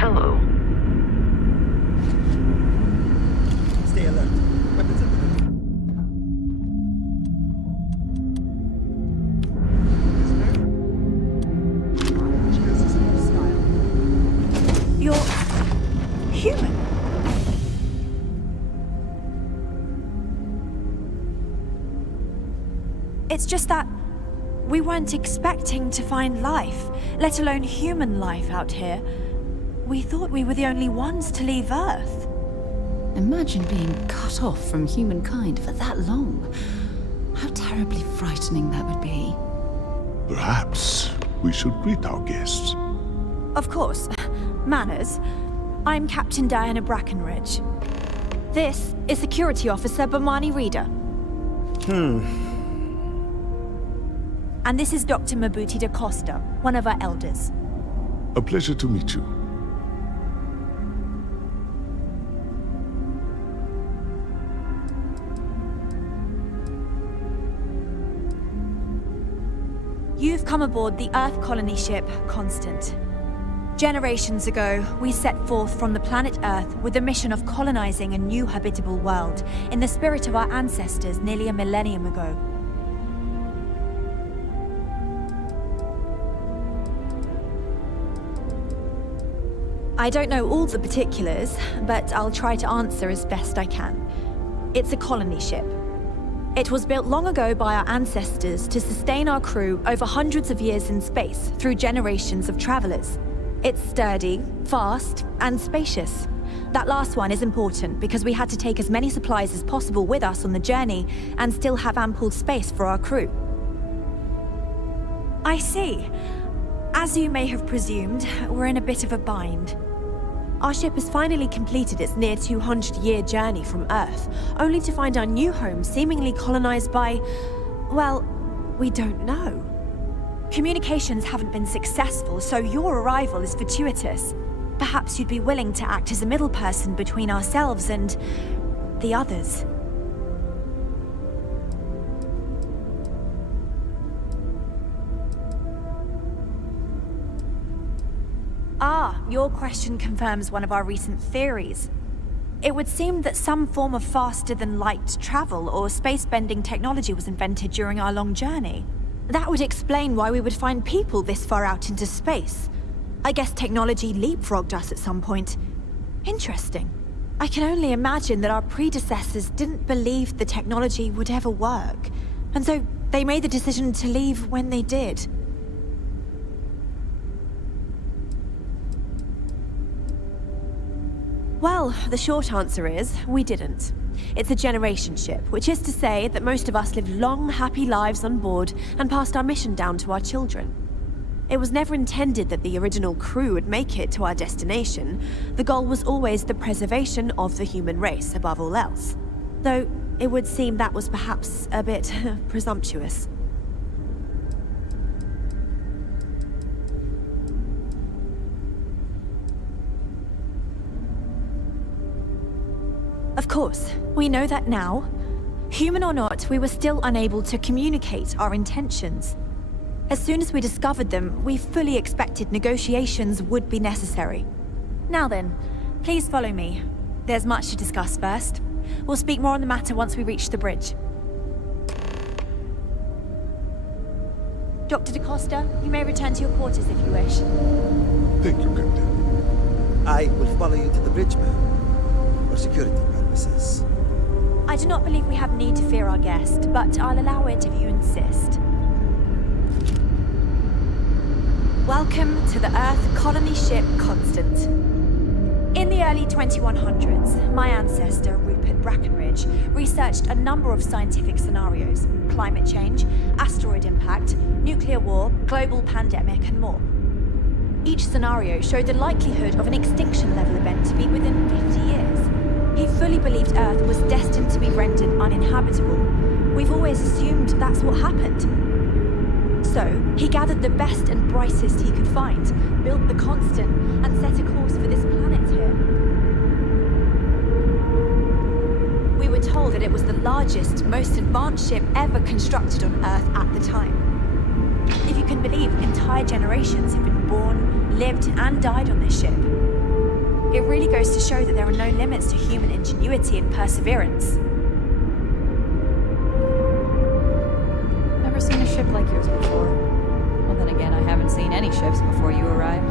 Hello. Stay alert. Weapons at the ready. You're human. It's just that we weren't expecting to find life, let alone human life out here. We thought we were the only ones to leave Earth. Imagine being cut off from humankind for that long. How terribly frightening that would be. Perhaps we should greet our guests. Of course. Manners. I'm Captain Diana Brackenridge. This is Security Officer Bomani Reader. And this is Dr. Mabuti da Costa, one of our elders. A pleasure to meet you. You've come aboard the Earth colony ship, Constant. Generations ago, we set forth from the planet Earth with the mission of colonizing a new habitable world, in the spirit of our ancestors nearly a millennium ago. I don't know all the particulars, but I'll try to answer as best I can. It's a colony ship. It was built long ago by our ancestors to sustain our crew over hundreds of years in space through generations of travelers. It's sturdy, fast, and spacious. That last one is important because we had to take as many supplies as possible with us on the journey and still have ample space for our crew. I see. As you may have presumed, we're in a bit of a bind. Our ship has finally completed its near 200-year journey from Earth, only to find our new home seemingly colonized by, well, we don't know. Communications haven't been successful, so your arrival is fortuitous. Perhaps you'd be willing to act as a middle person between ourselves and the others. Ah, your question confirms one of our recent theories. It would seem that some form of faster-than-light travel or space-bending technology was invented during our long journey. That would explain why we would find people this far out into space. I guess technology leapfrogged us at some point. Interesting. I can only imagine that our predecessors didn't believe the technology would ever work, and so they made the decision to leave when they did. Well, the short answer is, we didn't. It's a generation ship, which is to say that most of us lived long, happy lives on board and passed our mission down to our children. It was never intended that the original crew would make it to our destination. The goal was always the preservation of the human race above all else. Though, it would seem that was perhaps a bit presumptuous. Of course, we know that now. Human or not, we were still unable to communicate our intentions. As soon as we discovered them, we fully expected negotiations would be necessary. Now then, please follow me. There's much to discuss first. We'll speak more on the matter once we reach the bridge. Dr. da Costa, you may return to your quarters if you wish. Thank you, Captain. I will follow you to the bridge, ma'am. For security purposes. I do not believe we have need to fear our guest, but I'll allow it if you insist. Welcome to the Earth colony ship Constant. In the early 2100s, my ancestor, Rupert Brackenridge, researched a number of scientific scenarios: climate change, asteroid impact, nuclear war, global pandemic, and more. Each scenario showed the likelihood of an extinction-level event to be within 50 years. He fully believed Earth was destined to be rendered uninhabitable. We've always assumed that's what happened. So, he gathered the best and brightest he could find, built the Constant, and set a course for this planet here. We were told that it was the largest, most advanced ship ever constructed on Earth at the time. If you can believe, entire generations have been born, lived, and died on this ship. It really goes to show that there are no limits to human ingenuity and perseverance. Never seen a ship like yours before. Well, then again, I haven't seen any ships before you arrived.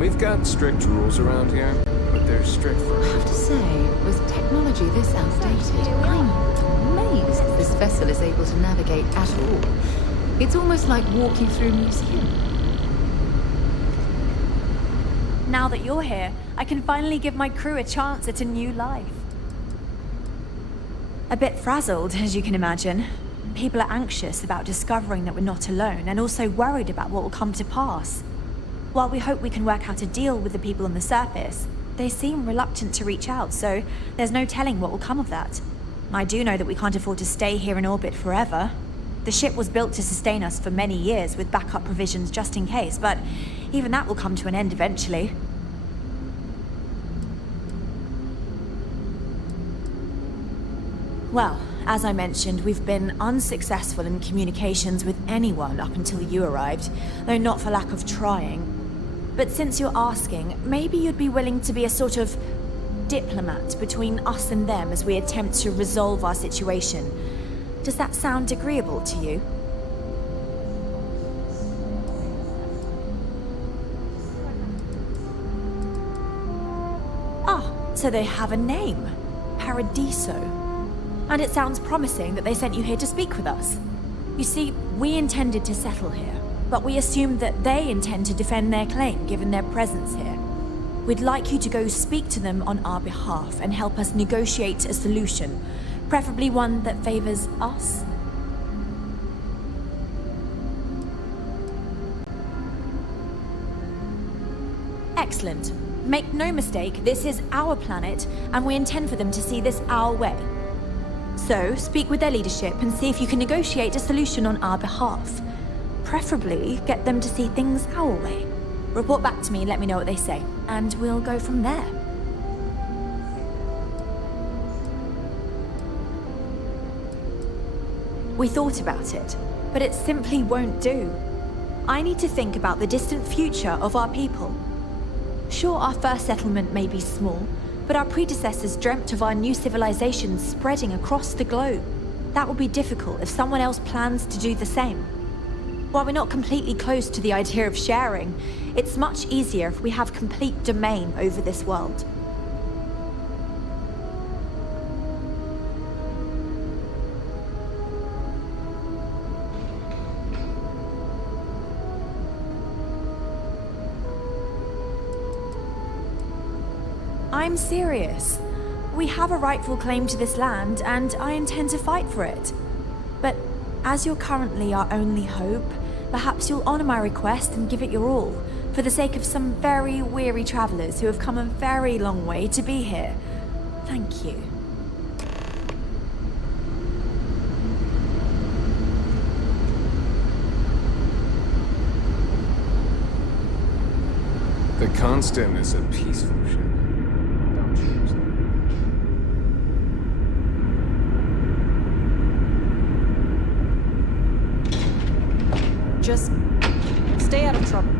We've got strict rules around here, but they're strict for... I have to say, with technology this outdated, I'm amazed that this vessel is able to navigate at all. It's almost like walking through a museum. Now that you're here, I can finally give my crew a chance at a new life. A bit frazzled, as you can imagine. People are anxious about discovering that we're not alone, and also worried about what will come to pass. While we hope we can work out a deal with the people on the surface, they seem reluctant to reach out, so there's no telling what will come of that. I do know that we can't afford to stay here in orbit forever. The ship was built to sustain us for many years with backup provisions just in case, but even that will come to an end eventually. Well, as I mentioned, we've been unsuccessful in communications with anyone up until you arrived, though not for lack of trying. But since you're asking, maybe you'd be willing to be a sort of diplomat between us and them as we attempt to resolve our situation. Does that sound agreeable to you? Ah, so they have a name. Paradiso. And it sounds promising that they sent you here to speak with us. You see, we intended to settle here, but we assumed that they intend to defend their claim given their presence here. We'd like you to go speak to them on our behalf and help us negotiate a solution, preferably one that favors us. Excellent. Make no mistake, this is our planet, and we intend for them to see this our way. So, speak with their leadership and see if you can negotiate a solution on our behalf. Preferably, get them to see things our way. Report back to me and let me know what they say, and we'll go from there. We thought about it, but it simply won't do. I need to think about the distant future of our people. Sure, our first settlement may be small, but our predecessors dreamt of our new civilization spreading across the globe. That would be difficult if someone else plans to do the same. While we're not completely close to the idea of sharing, it's much easier if we have complete domain over this world. I'm serious. We have a rightful claim to this land, and I intend to fight for it. But as you're currently our only hope, perhaps you'll honor my request and give it your all, for the sake of some very weary travelers who have come a very long way to be here. Thank you. The Constant is a peaceful ship. Don't choose them. Just stay out of trouble.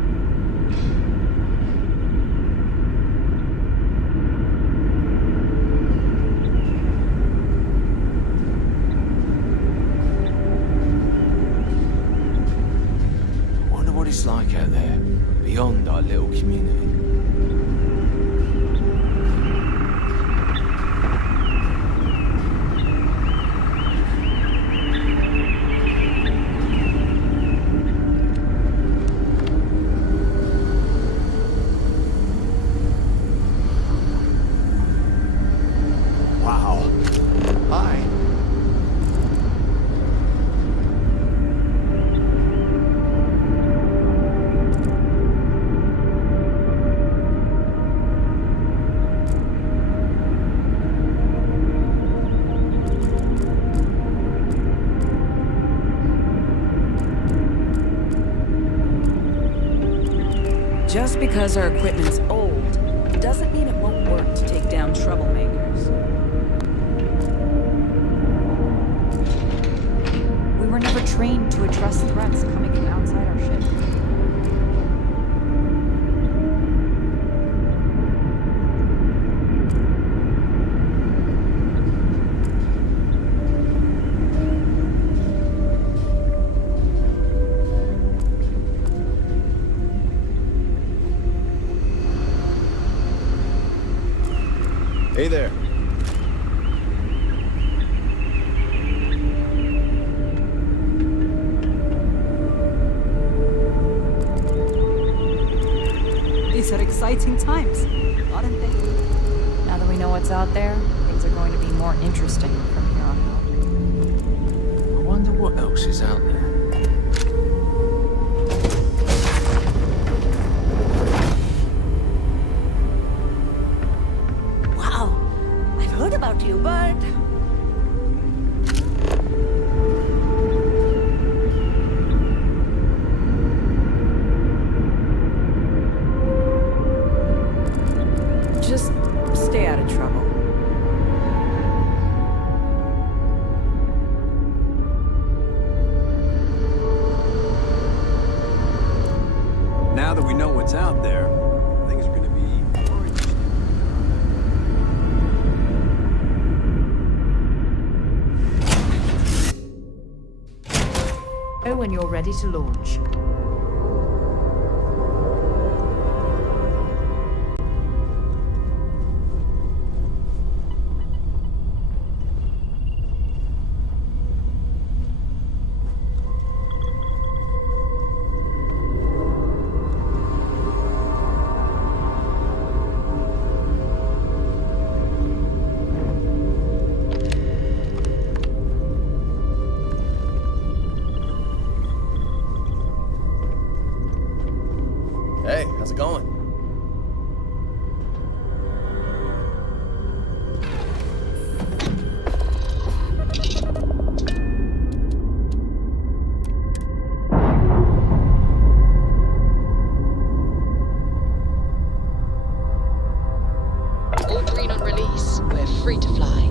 I wonder what it's like out there, beyond our little community. Wow. Hi. Just because our equipment's old, doesn't mean it won't work to take down troublemakers. We were never trained to address threats coming from outside our ship. Hey there. These are exciting times, aren't they? Now that we know what's out there, things are going to be more interesting from here on out. I wonder what else is out there. Wow, I've heard about you, but... Just stay out of trouble. Now that we know what's out there, things are gonna be more interesting. Know when you're ready to launch. Hey, how's it going? All green on release. We're free to fly.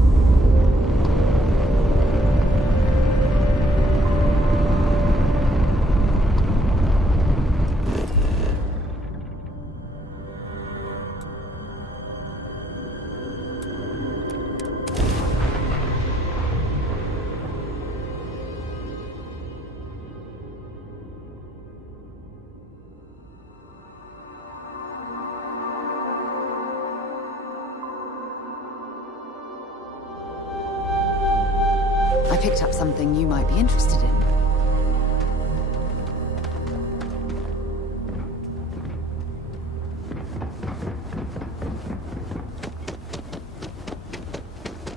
I picked up something you might be interested in.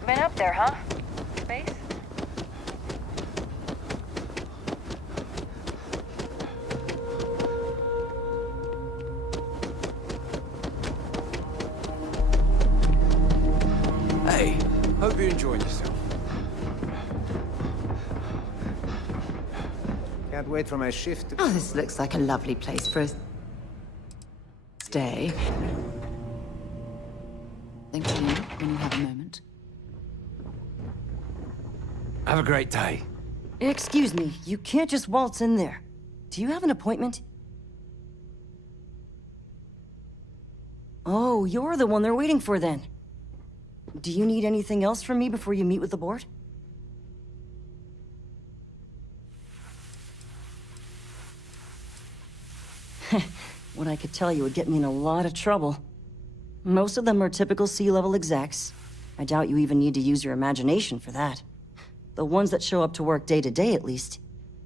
Been up there, huh? Space? Hey, hope you're enjoying yourself. Can't wait for my shift. Oh, this looks like a lovely place for a stay. Think of you when you have a moment. Have a great day. Excuse me, you can't just waltz in there. Do you have an appointment? Oh, you're the one they're waiting for then. Do you need anything else from me before you meet with the board? What I could tell you would get me in a lot of trouble. Most of them are typical C-level execs. I doubt you even need to use your imagination for that. The ones that show up to work day to day, at least.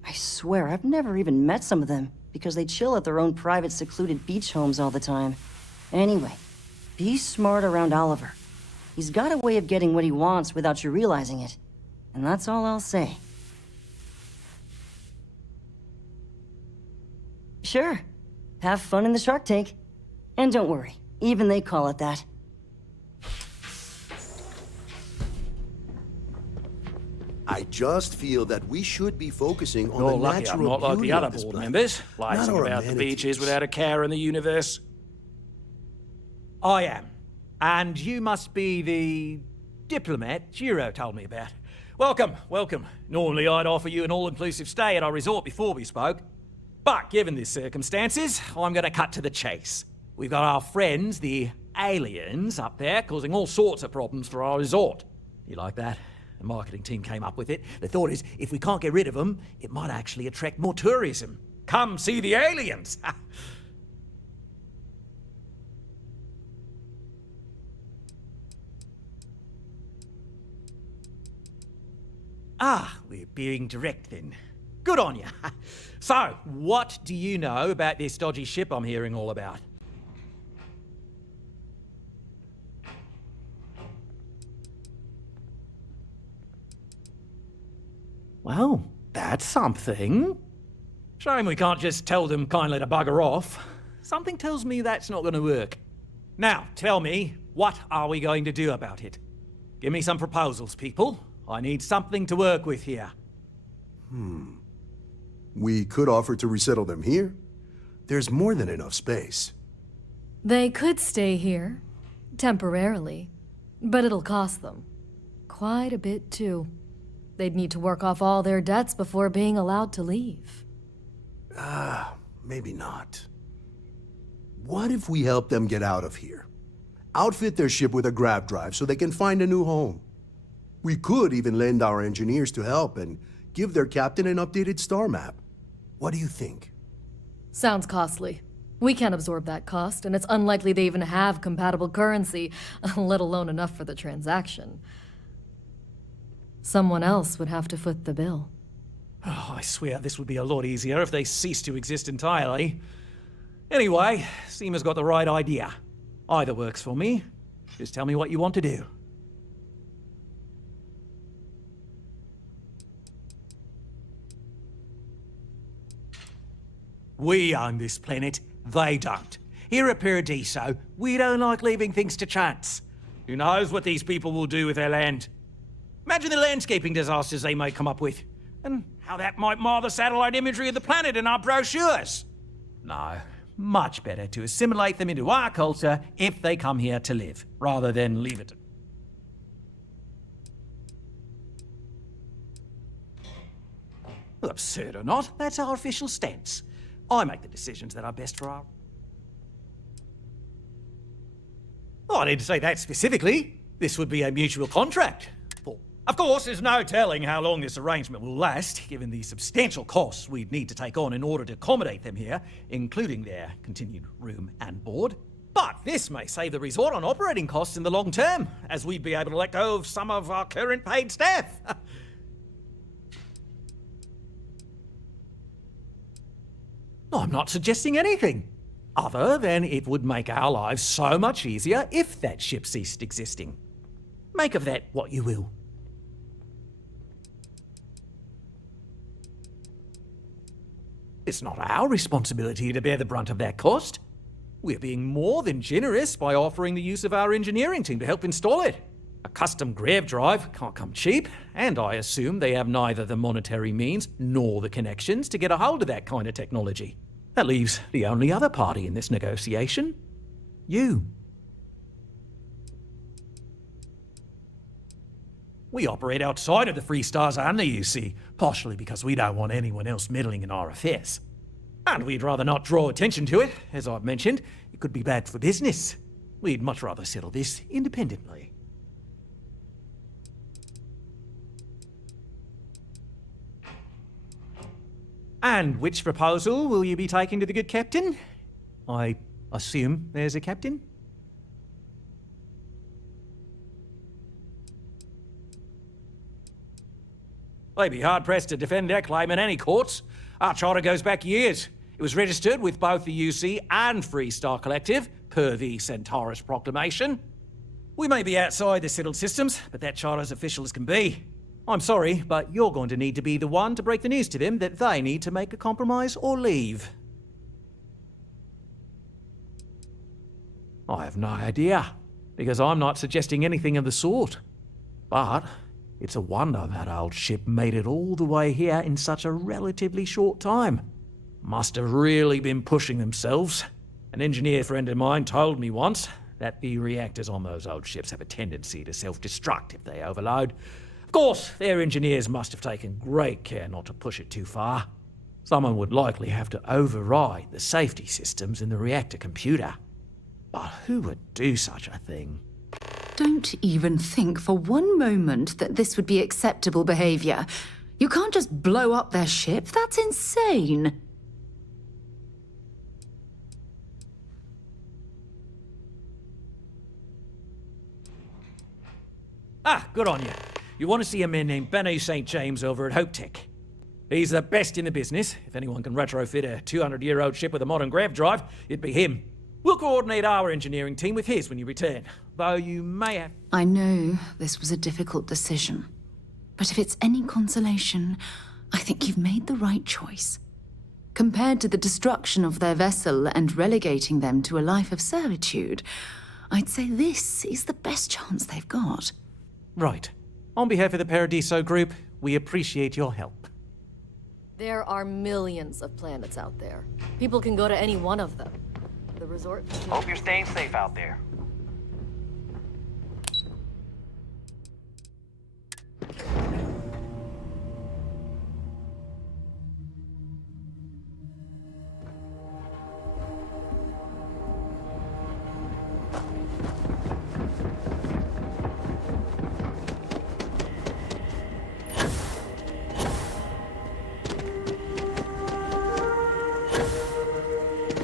I swear, I've never even met some of them, because they chill at their own private, secluded beach homes all the time. Anyway, be smart around Oliver. He's got a way of getting what he wants without you realizing it. And that's all I'll say. Sure. Have fun in the shark tank. And don't worry, even they call it that. I just feel that we should be focusing on You're the lucky natural I'm not like beauty the other of this board planet, members, not lazing our about the amenities. beaches without a care in the universe. I am. And you must be the diplomat Giro told me about. Welcome, welcome. Normally I'd offer you an all-inclusive stay at our resort before we spoke. But given the circumstances, I'm gonna cut to the chase. We've got our friends, the aliens, up there causing all sorts of problems for our resort. You like that? The marketing team came up with it. The thought is, if we can't get rid of them, it might actually attract more tourism. Come see the aliens! Ah, we're being direct then. Good on you. So, what do you know about this dodgy ship I'm hearing all about? Well, that's something. Shame we can't just tell them kindly to bugger off. Something tells me that's not going to work. Now, tell me, what are we going to do about it? Give me some proposals, people. I need something to work with here. We could offer to resettle them here. There's more than enough space. They could stay here, temporarily, but it'll cost them. Quite a bit, too. They'd need to work off all their debts before being allowed to leave. Maybe not. What if we help them get out of here? Outfit their ship with a grav drive so they can find a new home. We could even lend our engineers to help and give their captain an updated star map. What do you think? Sounds costly. We can't absorb that cost, and it's unlikely they even have compatible currency, let alone enough for the transaction. Someone else would have to foot the bill. Oh, I swear this would be a lot easier if they ceased to exist entirely. Anyway, Seema's got the right idea. Either works for me. Just tell me what you want to do. We own this planet, they don't. Here at Paradiso, we don't like leaving things to chance. Who knows what these people will do with their land? Imagine the landscaping disasters they may come up with, and how that might mar the satellite imagery of the planet in our brochures. No, much better to assimilate them into our culture if they come here to live, rather than leave it. Well, absurd or not, that's our official stance. I make the decisions that are best for our... Oh, I didn't say that specifically. This would be a mutual contract. Of course, there's no telling how long this arrangement will last, given the substantial costs we'd need to take on in order to accommodate them here, including their continued room and board. But this may save the resort on operating costs in the long term, as we'd be able to let go of some of our current paid staff. I'm not suggesting anything, other than it would make our lives so much easier if that ship ceased existing. Make of that what you will. It's not our responsibility to bear the brunt of that cost. We're being more than generous by offering the use of our engineering team to help install it. A custom grav drive can't come cheap, and I assume they have neither the monetary means nor the connections to get a hold of that kind of technology. That leaves the only other party in this negotiation. You. We operate outside of the Free Stars only, you see, partially because we don't want anyone else meddling in our affairs. And we'd rather not draw attention to it. As I've mentioned, it could be bad for business. We'd much rather settle this independently. And which proposal will you be taking to the good captain? I assume there's a captain? They'd be hard-pressed to defend their claim in any courts. Our charter goes back years. It was registered with both the UC and Free Star Collective, per the Centaurus Proclamation. We may be outside the settled systems, but that charter's official as can be. I'm sorry, but you're going to need to be the one to break the news to them that they need to make a compromise or leave. I have no idea, because I'm not suggesting anything of the sort. But it's a wonder that old ship made it all the way here in such a relatively short time. Must have really been pushing themselves. An engineer friend of mine told me once that the reactors on those old ships have a tendency to self-destruct if they overload. Of course, their engineers must have taken great care not to push it too far. Someone would likely have to override the safety systems in the reactor computer. But who would do such a thing? Don't even think for one moment that this would be acceptable behavior. You can't just blow up their ship. That's insane. Ah, good on you. You want to see a man named Benny St. James over at Hope Tech. He's the best in the business. If anyone can retrofit a 200-year-old ship with a modern grav drive, it'd be him. We'll coordinate our engineering team with his when you return. Though you may have... I know this was a difficult decision. But if it's any consolation, I think you've made the right choice. Compared to the destruction of their vessel and relegating them to a life of servitude, I'd say this is the best chance they've got. Right. On behalf of the Paradiso Group, we appreciate your help. There are millions of planets out there. People can go to any one of them. The resort... Hope you're staying safe out there.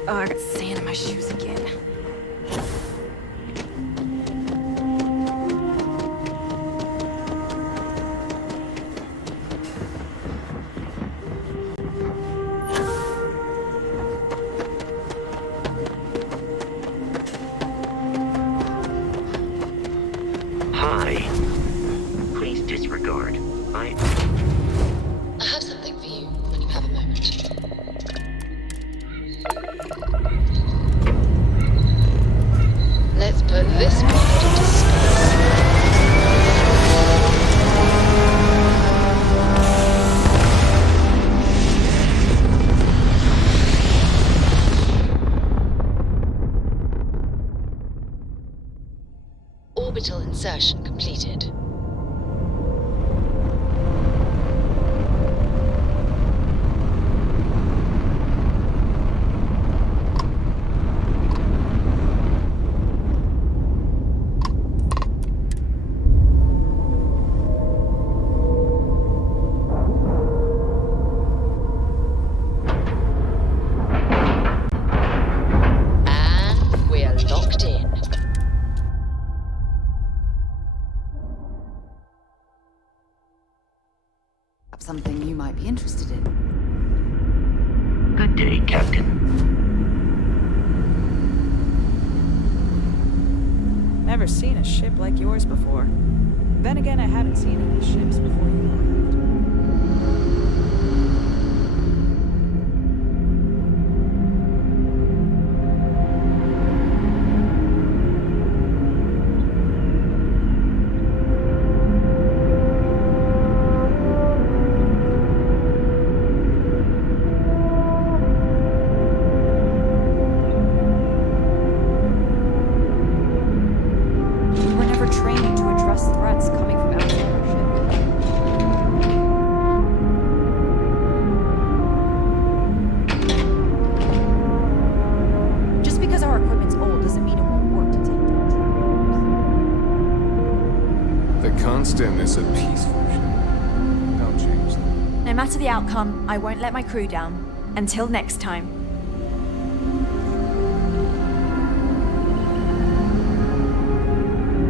Oh, I got sand in my shoes again. Hi. Please disregard. I have something for you when you have a moment. Let's put this project to Orbital insertion completed. And we're locked in. Something you might be interested in. Good day, Captain. Never seen a ship like yours before. Then again, I haven't seen any ships before you arrived. We were never trained to address threats coming from outside our ship. Just because our equipment's old doesn't mean it won't work to take down traitors. The Constant is a peaceful ship. Don't change that. No matter the outcome, I won't let my crew down. Until next time.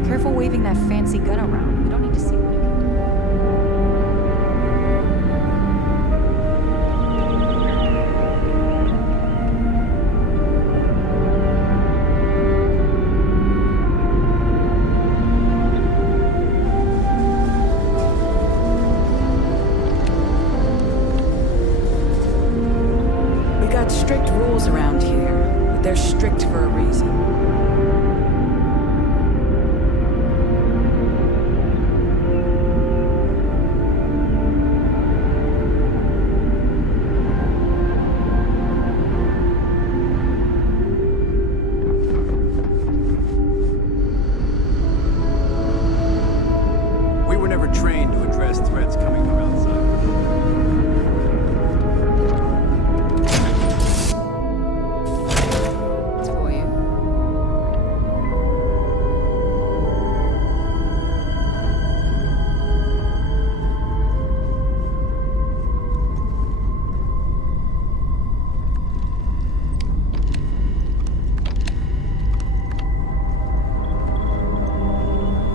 Careful waving that fancy gun around. We don't need to see what it can do. We got strict rules around here, but they're strict for a reason. We were never trained to address threats coming from outside. It's for you.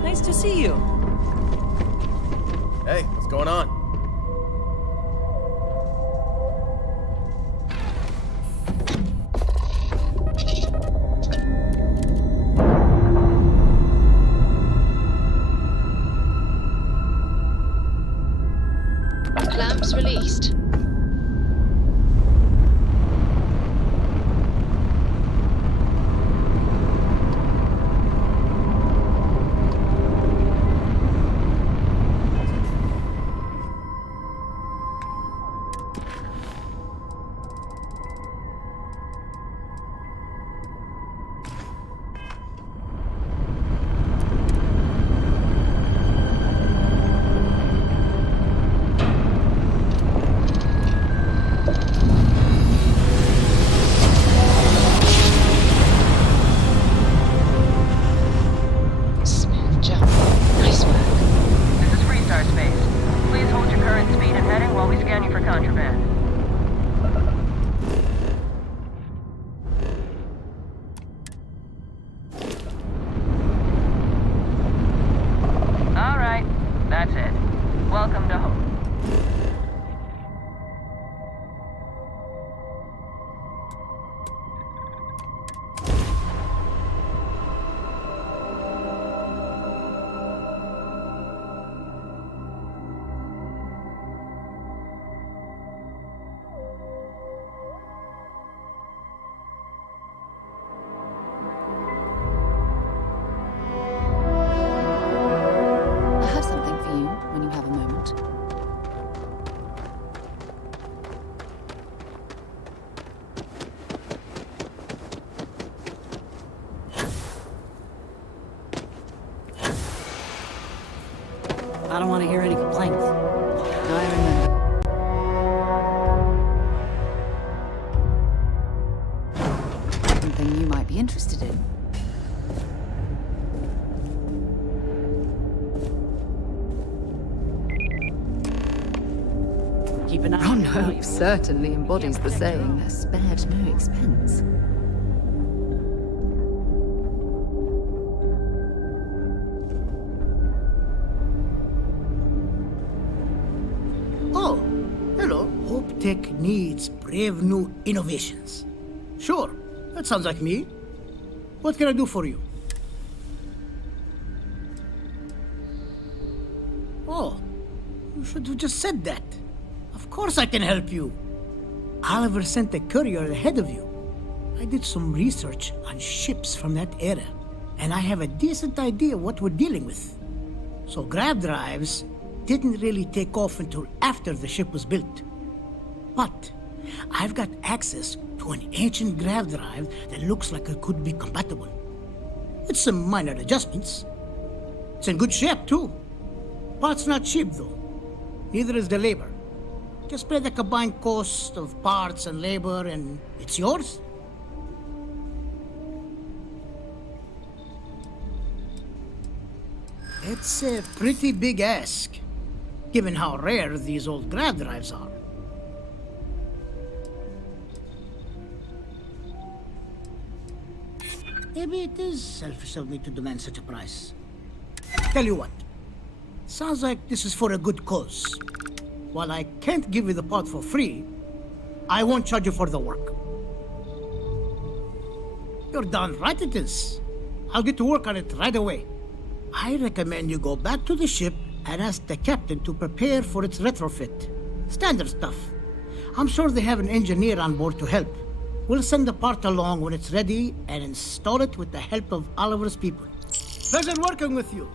Nice to see you. Hey, what's going on? Clamps released. Smooth jump. Nice work. This is Freestar Space. Please hold your current speed and heading while we scan you for contraband. All right, that's it. Welcome to home. I have something for you when you have a moment. I don't want to hear any complaints. I remember. Something you might be interested in. Keep an eye Ron on Hope certainly embodies the saying, spared no expense. Oh, hello. Hope Tech needs brave new innovations. Sure, that sounds like me. What can I do for you? Oh, you should have just said that. Of course I can help you. Oliver sent a courier ahead of you. I did some research on ships from that era, and I have a decent idea what we're dealing with. So grav drives didn't really take off until after the ship was built. But I've got access to an ancient grav drive that looks like it could be compatible. It's some minor adjustments. It's in good shape, too. Parts not cheap, though. Neither is the labor. Just pay the combined cost of parts and labor, and it's yours. It's a pretty big ask, given how rare these old grav drives are. Maybe it is selfish of me to demand such a price. Tell you what, sounds like this is for a good cause. While I can't give you the part for free, I won't charge you for the work. You're darn right it is. I'll get to work on it right away. I recommend you go back to the ship and ask the captain to prepare for its retrofit. Standard stuff. I'm sure they have an engineer on board to help. We'll send the part along when it's ready and install it with the help of Oliver's people. Pleasure working with you.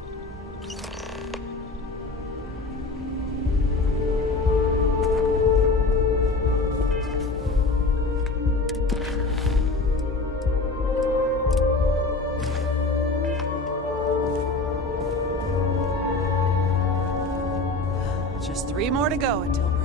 Just 3 more to go until break.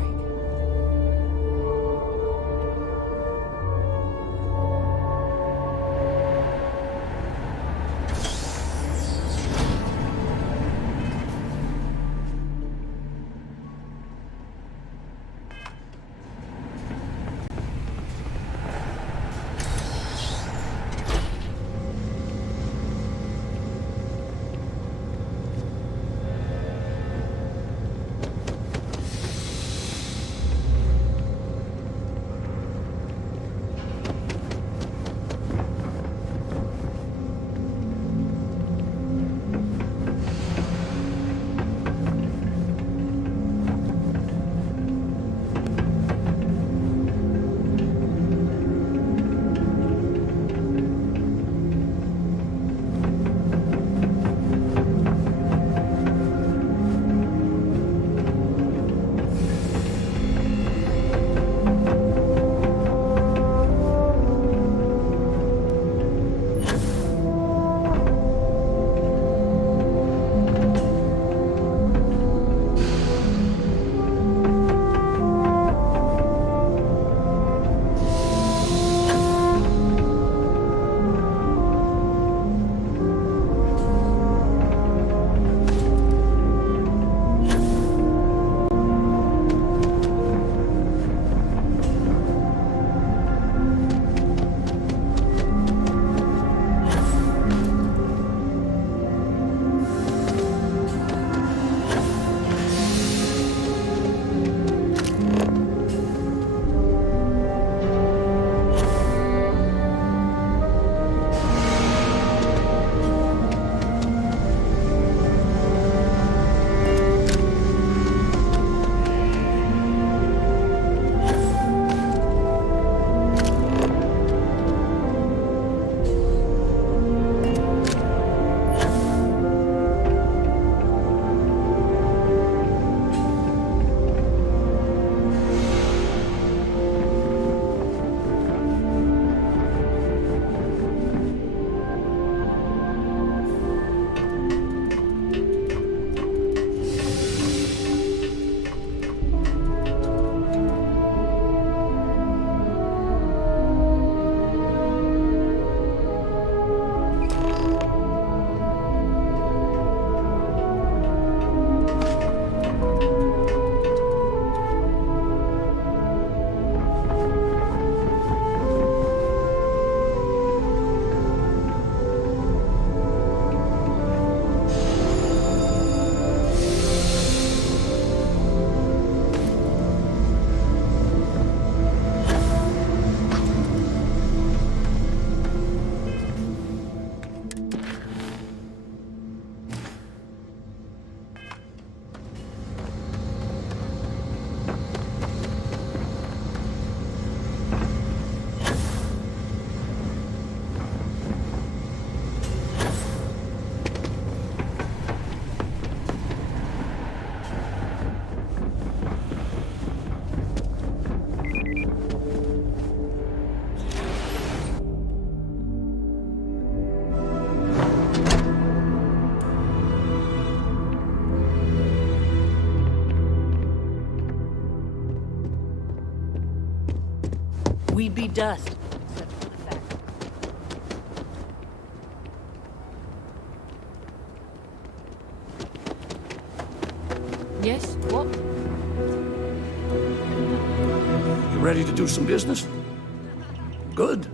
we'd be dust. Except for the fact. Yes, what? You ready to do some business? Good.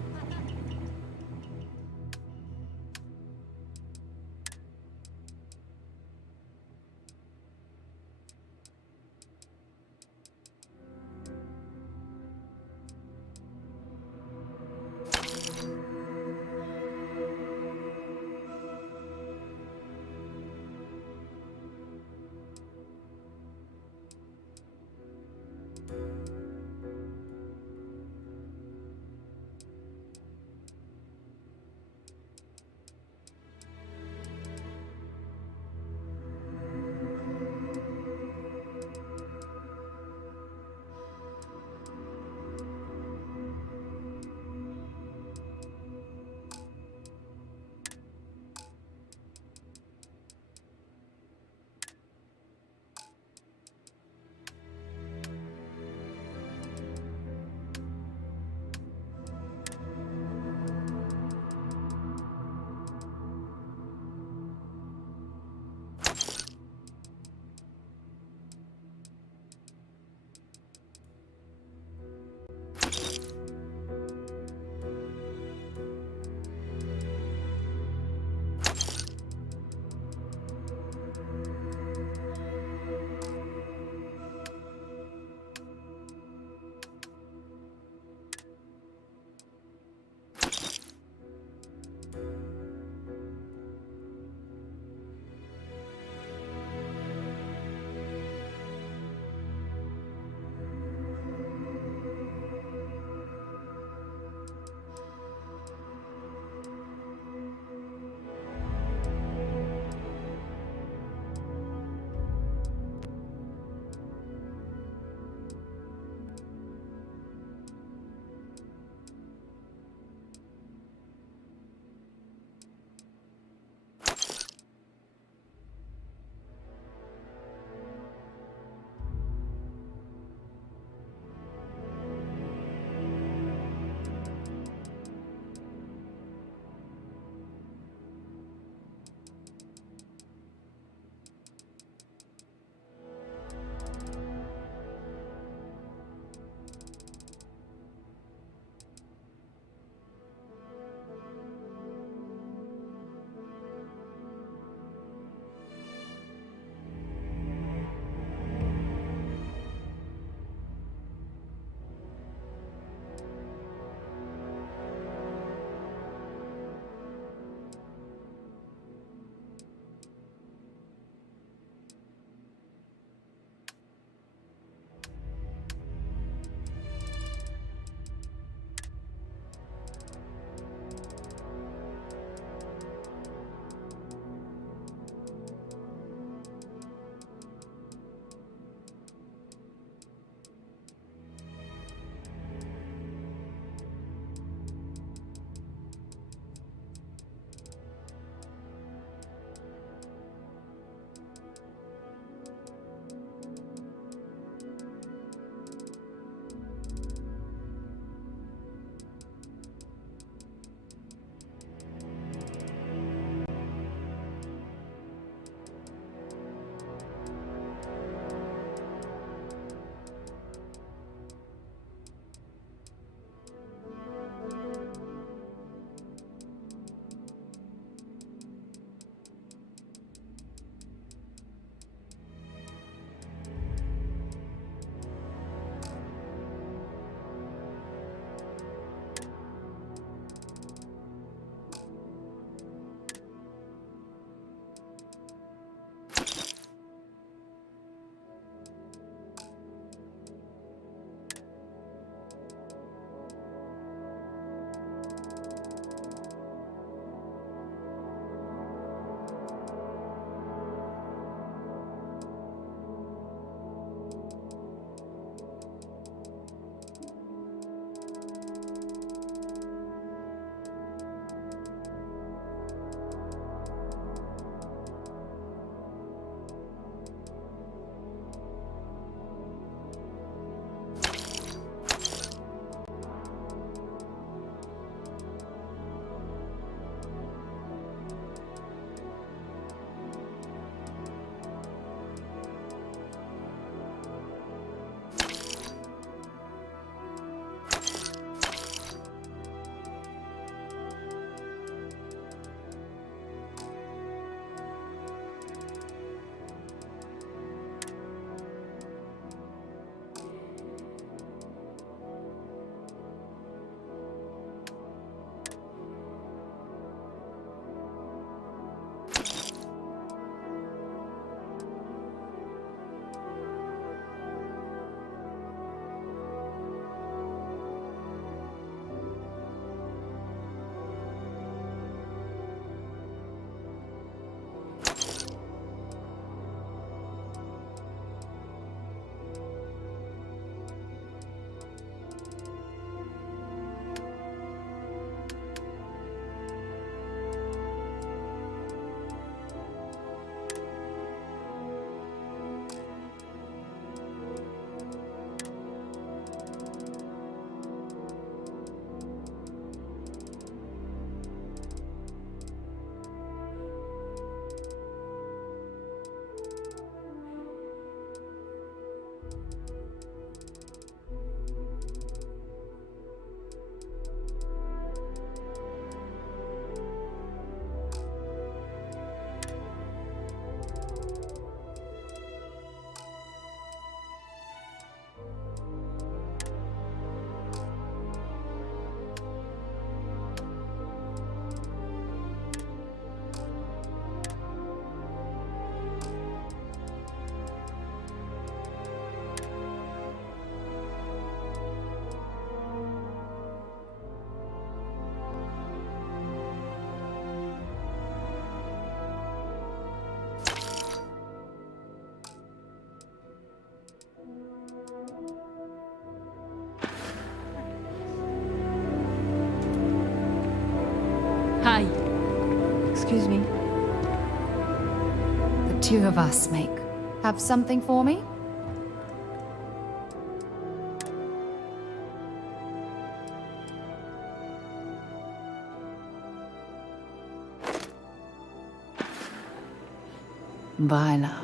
Excuse me. The two of us have something for me? Bye, love.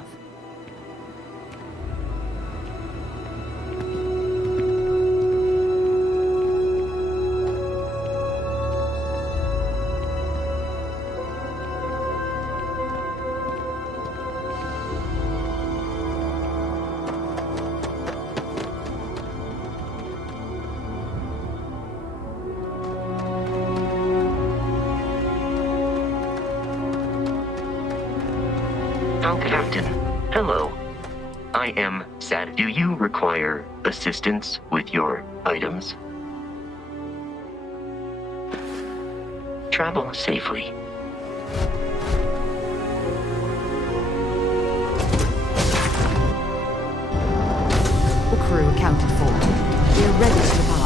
Captain, hello. I am sad. Do you require assistance with your items? Travel safely. The crew accounted for. We're ready to depart.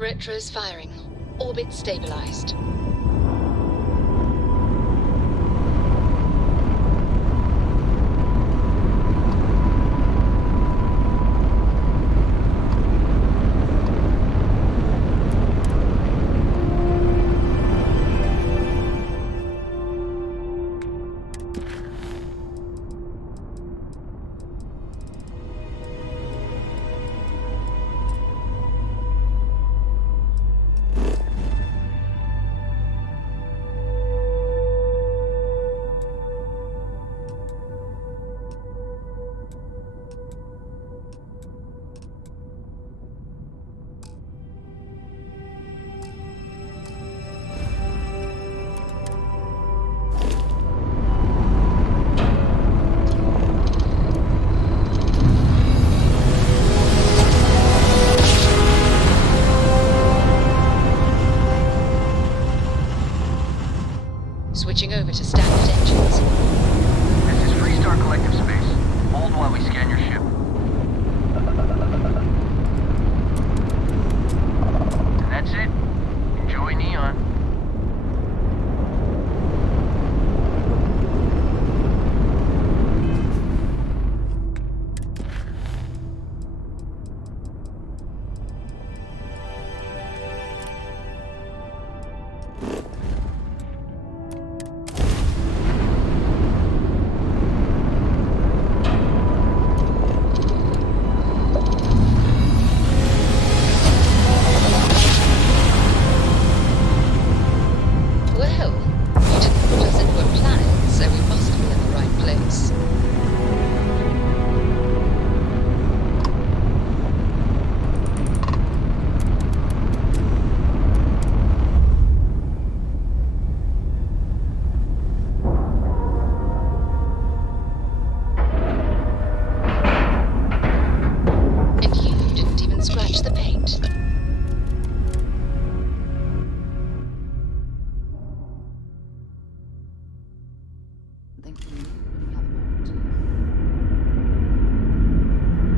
Retros firing. Orbit stabilized. Switching over to standard engines. This is Freestar Collective Space. Hold while we scan your ship. And that's it. Enjoy Neon.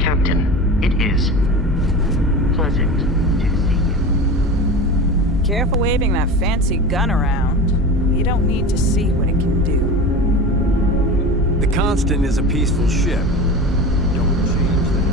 Captain, it is pleasant to see you. Careful waving that fancy gun around. You don't need to see what it can do. The Constant is a peaceful ship. Don't change that.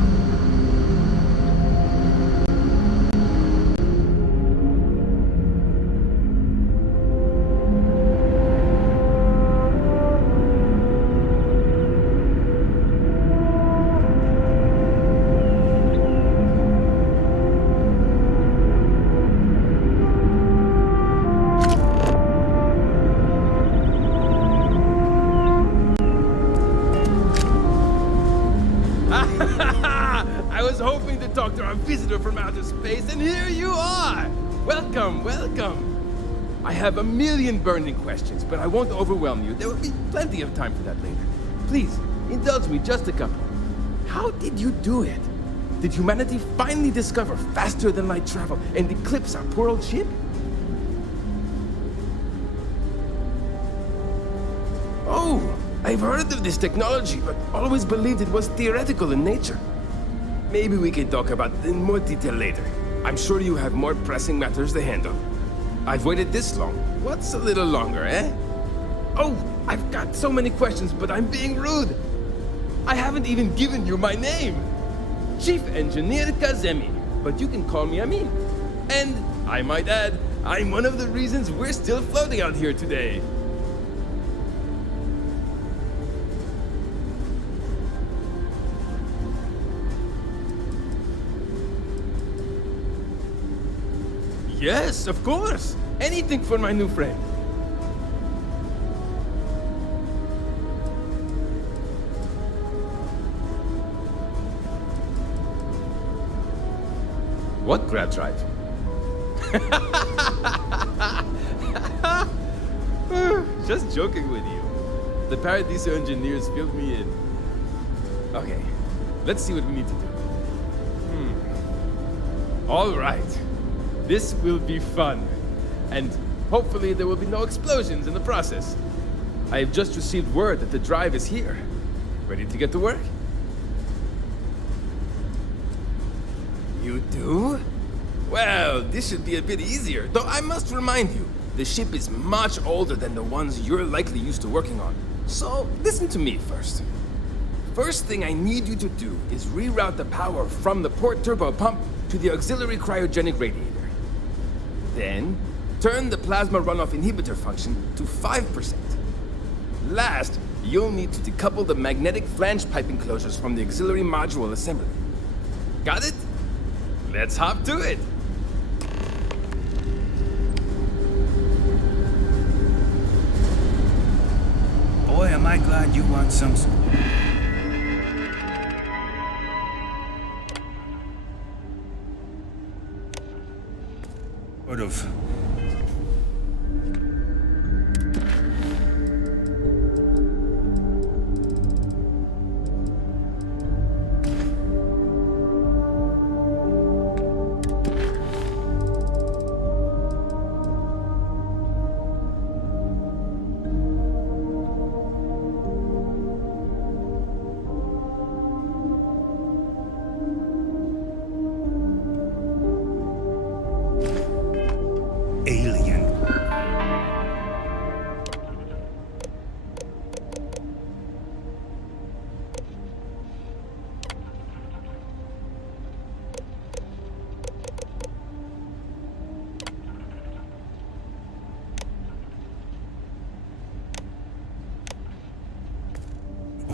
Space, and here you are! Welcome, welcome! I have a million burning questions, but I won't overwhelm you. There will be plenty of time for that later. Please, indulge me just a couple. How did you do it? Did humanity finally discover faster than light travel and eclipse our poor old ship? Oh, I've heard of this technology, but always believed it was theoretical in nature. Maybe we can talk about it in more detail later. I'm sure you have more pressing matters to handle. I've waited this long. What's a little longer, eh? Oh, I've got so many questions, but I'm being rude. I haven't even given you my name. Chief Engineer Kazemi, but you can call me Amin. And, I might add, I'm one of the reasons we're still floating out here today. Yes, of course. Anything for my new friend. What grab drive? Just joking with you. The Paradiso engineers filled me in. Okay, let's see what we need to do. All right. This will be fun. And hopefully there will be no explosions in the process. I have just received word that the drive is here. Ready to get to work? You do? Well, this should be a bit easier, though I must remind you, the ship is much older than the ones you're likely used to working on. So, listen to me first. First thing I need you to do is reroute the power from the port turbo pump to the auxiliary cryogenic radiator. Then, turn the plasma runoff inhibitor function to 5%. Last, you'll need to decouple the magnetic flange pipe enclosures from the auxiliary module assembly. Got it? Let's hop to it! Boy, am I glad you want some... sort of...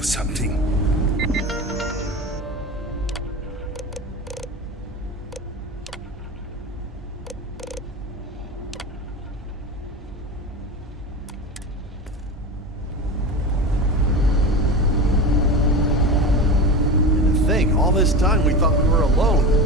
something. And to think, all this time we thought we were alone.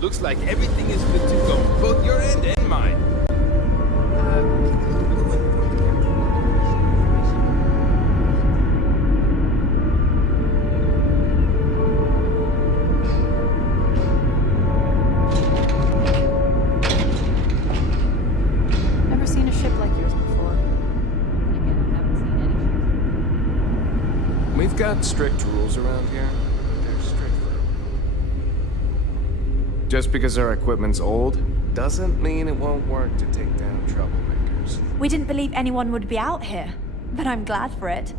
Looks like everything is good to go, both your end and mine. Never seen a ship like yours before. And again, I haven't seen any ship. We've got strict rules around here, but they're strict. Just because our equipment's old, doesn't mean it won't work to take down troublemakers. We didn't believe anyone would be out here, but I'm glad for it.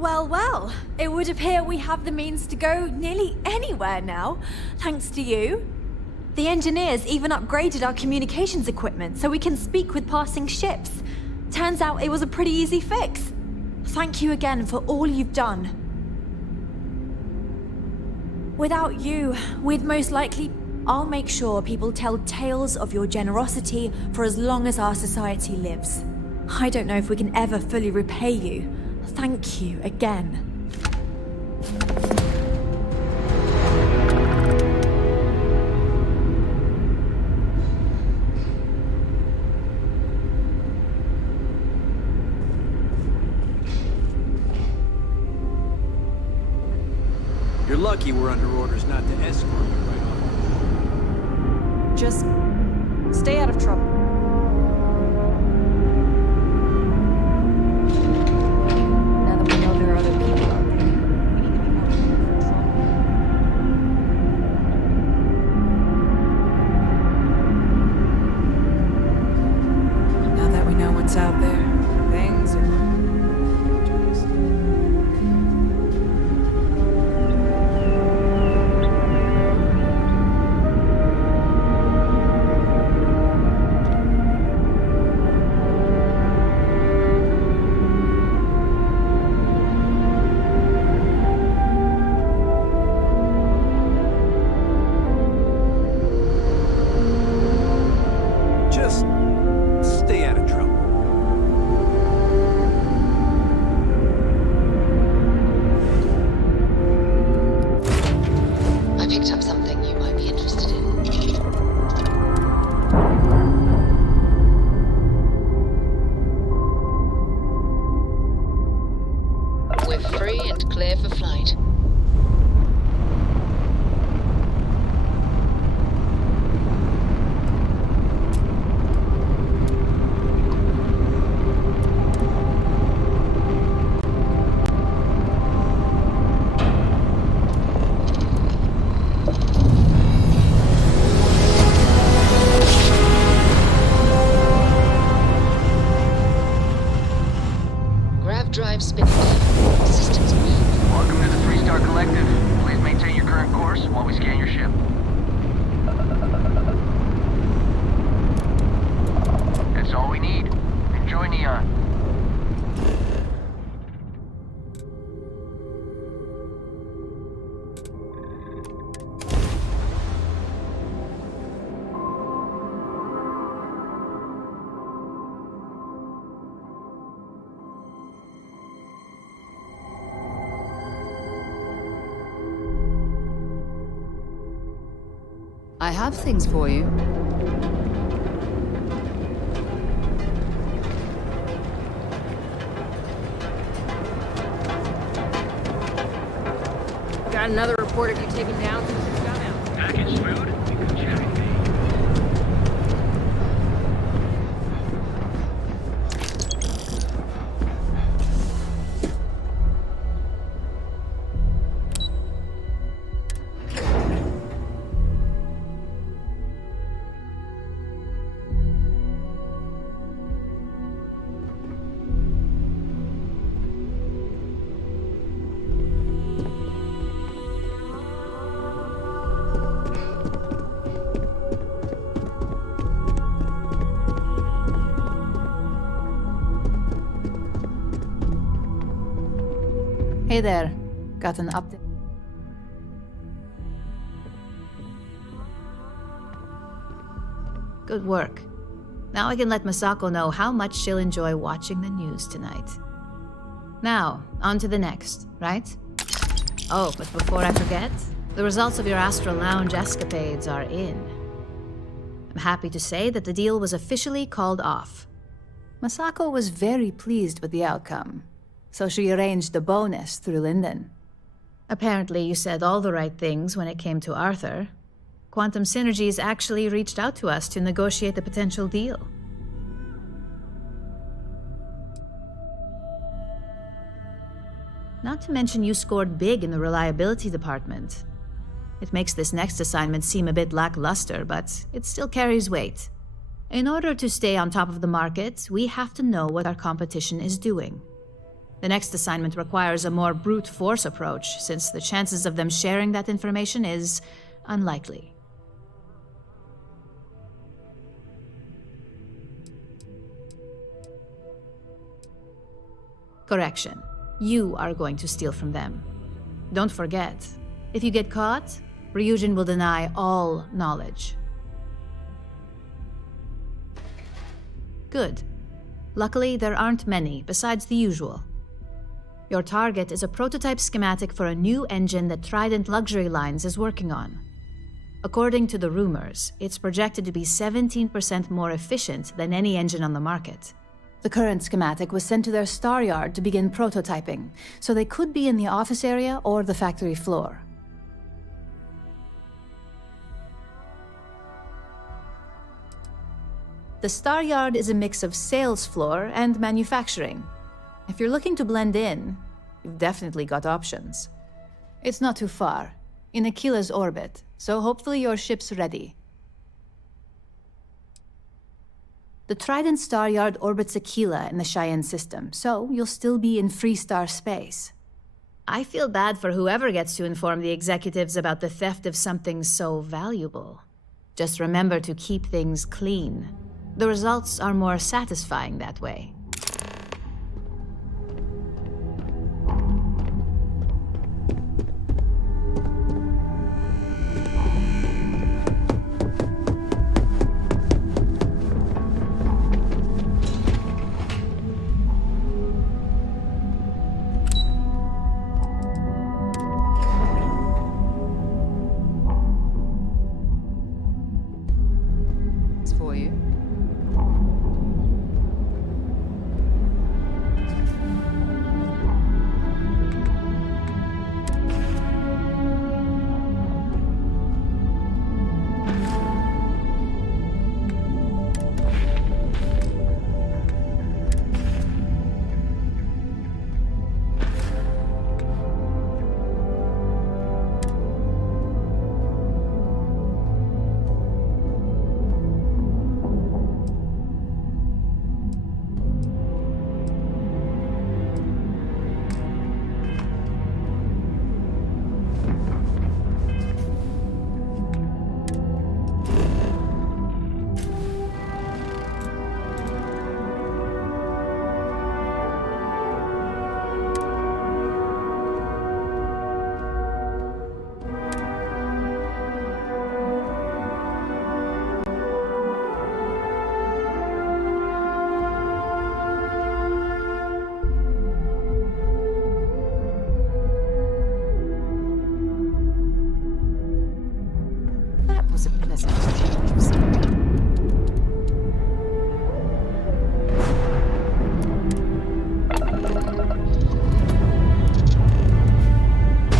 Well, well, it would appear we have the means to go nearly anywhere now, thanks to you. The engineers even upgraded our communications equipment so we can speak with passing ships. Turns out it was a pretty easy fix. Thank you again for all you've done. Without you, we'd most likely... I'll make sure people tell tales of your generosity for as long as our society lives. I don't know if we can ever fully repay you. Thank you again. You're lucky we're under orders not to escort you right off. Just stay out of trouble. Now that we know there are other people out there, we need to be more careful. Now that we know what's out there, things are going. Just stay out of trouble. I picked up something you might be interested in. We're free and clear for flight. Grav drive spinning. Systems green. Welcome to the 3-Star Collective. Please maintain your current course while we scan your ship. That's all we need. Enjoy Neon. I have things for you. Got another report of you taking down since you got out. Package food? You can check. Hey there. Got an update? Good work. Now I can let Masako know how much she'll enjoy watching the news tonight. Now, on to the next, right? Oh, but before I forget, the results of your Astral Lounge escapades are in. I'm happy to say that the deal was officially called off. Masako was very pleased with the outcome, so she arranged the bonus through Linden. Apparently, you said all the right things when it came to Arthur. Quantum Synergies actually reached out to us to negotiate the potential deal. Not to mention you scored big in the reliability department. It makes this next assignment seem a bit lackluster, but it still carries weight. In order to stay on top of the market, we have to know what our competition is doing. The next assignment requires a more brute force approach, since the chances of them sharing that information is unlikely. Correction. You are going to steal from them. Don't forget, if you get caught, Ryujin will deny all knowledge. Good. Luckily, there aren't many, besides the usual. Your target is a prototype schematic for a new engine that Trident Luxury Lines is working on. According to the rumors, it's projected to be 17% more efficient than any engine on the market. The current schematic was sent to their star yard to begin prototyping, so they could be in the office area or the factory floor. The star yard is a mix of sales floor and manufacturing. If you're looking to blend in, you've definitely got options. It's not too far, in Aquila's orbit, so hopefully your ship's ready. The Trident Star Yard orbits Aquila in the Cheyenne system, so you'll still be in free star space. I feel bad for whoever gets to inform the executives about the theft of something so valuable. Just remember to keep things clean. The results are more satisfying that way. It's for you. That was a pleasant change of scenery.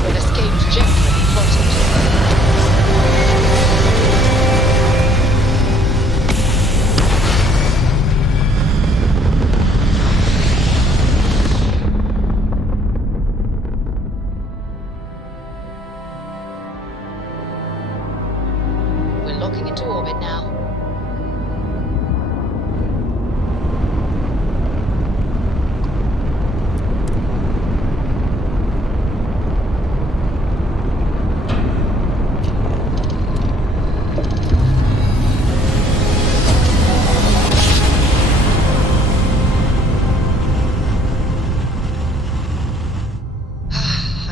An escaped gentleman plotted. We're locking into orbit now.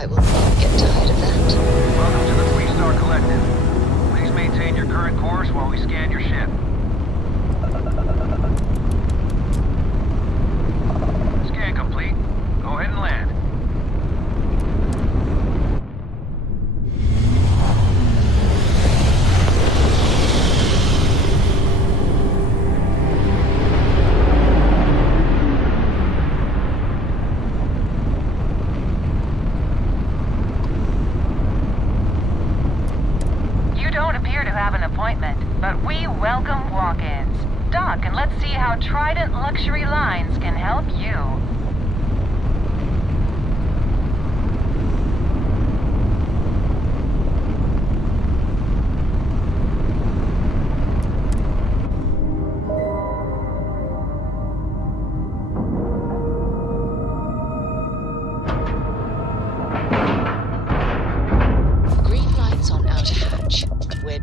I will never get tired of that. Welcome to the Three-Star Collective. Please maintain your current course while we scan your ship. Scan complete. Go ahead and land. You don't appear to have an appointment, but we welcome walk-ins. Dock, and let's see how Trident Luxury Lines can help you.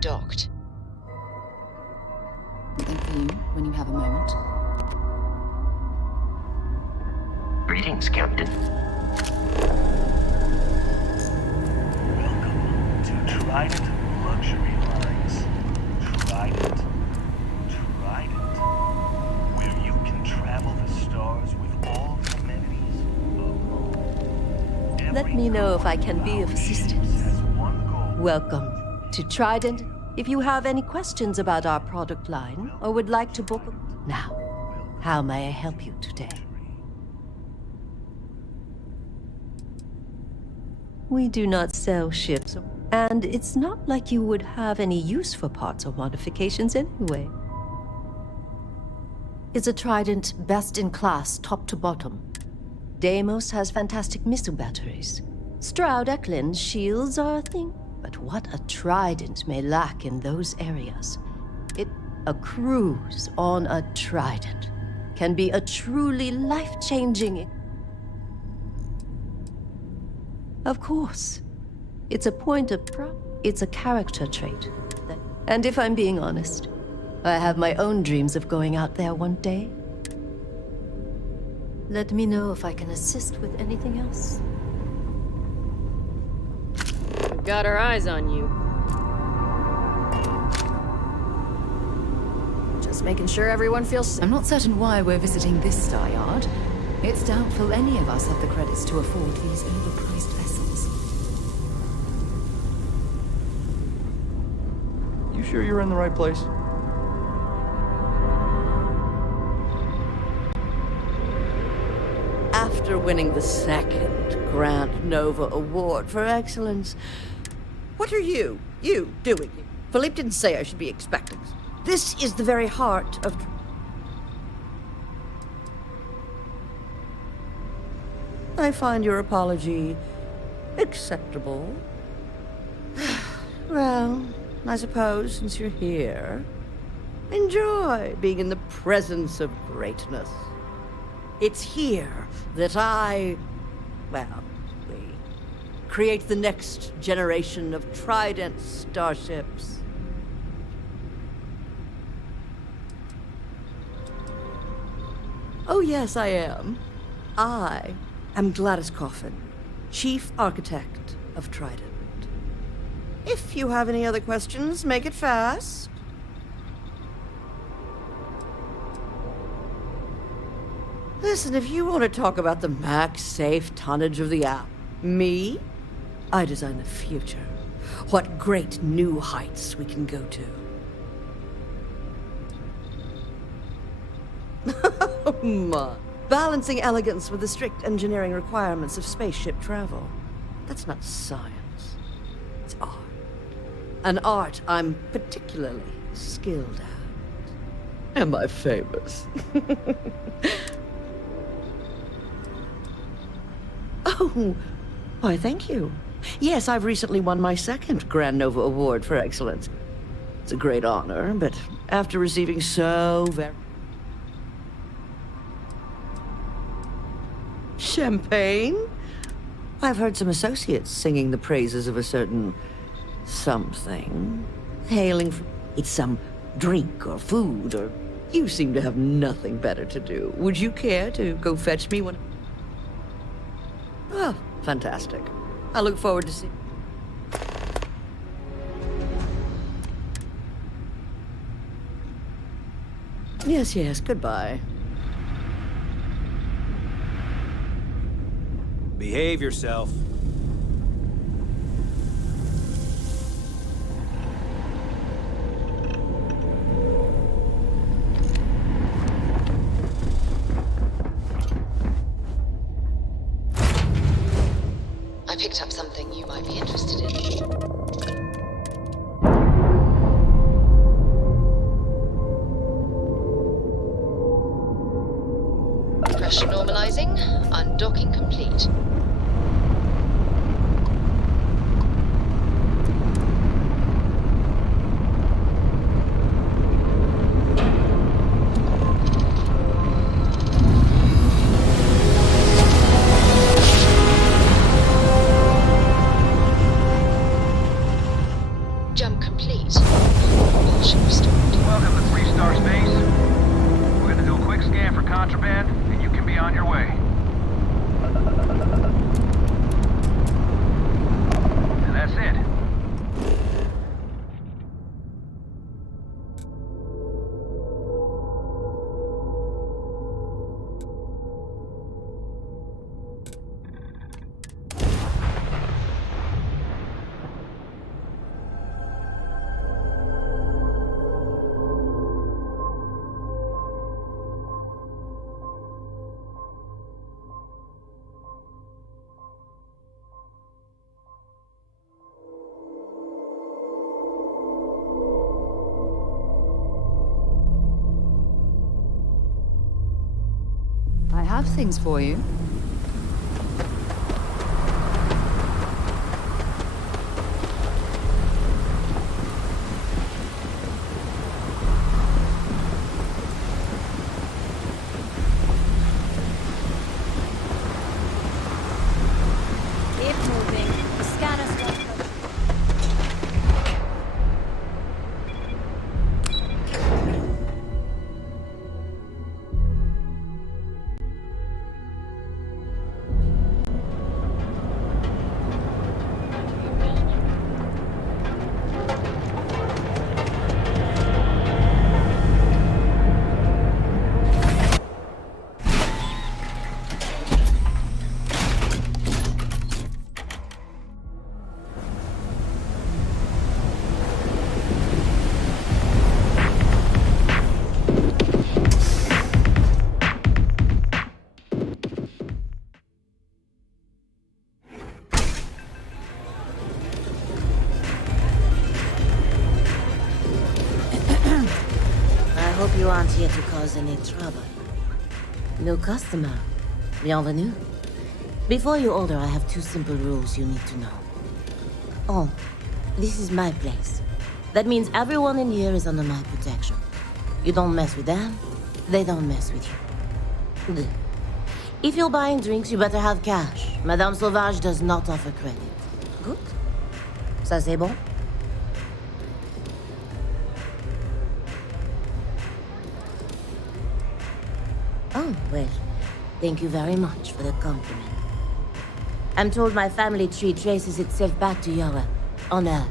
docked. Something for you when you have a moment. Greetings, Captain. Welcome to Trident Luxury Lines. Trident. Where you can travel the stars with all the amenities alone. Let me know if I can be of assistance. Welcome to Trident. If you have any questions about our product line or would like to book a... Now, how may I help you today? We do not sell ships, and it's not like you would have any use for parts or modifications anyway. It's a Trident best-in-class, top to bottom. Deimos has fantastic missile batteries. Stroud Eklund's shields are a thing. But what a Trident may lack in those areas. A cruise on a Trident can be a truly life-changing... Of course, it's a point of pride. It's a character trait. And if I'm being honest, I have my own dreams of going out there one day. Let me know if I can assist with anything else. We've got our eyes on you. Just making sure everyone feels safe. I'm not certain why we're visiting this star yard. It's doubtful any of us have the credits to afford these overpriced vessels. You sure you're in the right place? After winning the second Grand Nova Award for Excellence, what are you doing? Philippe didn't say I should be expecting. This is the very heart of... I find your apology acceptable. Well, I suppose since you're here, enjoy being in the presence of greatness. It's here that we create the next generation of Trident starships. Oh yes, I am. I am Gladys Coffin, Chief Architect of Trident. If you have any other questions, make it fast. Listen, if you want to talk about the max safe tonnage of the app, me? I design the future. What great new heights we can go to. My. Balancing elegance with the strict engineering requirements of spaceship travel. That's not science. It's art. An art I'm particularly skilled at. Am I famous? Oh, why, thank you. Yes, I've recently won my second Grand Nova Award for Excellence. It's a great honor, but after receiving so very... Champagne? I've heard some associates singing the praises of a certain something. Hailing from... It's some drink or food or... You seem to have nothing better to do. Would you care to go fetch me one? Oh, fantastic. I look forward to seeing... Yes, goodbye. Behave yourself. I picked up something you might be interested in. Pressure normalizing, undocking complete. Jump complete. Connection restored. Welcome to 3-star space. We're gonna do a quick scan for contraband, and you can be on your way. And that's it. I have things for you. Keep moving. The scanners won't go. I hope you aren't here to cause any trouble. New customer. Bienvenue. Before you order, I have 2 simple rules you need to know. Oh, this is my place. That means everyone in here is under my protection. You don't mess with them, they don't mess with you. Good. If you're buying drinks, you better have cash. Madame Sauvage does not offer credit. Good? Ça c'est bon? Oh, well, thank you very much for the compliment. I'm told my family tree traces itself back to your honor,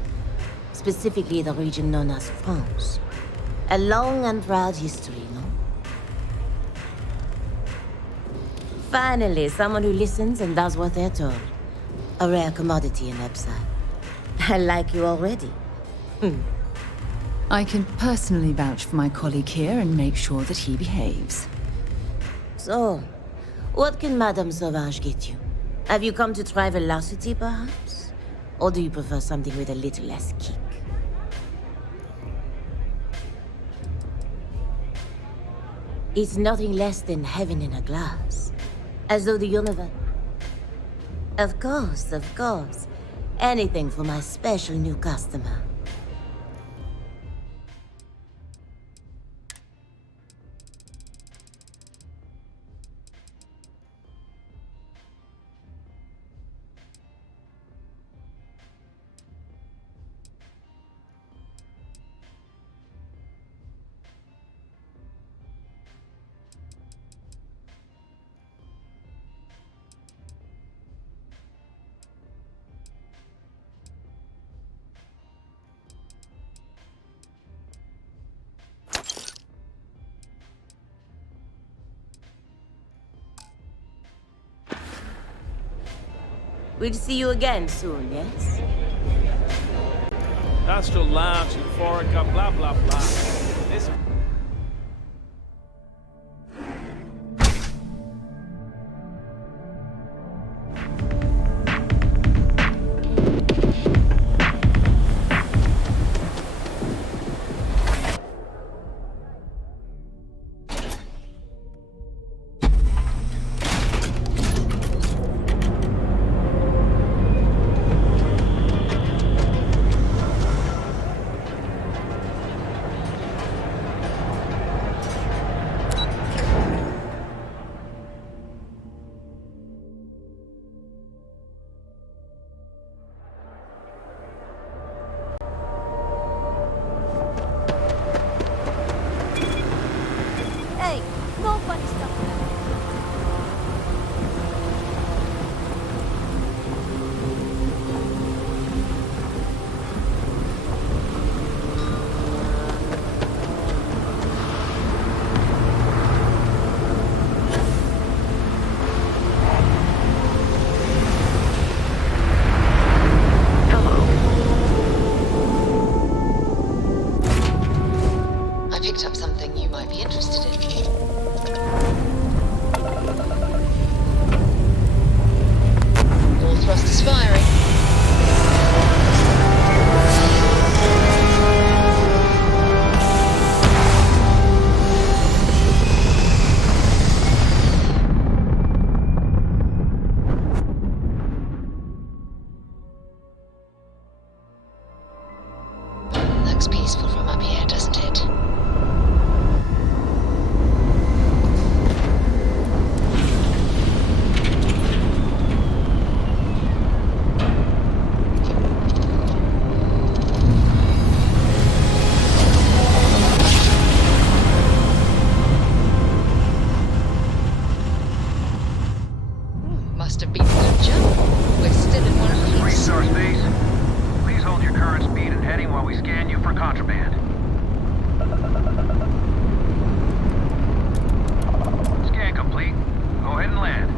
specifically the region known as France. A long and proud history, no? Finally, someone who listens and does what they're told. A rare commodity in Epsa. I like you already. I can personally vouch for my colleague here and make sure that he behaves. So, what can Madame Sauvage get you? Have you come to try velocity, perhaps? Or do you prefer something with a little less kick? It's nothing less than heaven in a glass. As though the universe... Of course, of course. Anything for my special new customer. We'll see you again soon, yes? Hasta lounge, euphorica, blah, blah, blah. This... I picked up something you might be interested in. All thrusters firing. Looks peaceful from up here, doesn't it? Must have been a good jump. We're still in one piece. Three-star space. Please hold your current speed and heading while we scan you for contraband. Scan complete. Go ahead and land.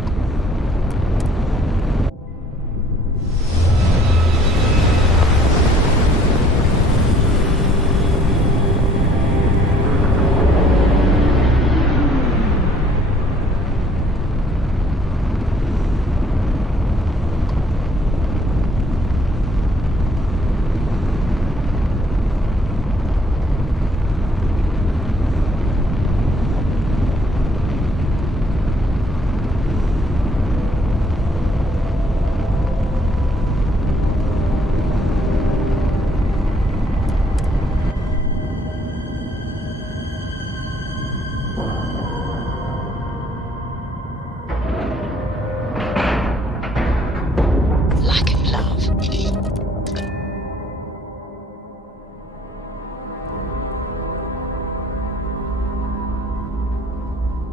Like and love.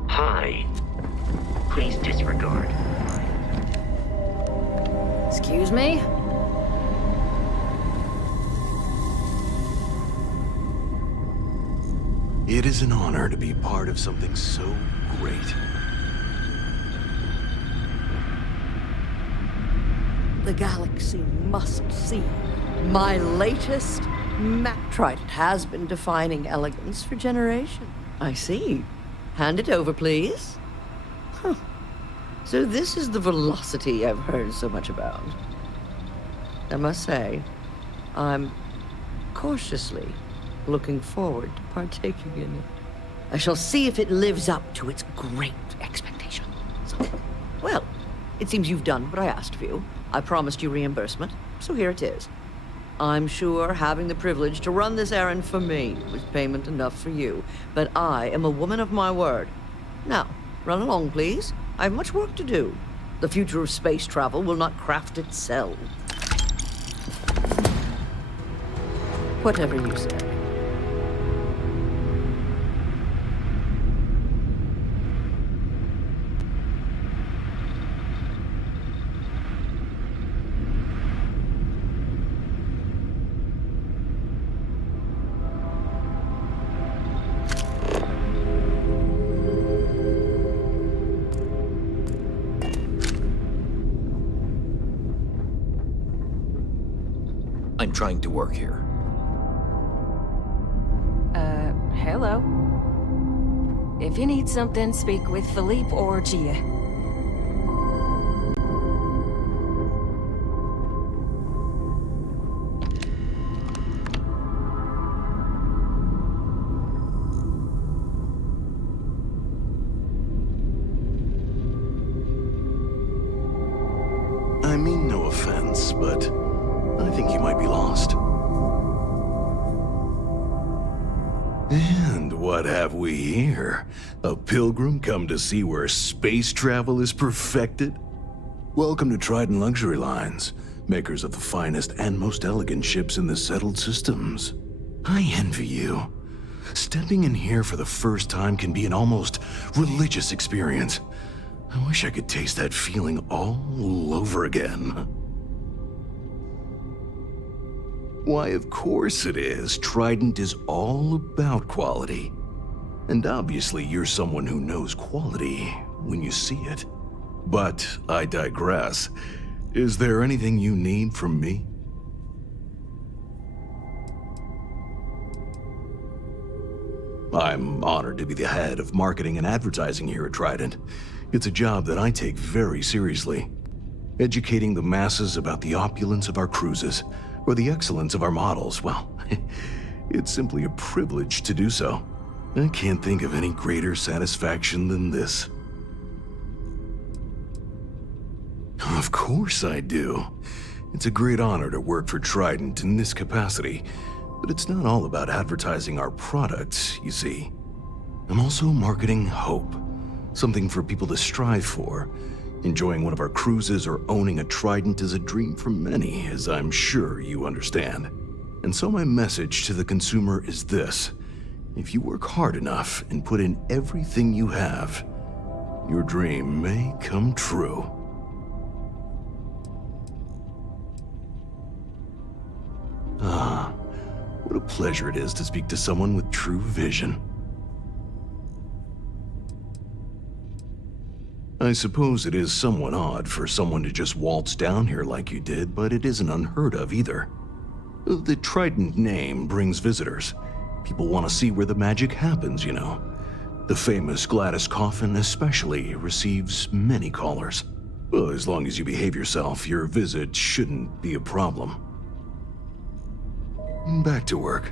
Hi. Please disregard. Excuse me? It is an honor to be part of something so great. The galaxy must see my latest map. Trident has been defining elegance for generations. I see. Hand it over, please. Huh. So this is the velocity I've heard so much about. I must say, I'm cautiously looking forward to partaking in it. I shall see if it lives up to its great expectations. Well, it seems you've done what I asked of you. I promised you reimbursement, so here it is. I'm sure having the privilege to run this errand for me was payment enough for you, but I am a woman of my word. Now, run along, please. I have much work to do. The future of space travel will not craft itself. Whatever you say. I'm trying to work here. Hello. If you need something, speak with Philippe or Gia. I mean no offense, but I think you might be lost. And what have we here? A pilgrim come to see where space travel is perfected? Welcome to Trident Luxury Lines, makers of the finest and most elegant ships in the settled systems. I envy you. Stepping in here for the first time can be an almost religious experience. I wish I could taste that feeling all over again. Why, of course it is. Trident is all about quality. And obviously you're someone who knows quality when you see it. But I digress. Is there anything you need from me? I'm honored to be the head of marketing and advertising here at Trident. It's a job that I take very seriously. Educating the masses about the opulence of our cruises, or the excellence of our models, well, it's simply a privilege to do so. I can't think of any greater satisfaction than this. Of course I do. It's a great honor to work for Trident in this capacity, but it's not all about advertising our products, you see. I'm also marketing hope, something for people to strive for. Enjoying one of our cruises or owning a Trident is a dream for many, as I'm sure you understand. And so my message to the consumer is this: if you work hard enough and put in everything you have, your dream may come true. Ah, what a pleasure it is to speak to someone with true vision. I suppose it is somewhat odd for someone to just waltz down here like you did, but it isn't unheard of either. The Trident name brings visitors. People want to see where the magic happens, you know. The famous Gladys Coffin especially receives many callers. Well, as long as you behave yourself, your visit shouldn't be a problem. Back to work.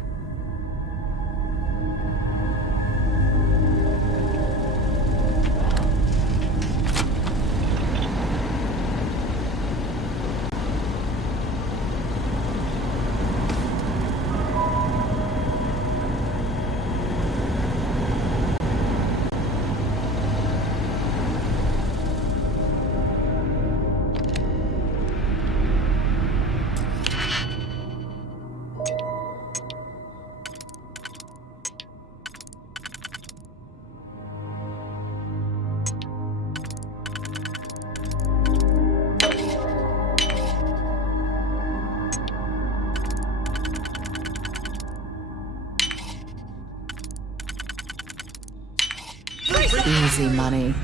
Easy money.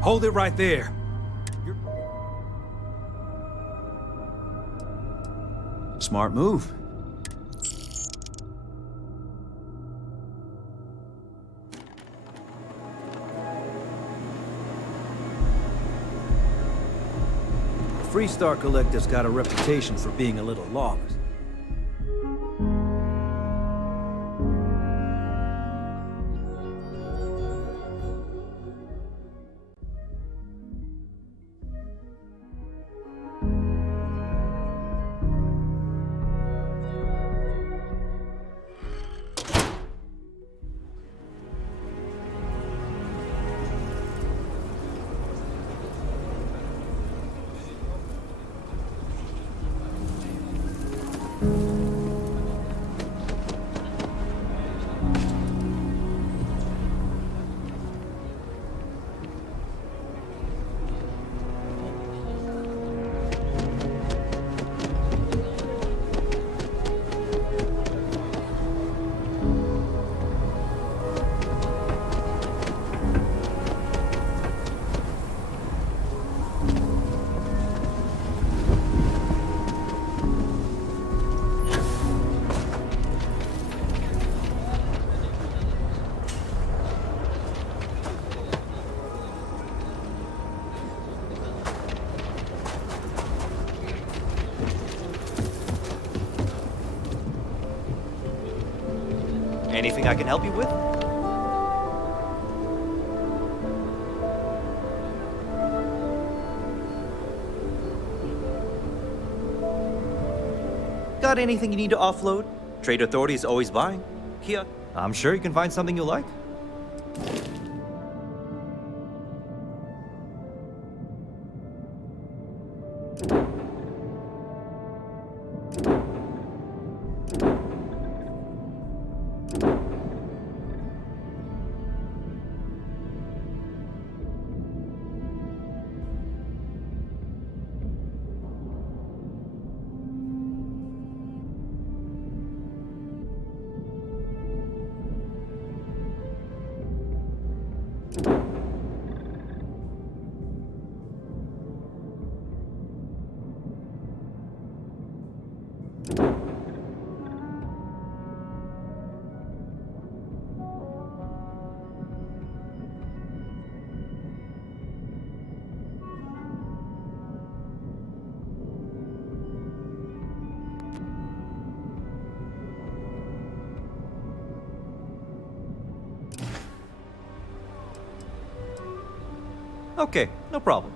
Hold it right there. Smart move. The Freestar Collective's got a reputation for being a little lawless. Anything I can help you with? Got anything you need to offload? Trade Authority is always buying. Here, I'm sure you can find something you like. Okay, no problem.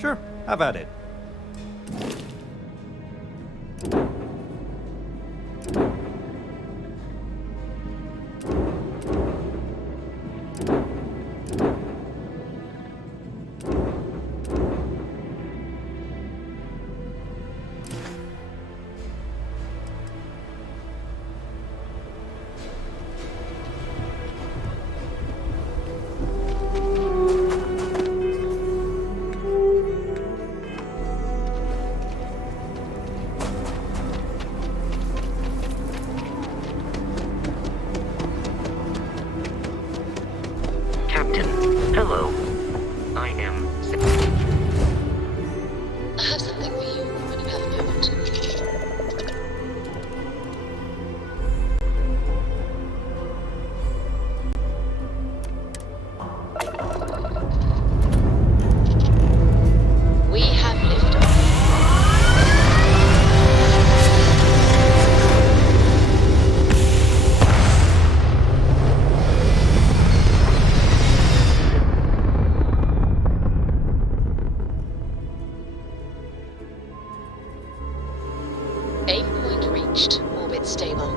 Sure, have at it. Captain, hello. I am... I have something for you when you have a moment. We have liftoff. Aim point reached. Orbit stable.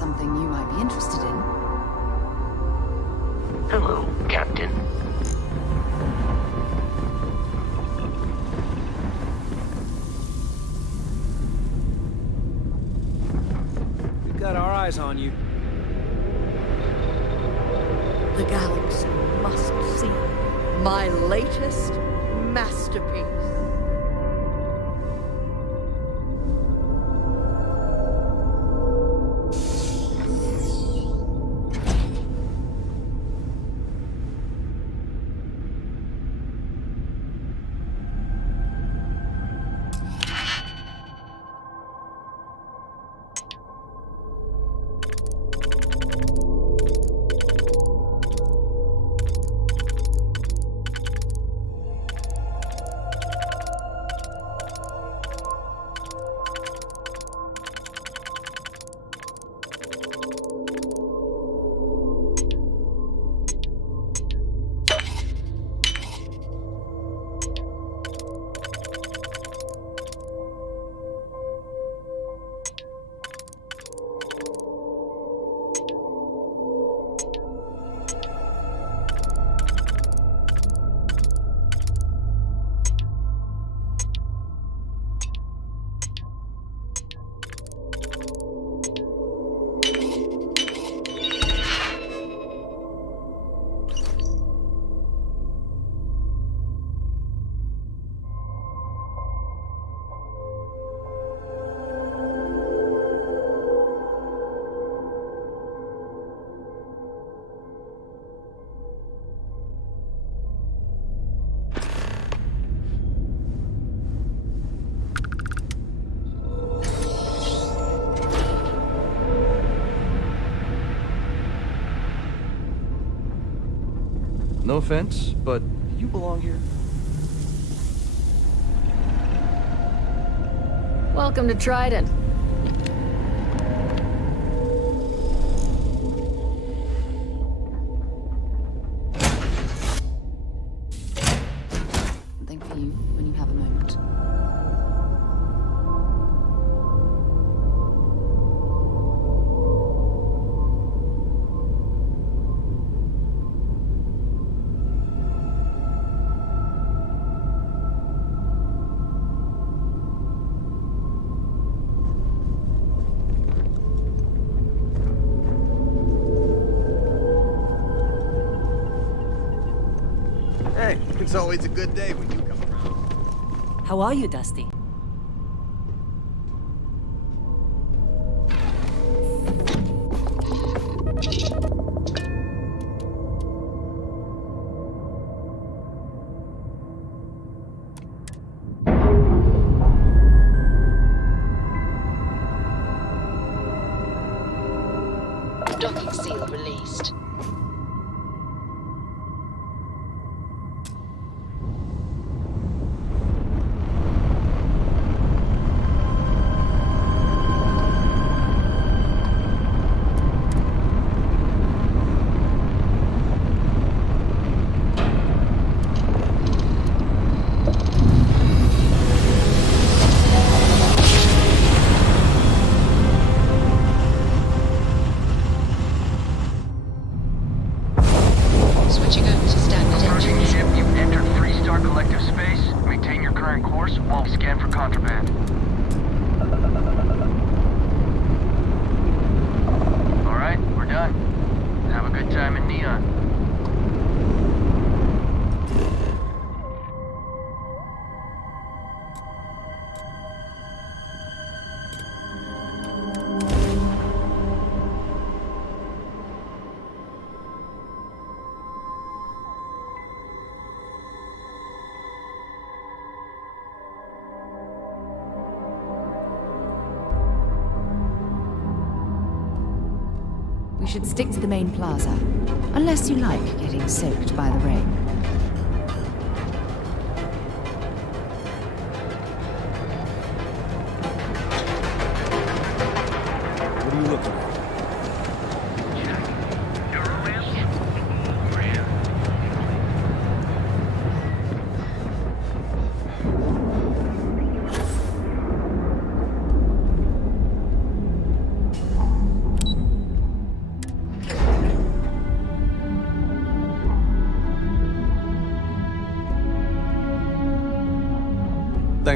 something you might be interested in. Hello, Captain. We've got our eyes on you. The galaxy must see my latest masterpiece. No offense, but you belong here. Welcome to Trident. Something for you when you have a moment. Hey, it's always a good day when you come around. How are you, Dusty? Docking seal released. Switching over to standard Approaching engines. ship, you've entered 3-star collective space. Maintain your current course while we scan for contraband. Alright, we're done. Have a good time in Neon. We should stick to the main plaza, unless you like getting soaked by the rain. What are you looking at?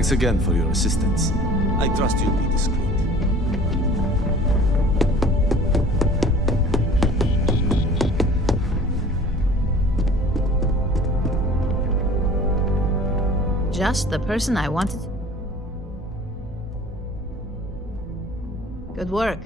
Thanks again for your assistance. I trust you'll be discreet. Just the person I wanted. Good work.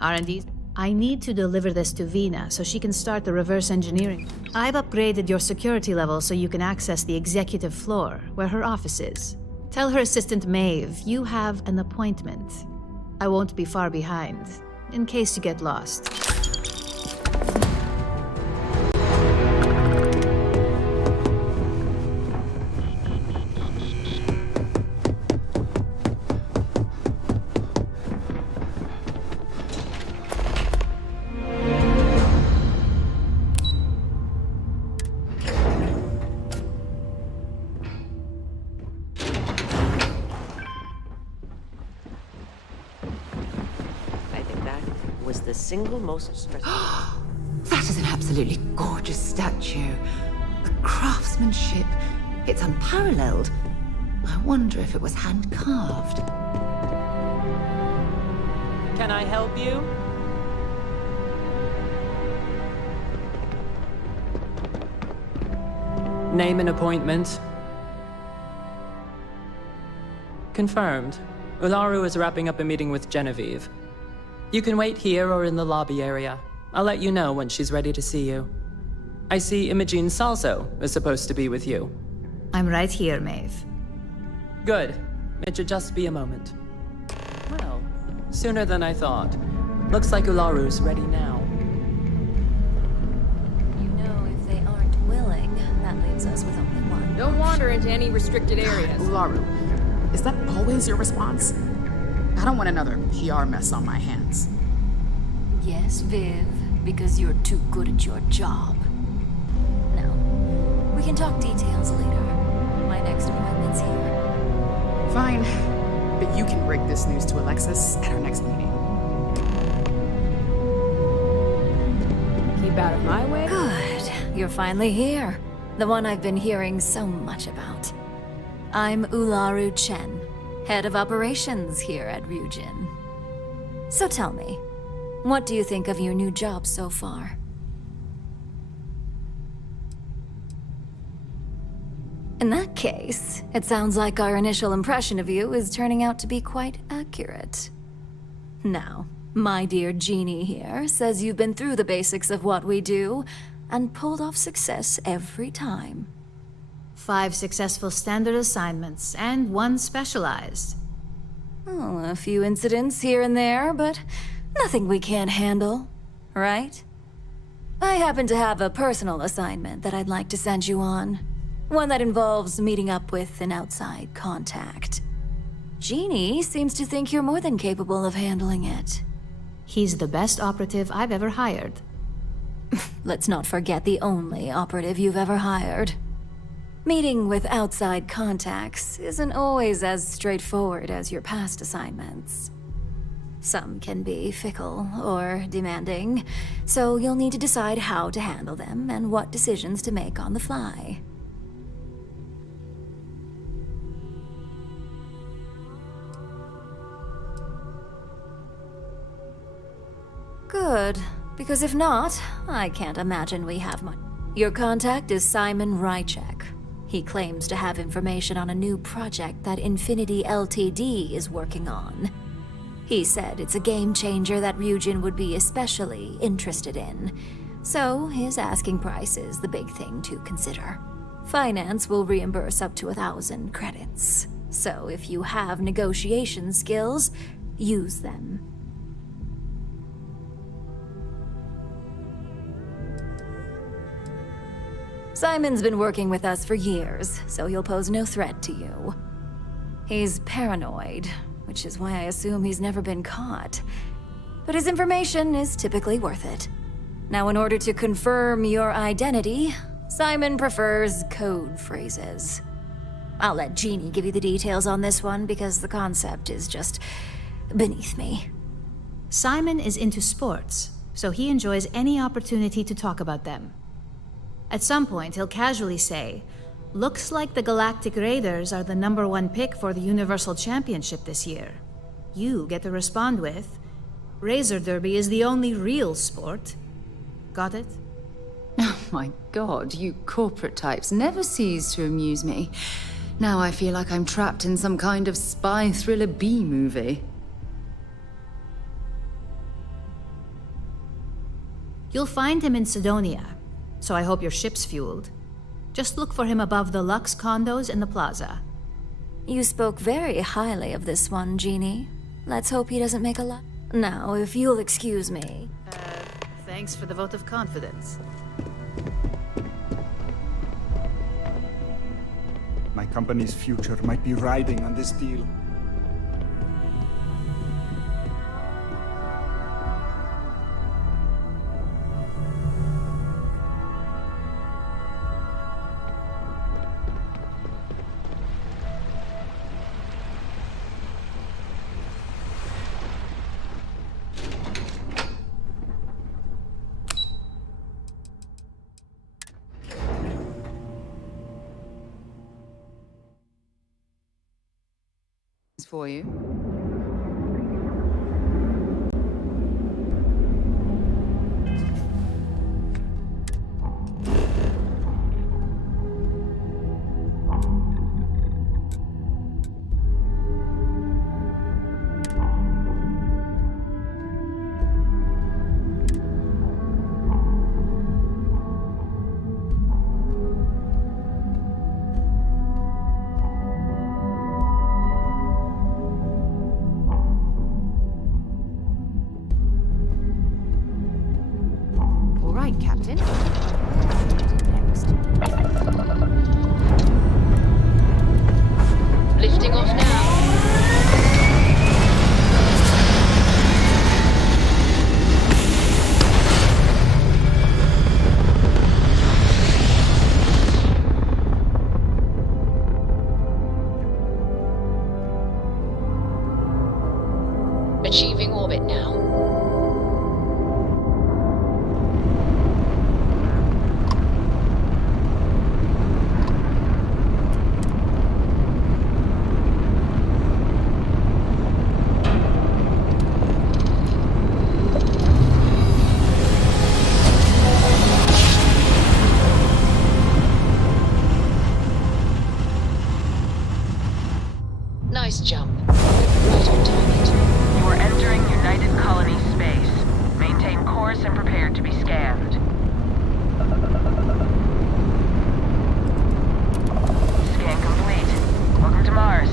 R&D. I need to deliver this to Vina so she can start the reverse engineering. I've upgraded your security level so you can access the executive floor, where her office is. Tell her assistant Maeve you have an appointment. I won't be far behind, in case you get lost. Was the single most stressful. That is an absolutely gorgeous statue. The craftsmanship, it's unparalleled. I wonder if it was hand-carved. Can I help you? Name and appointment. Confirmed. Ularu is wrapping up a meeting with Genevieve. You can wait here or in the lobby area. I'll let you know when she's ready to see you. I see Imogene Salso is supposed to be with you. I'm right here, Maeve. Good. It should just be a moment. Well, sooner than I thought. Looks like Ularu's ready now. You know, if they aren't willing, that leaves us with only one. Don't wander into any restricted areas. Ularu, is that always your response? I don't want another PR mess on my hands. Yes, Viv, because you're too good at your job. No, we can talk details later. My next appointment's here. Fine, but you can break this news to Alexis at our next meeting. Keep out of my way. Good. You're finally here. The one I've been hearing so much about. I'm Ularu Chen, head of operations here at Ryujin. So tell me, what do you think of your new job so far? In that case, it sounds like our initial impression of you is turning out to be quite accurate. Now, my dear Jeannie here says you've been through the basics of what we do and pulled off success every time. 5 successful standard assignments and 1 specialized. Oh, a few incidents here and there, but nothing we can't handle, right? I happen to have a personal assignment that I'd like to send you on. One that involves meeting up with an outside contact. Jeannie seems to think you're more than capable of handling it. He's the best operative I've ever hired. Let's not forget the only operative you've ever hired. Meeting with outside contacts isn't always as straightforward as your past assignments. Some can be fickle or demanding, so you'll need to decide how to handle them and what decisions to make on the fly. Good, because if not, I can't imagine we have much. Your contact is Simon Rychek. He claims to have information on a new project that Infinity Ltd is working on. He said it's a game changer that Ryujin would be especially interested in. So his asking price is the big thing to consider. Finance will reimburse up to 1,000 credits. So if you have negotiation skills, use them. Simon's been working with us for years, so he'll pose no threat to you. He's paranoid, which is why I assume he's never been caught. But his information is typically worth it. Now, in order to confirm your identity, Simon prefers code phrases. I'll let Jeannie give you the details on this one because the concept is just beneath me. Simon is into sports, so he enjoys any opportunity to talk about them. At some point, he'll casually say, Looks like the Galactic Raiders are the #1 pick for the Universal Championship this year. You get to respond with, Razor Derby is the only real sport. Got it? Oh my god, you corporate types never cease to amuse me. Now I feel like I'm trapped in some kind of spy thriller B-movie. You'll find him in Sidonia, so I hope your ship's fueled. Just look for him above the Lux condos in the plaza. You spoke very highly of this one, Jeannie. Let's hope he doesn't make a lot. Now, if you'll excuse me. Thanks for the vote of confidence. My company's future might be riding on this deal. For you. Captain. Lifting off now. Achieving orbit now. Nice jump. Right on target. You are entering United Colony space. Maintain course and prepare to be scanned. Scan complete. Welcome to Mars.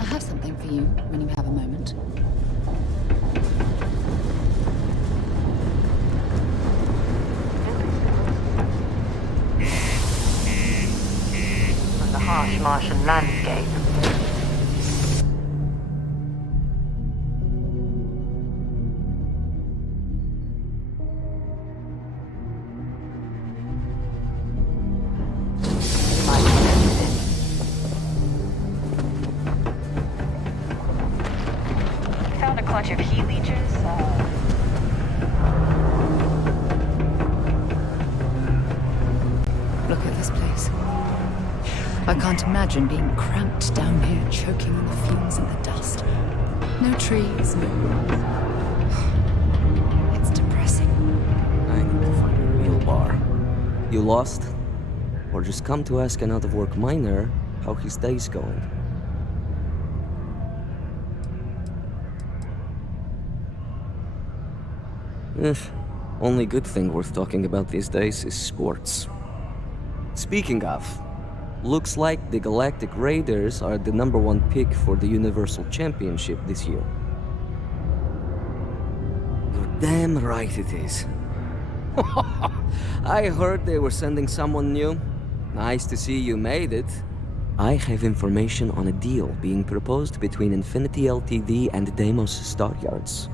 I have something for you when you have a moment. On the harsh Martian landscape. Found a clutch of heat leeches. Look at this place. I can't imagine being cramped down here, choking on the fumes and the dust. No trees, no... It's depressing. I need to find a real bar. You lost? Or just come to ask an out-of-work miner how his day's going? Only good thing worth talking about these days is sports. Speaking of, looks like the Galactic Raiders are the #1 pick for the Universal Championship this year. You're damn right it is. I heard they were sending someone new. Nice to see you made it. I have information on a deal being proposed between Infinity Ltd. And Deimos Staryards.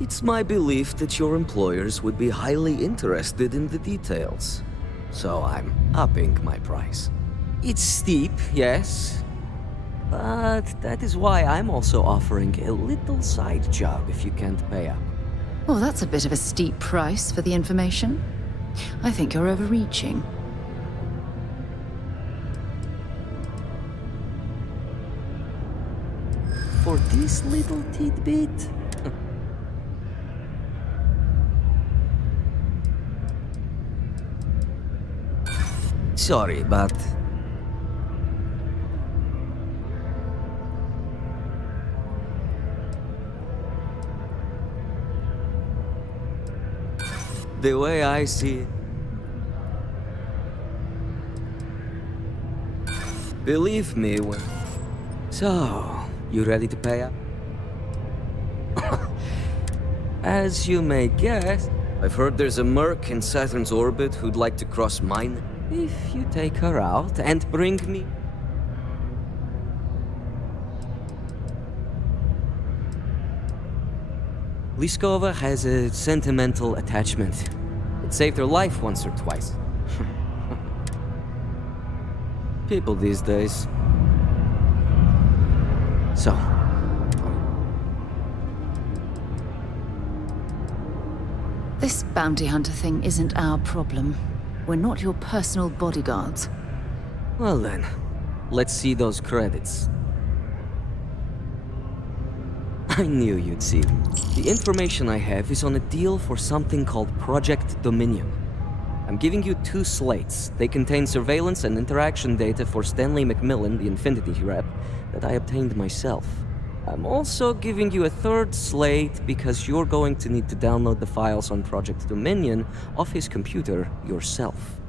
It's my belief that your employers would be highly interested in the details. So I'm upping my price. It's steep, yes. But that is why I'm also offering a little side job if you can't pay up. Well, that's a bit of a steep price for the information. I think you're overreaching. For this little tidbit? Sorry, but... the way I see it... believe me when... So, you ready to pay up? As you may guess, I've heard there's a merc in Saturn's orbit who'd like to cross mine. If you take her out and bring me... Liskova has a sentimental attachment. It saved her life once or twice. People these days. So... This bounty hunter thing isn't our problem. We're not your personal bodyguards. Well then, let's see those credits. I knew you'd see them. The information I have is on a deal for something called Project Dominion. I'm giving you 2 slates. They contain surveillance and interaction data for Stanley McMillan, the Infinity rep, that I obtained myself. I'm also giving you a 3rd slate because you're going to need to download the files on Project Dominion off his computer yourself.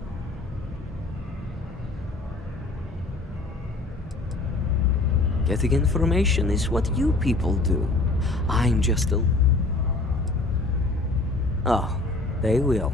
Getting information is what you people do. I'm just a... Oh, they will.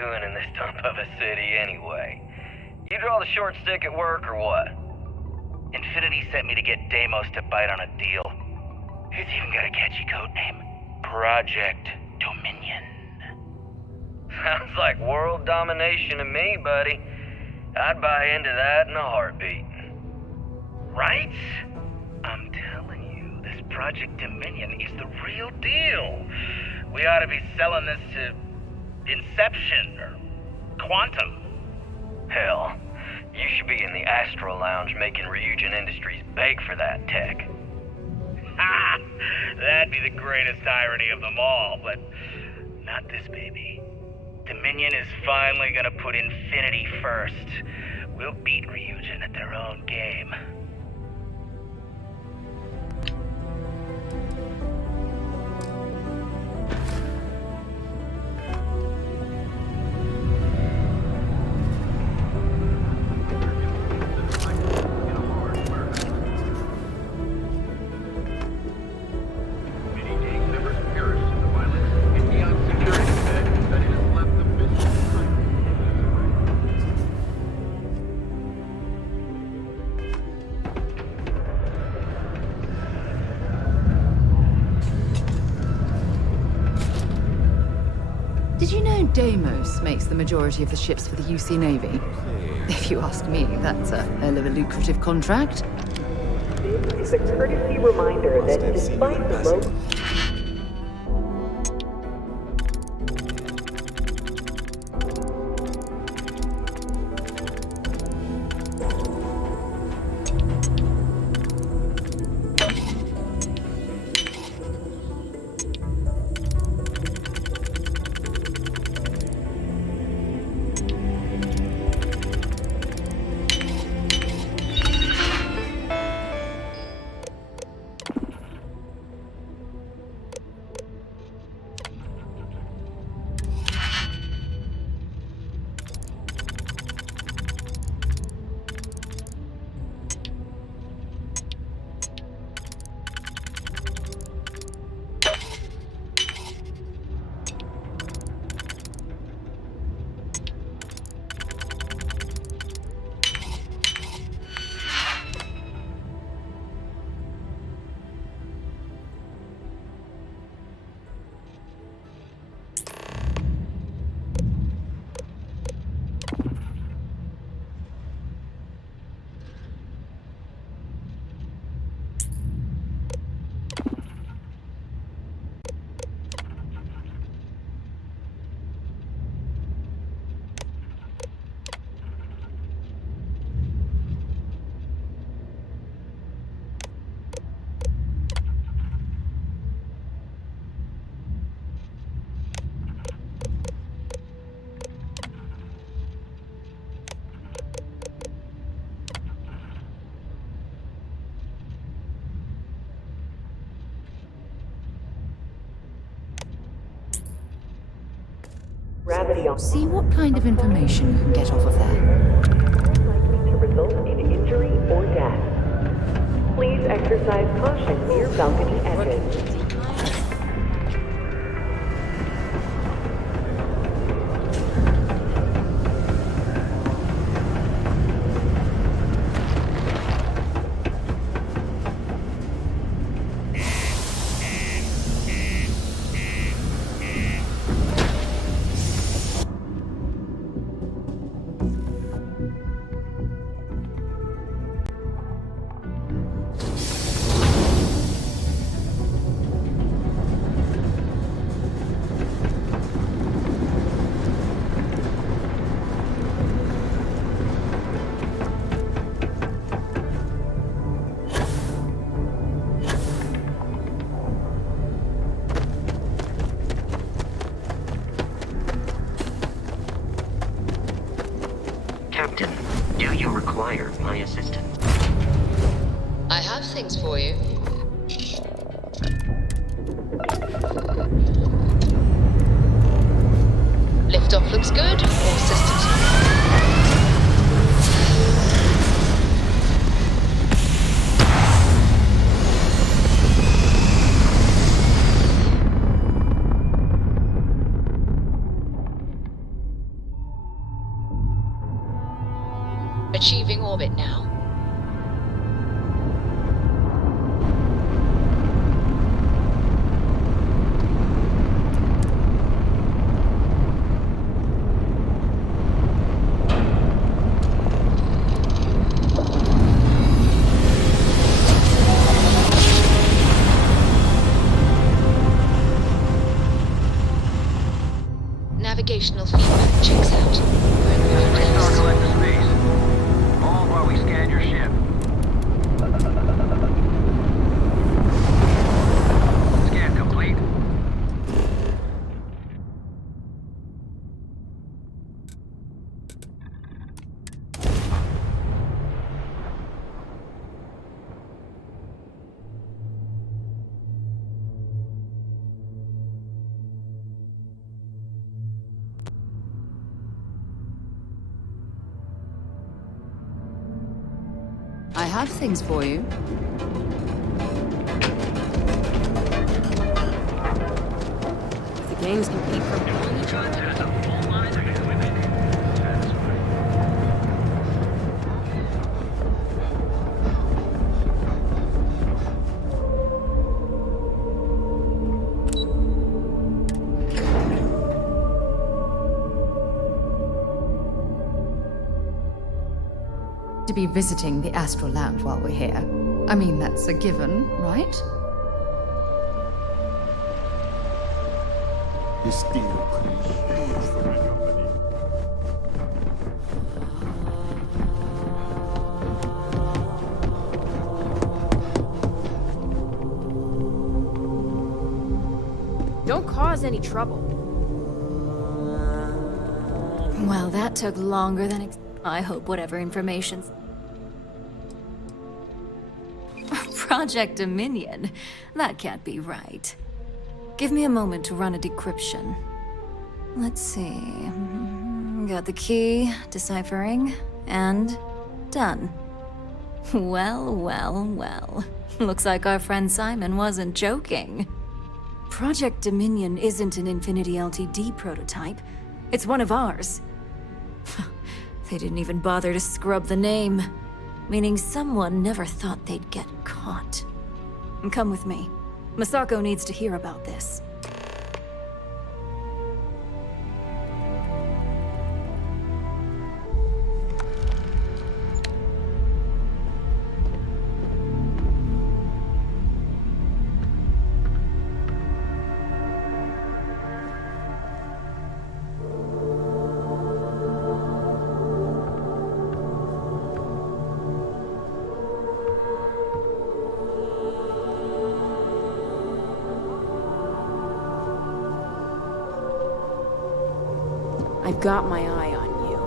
doing in this dump of a city anyway? You draw the short stick at work or what? Infinity sent me to get Deimos to bite on a deal. He's even got a catchy code name. Project Dominion. Sounds like world domination to me, buddy. I'd buy into that in a heartbeat. Right? I'm telling you, this Project Dominion is the real deal. We ought to be selling this to Inception or Quantum. Hell, you should be in the Astro Lounge making Ryujin Industries beg for that tech. Ha! That'd be the greatest irony of them all, but not this baby. Dominion is finally gonna put Infinity first. We'll beat Ryujin at their own game. Deimos makes the majority of the ships for the UC Navy. If you ask me, that's a hell of a lucrative contract. This is a courtesy reminder that despite the low... See what kind of information you can get off of there. likely to result in injury or death. Please exercise caution near balcony edges. Captain, do you require my assistance? I have things for you. Liftoff looks good, or systems? Achieving orbit now. Navigational feedback checks out. We're in the right place. Restore collective space. Hold while we scan your ship. Scan complete. I have things for you. If the games compete for to be visiting the Astral Lounge while we're here. I mean, that's a given, right? This deal could be huge for my company. Don't cause any trouble. Well, that took longer than I hope whatever information's... Project Dominion? That can't be right. Give me a moment to run a decryption. Let's see... Got the key, deciphering, and... done. Well, well, well. Looks like our friend Simon wasn't joking. Project Dominion isn't an Infinity Ltd prototype. It's one of ours. They didn't even bother to scrub the name, meaning someone never thought they'd get caught. Come with me. Masako needs to hear about this. I've got my eye on you.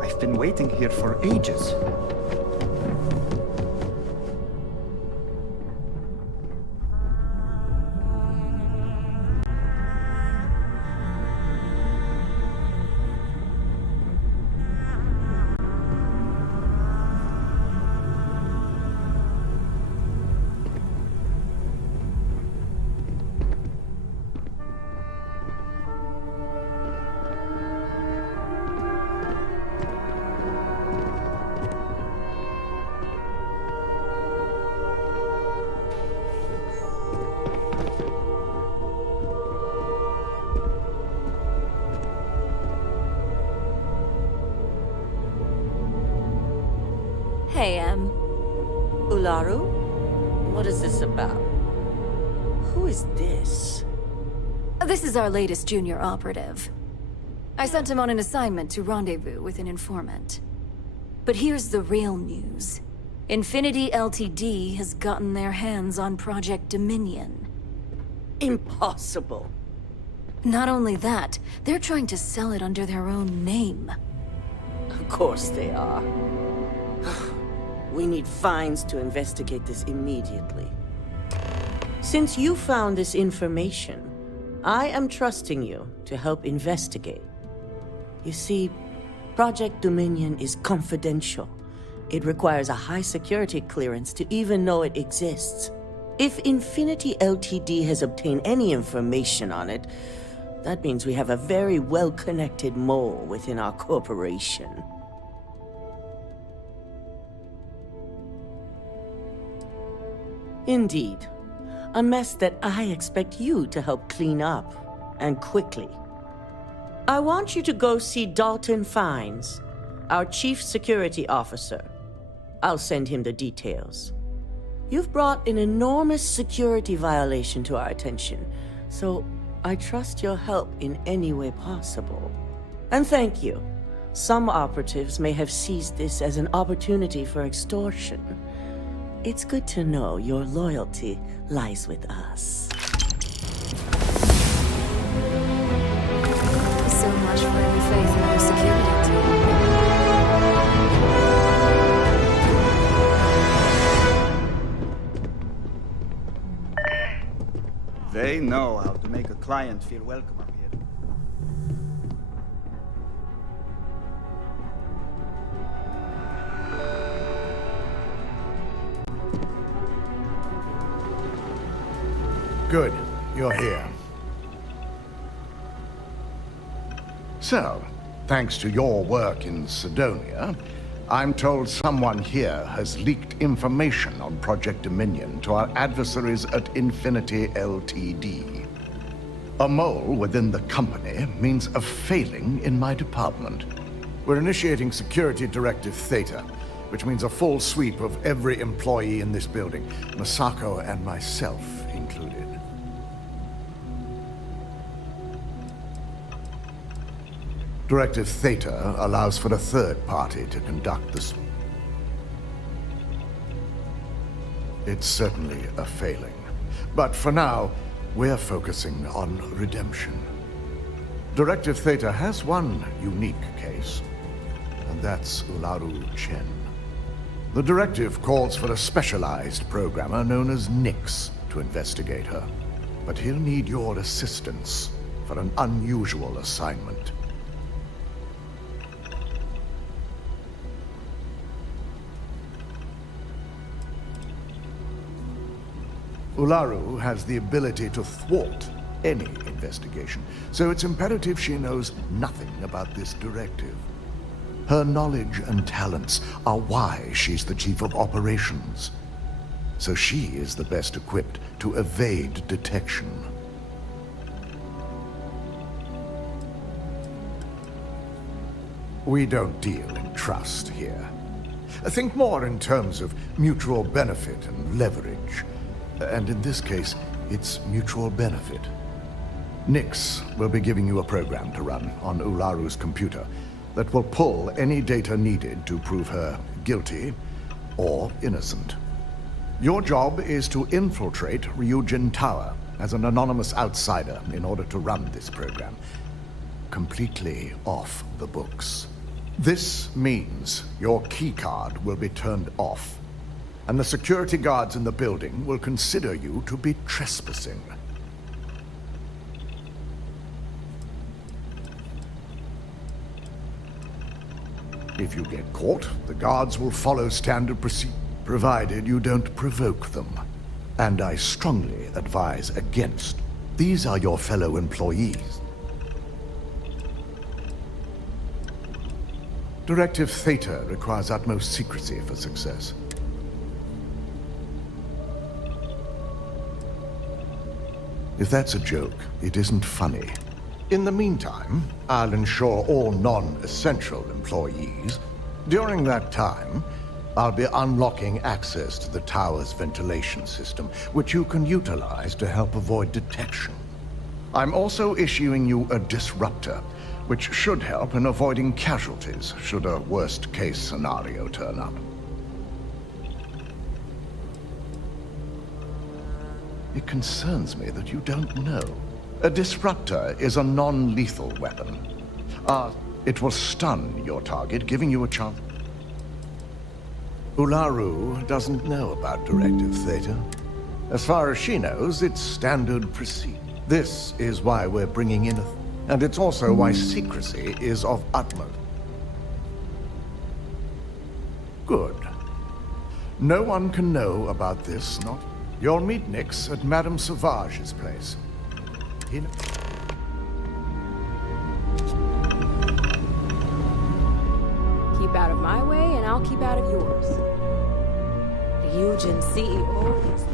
I've been waiting here for ages. Hey, Ularu? What is this about? Who is this? This is our latest junior operative. I sent him on an assignment to rendezvous with an informant. But here's the real news. Infinity Ltd has gotten their hands on Project Dominion. Impossible. Not only that, they're trying to sell it under their own name. Of course they are. We need fines to investigate this immediately. Since you found this information, I am trusting you to help investigate. You see, Project Dominion is confidential. It requires a high security clearance to even know it exists. If Infinity Ltd has obtained any information on it, that means we have a very well-connected mole within our corporation. Indeed. A mess that I expect you to help clean up, and quickly. I want you to go see Dalton Fiennes, our Chief Security Officer. I'll send him the details. You've brought an enormous security violation to our attention, so I trust your help in any way possible. And thank you. Some operatives may have seized this as an opportunity for extortion. It's good to know your loyalty lies with us. So much for your faith in our security team. They know how to make a client feel welcome up here. Good. You're here. So, thanks to your work in Sidonia, I'm told someone here has leaked information on Project Dominion to our adversaries at Infinity Ltd. A mole within the company means a failing in my department. We're initiating Security Directive Theta, which means a full sweep of every employee in this building, Masako and myself included. Directive Theta allows for a third party to conduct this. It's certainly a failing. But for now, we're focusing on redemption. Directive Theta has one unique case, and that's Ularu Chen. The directive calls for a specialized programmer known as Nix to investigate her. But he'll need your assistance for an unusual assignment. Ularu has the ability to thwart any investigation, so it's imperative she knows nothing about this directive. Her knowledge and talents are why she's the chief of operations. So she is the best equipped to evade detection. We don't deal in trust here. Think more in terms of mutual benefit and leverage. And in this case, it's mutual benefit. Nix will be giving you a program to run on Ularu's computer that will pull any data needed to prove her guilty or innocent. Your job is to infiltrate Ryujin Tower as an anonymous outsider in order to run this program. Completely off the books. This means your keycard will be turned off, and the security guards in the building will consider you to be trespassing. If you get caught, the guards will follow standard procedure, provided you don't provoke them. And I strongly advise against. These are your fellow employees. Directive Theta requires utmost secrecy for success. If that's a joke, it isn't funny. In the meantime, I'll ensure all non-essential employees. During that time, I'll be unlocking access to the tower's ventilation system, which you can utilize to help avoid detection. I'm also issuing you a disruptor, which should help in avoiding casualties should a worst-case scenario turn up. It concerns me that you don't know. A disruptor is a non-lethal weapon. It will stun your target, giving you a chance. Ularu doesn't know about Directive Theta. As far as she knows, it's standard procedure. This is why we're bringing in and it's also why secrecy is of utmost. Good. No one can know about this, not... You'll meet Nix at Madame Sauvage's place. Keep out of my way, and I'll keep out of yours. Ryujin CEO is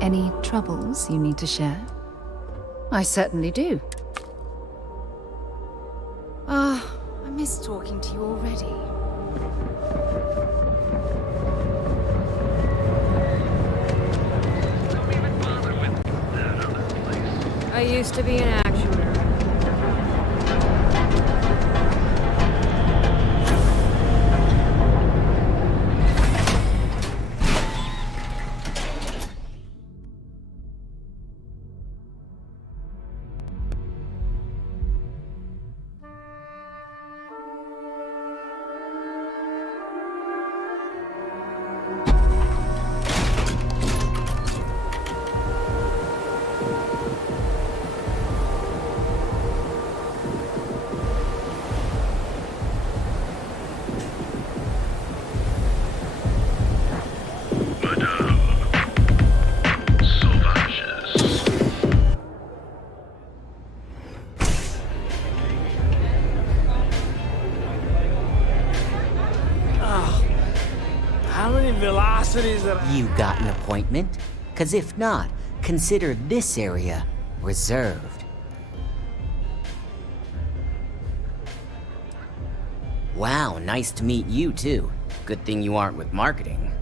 Any troubles you need to share? I certainly do. I miss talking to you already. I used to be an action nerd. velocities that You got an appointment? 'Cause if not, consider this area reserved. Wow, nice to meet you too. Good thing you aren't with marketing.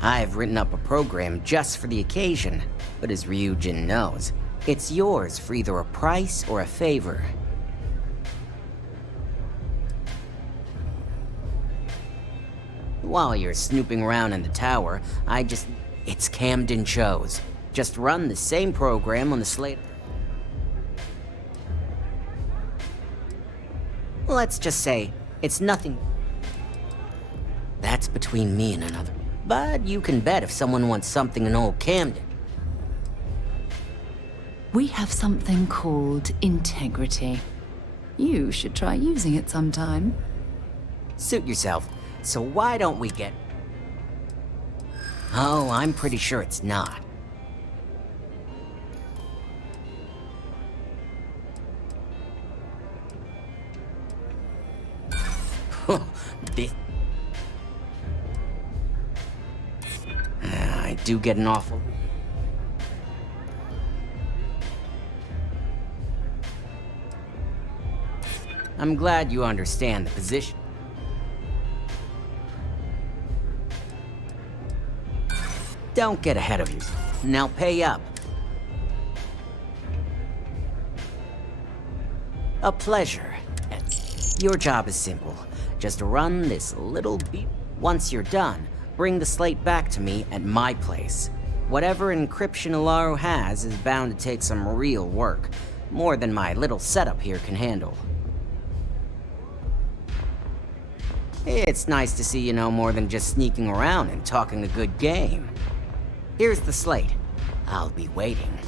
I've written up a program just for the occasion, but as Ryujin knows, it's yours for either a price or a favor. While you're snooping around in the tower, it's Camden Chose. Just run the same program on the slate. Let's just say, it's nothing. That's between me and another. But you can bet if someone wants something in old Camden. We have something called integrity. You should try using it sometime. Suit yourself. So why don't we get... Oh, I'm pretty sure it's not. This... I do get an awful... I'm glad you understand the position. Don't get ahead of yourself. Now pay up. A pleasure. Your job is simple. Just run this little beat. Once you're done, bring the slate back to me at my place. Whatever encryption Ilaru has is bound to take some real work. More than my little setup here can handle. It's nice to see you know more than just sneaking around and talking a good game. Here's the slate. I'll be waiting.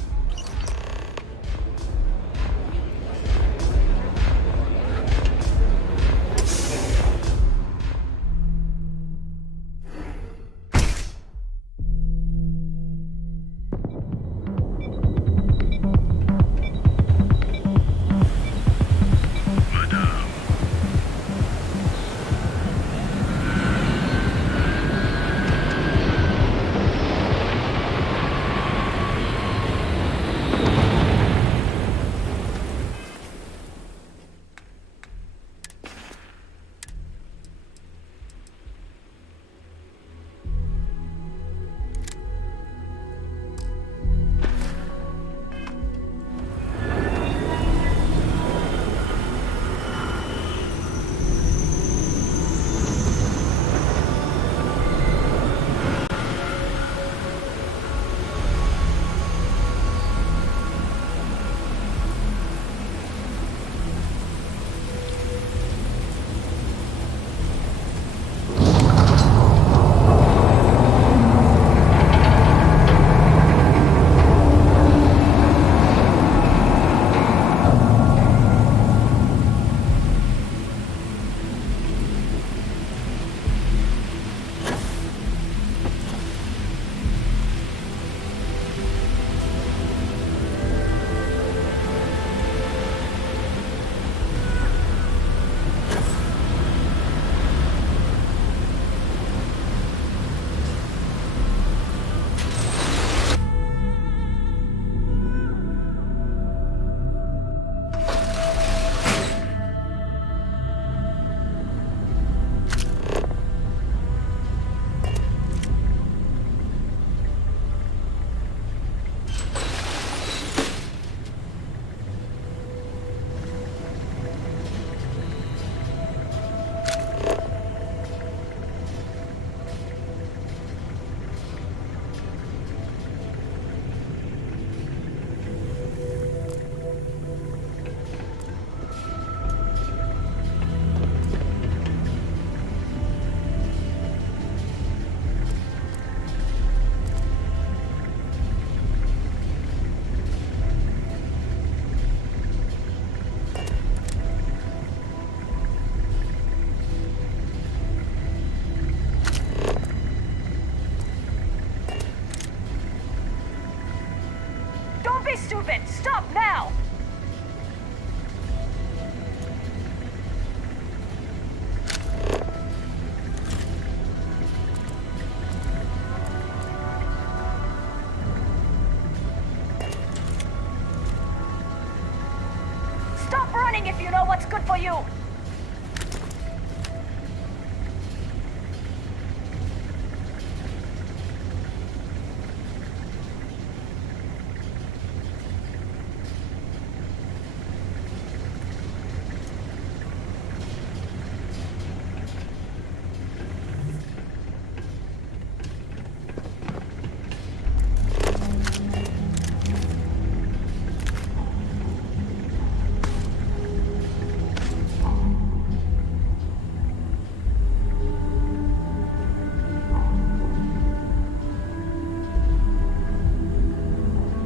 What's good for you?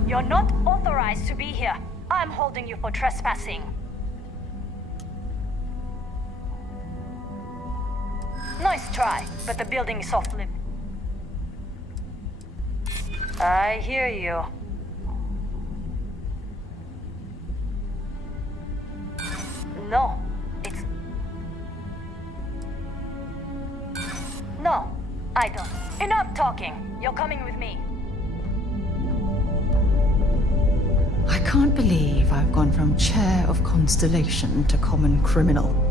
You're not authorized to be here. I'm holding you for trespassing. Nice try, but the building is off-limits. I hear you. No, it's... No, I don't. Enough talking. You're coming with me. I can't believe I've gone from chair of constellation to common criminal.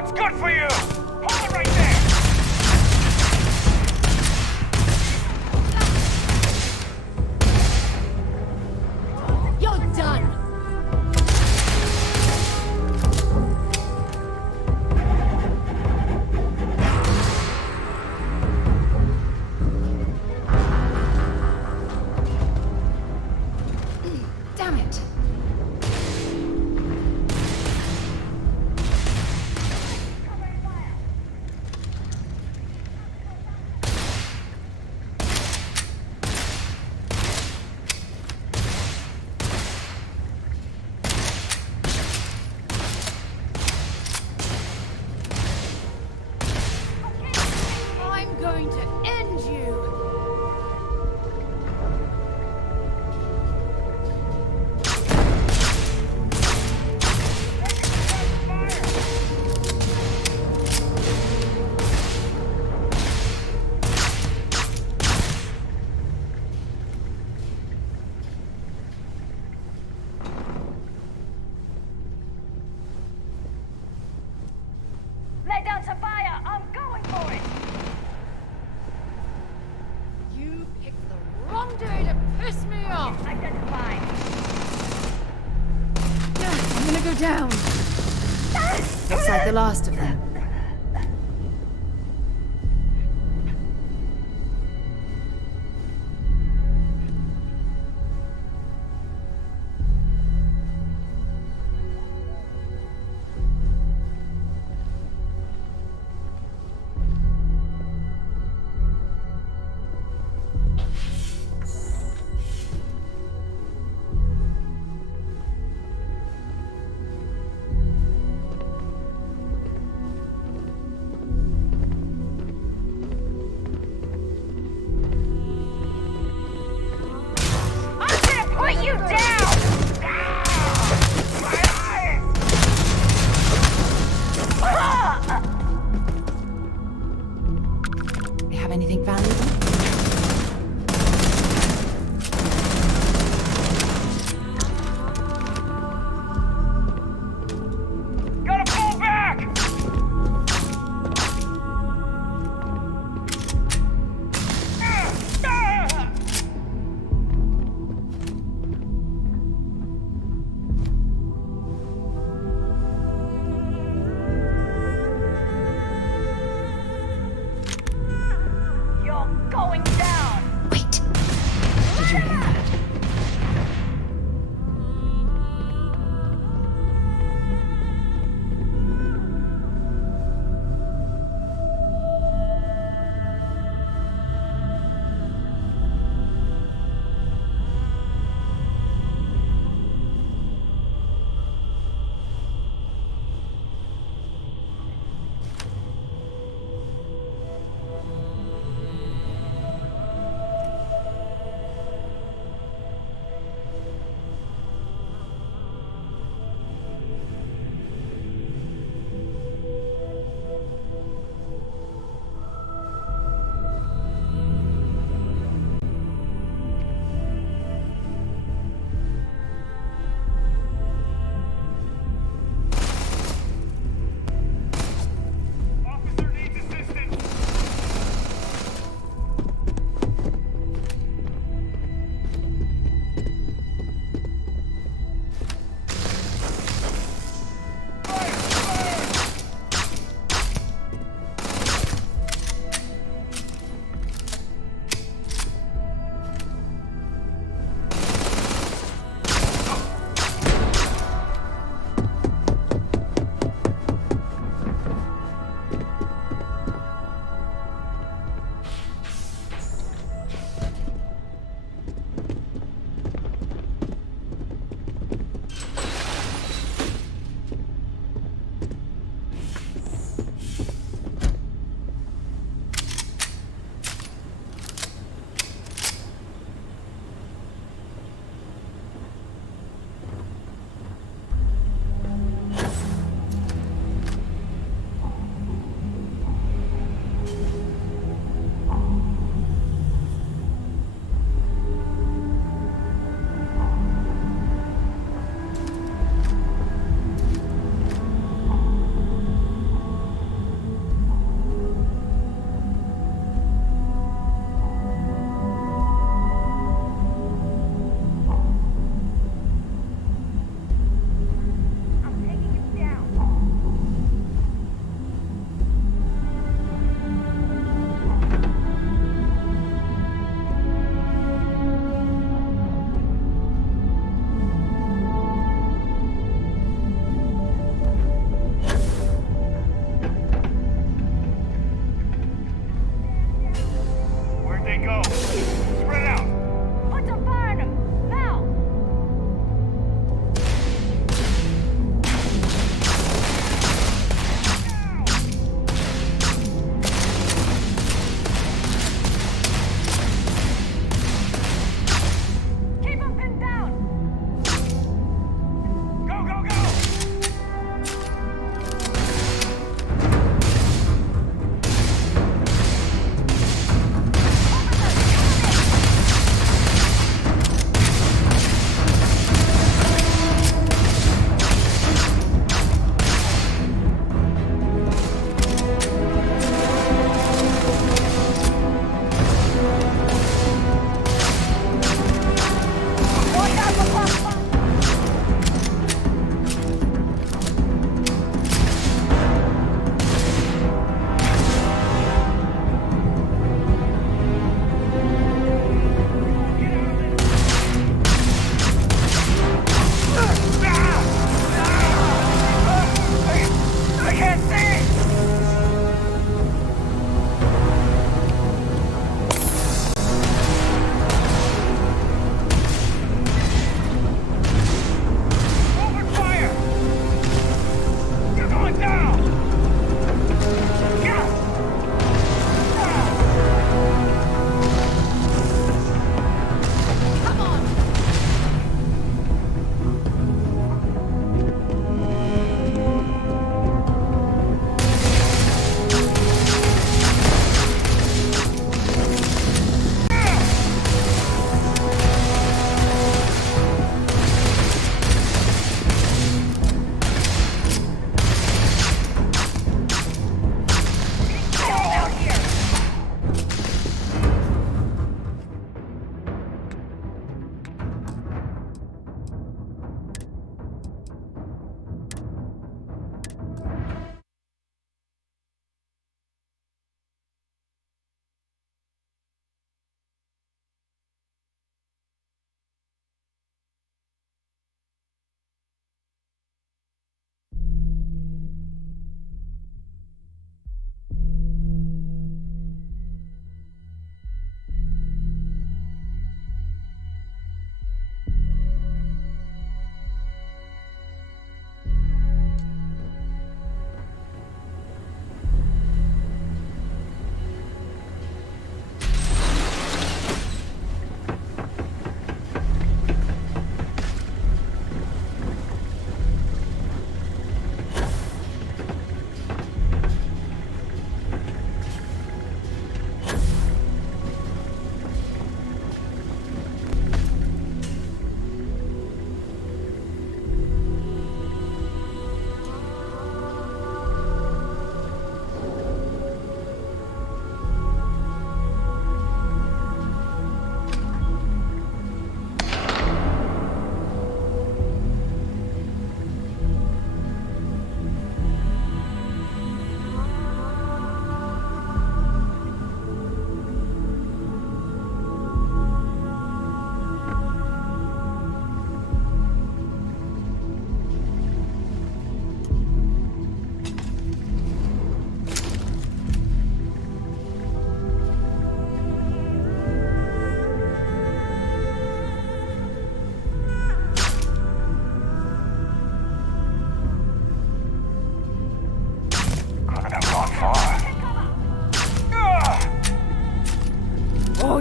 what's good for you! Hold it right there! You're done! Damn it! I'm going to end you! Lay down to fire! I'm going for it! You picked the wrong day to piss me off! Identified. I'm gonna go down. Looks like the last of them.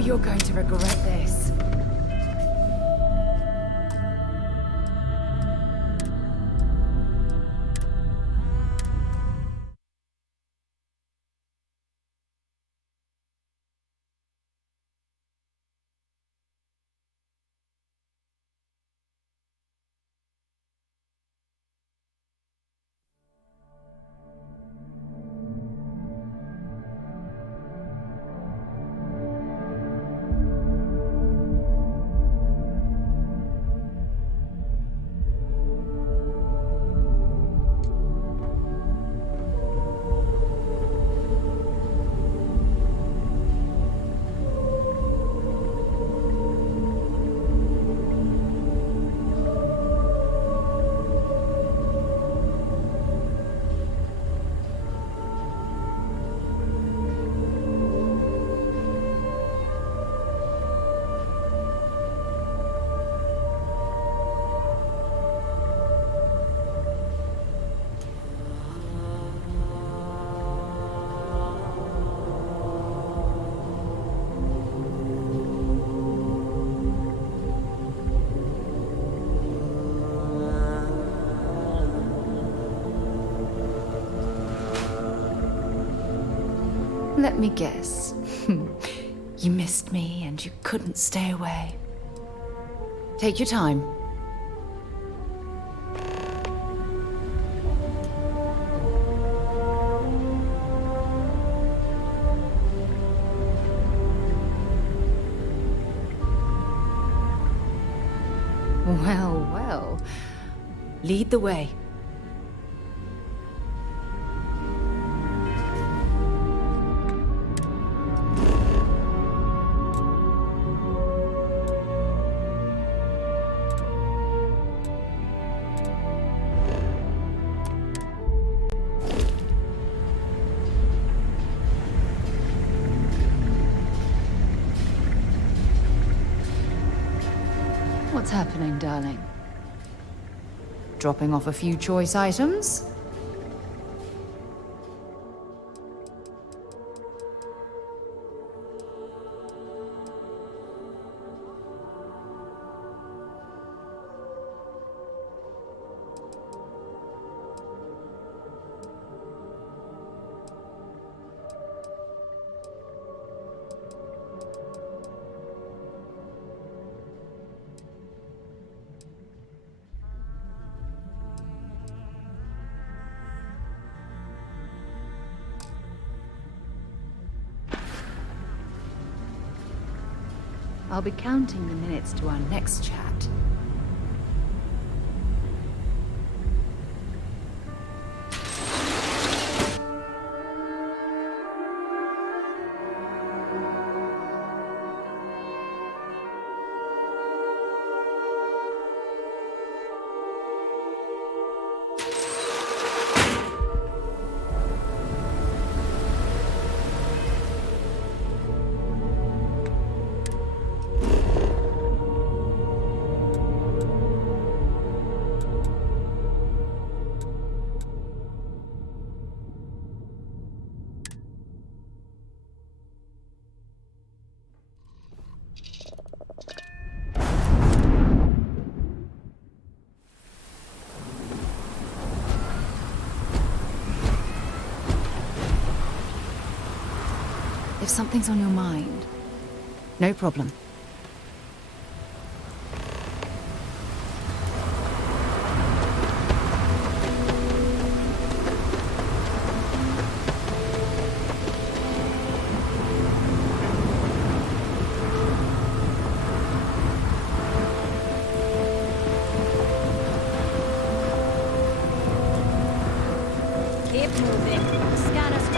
You're going to regret this. Let me guess. You missed me and you couldn't stay away. Take your time. Well, well. Lead the way. What's happening, darling? Dropping off a few choice items? I'll be counting the minutes to our next chat. If something's on your mind, no problem. Keep moving. Scan us.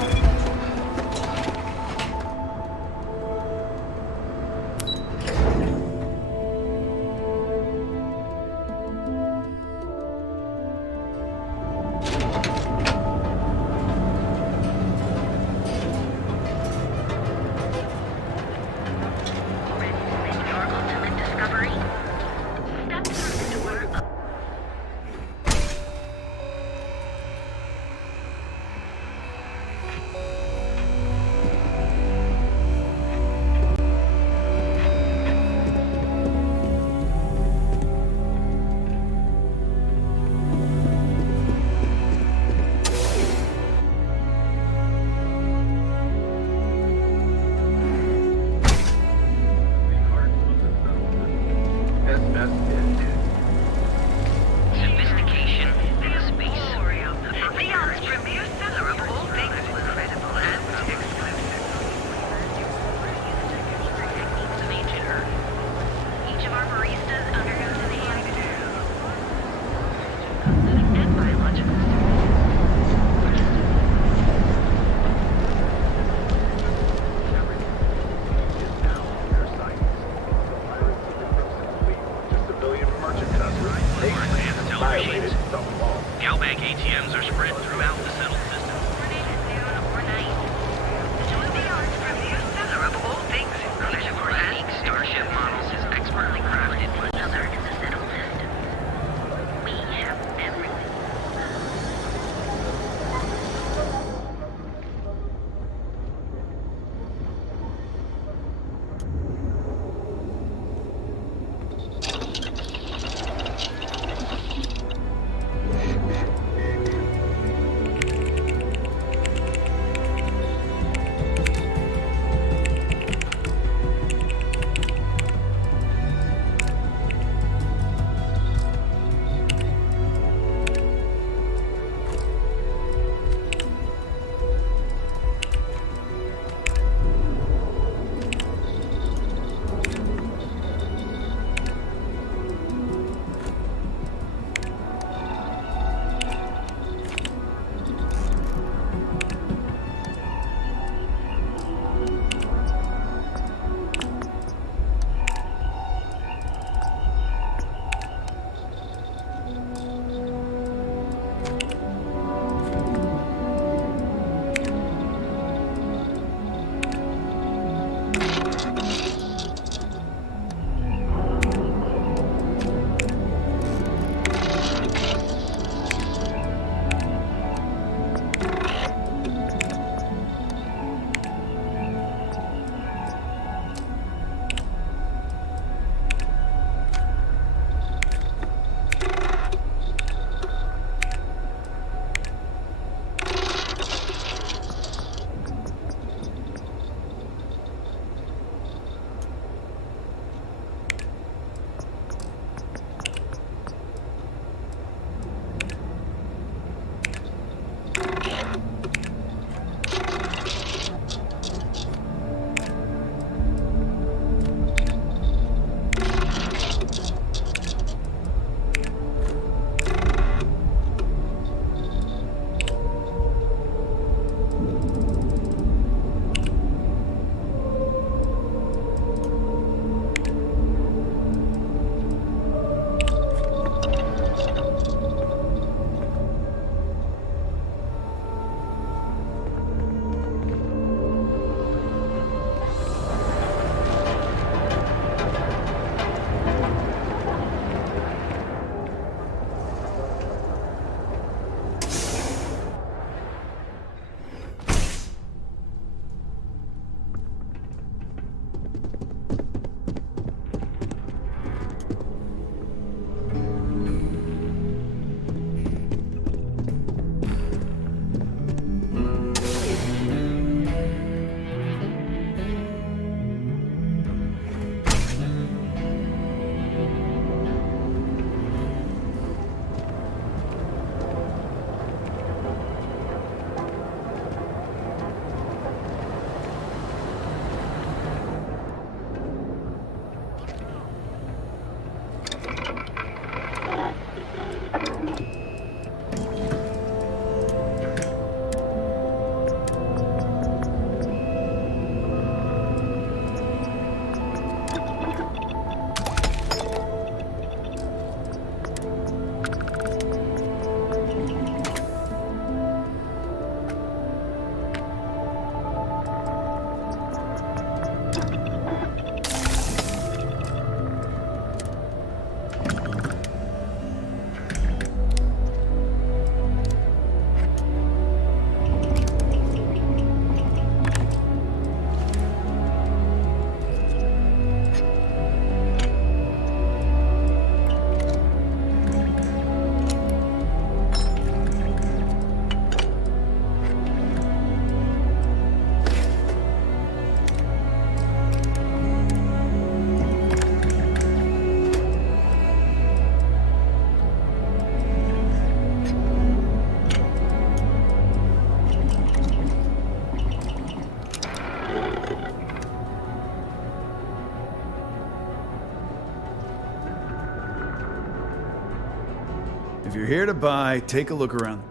If you're here to buy, take a look around.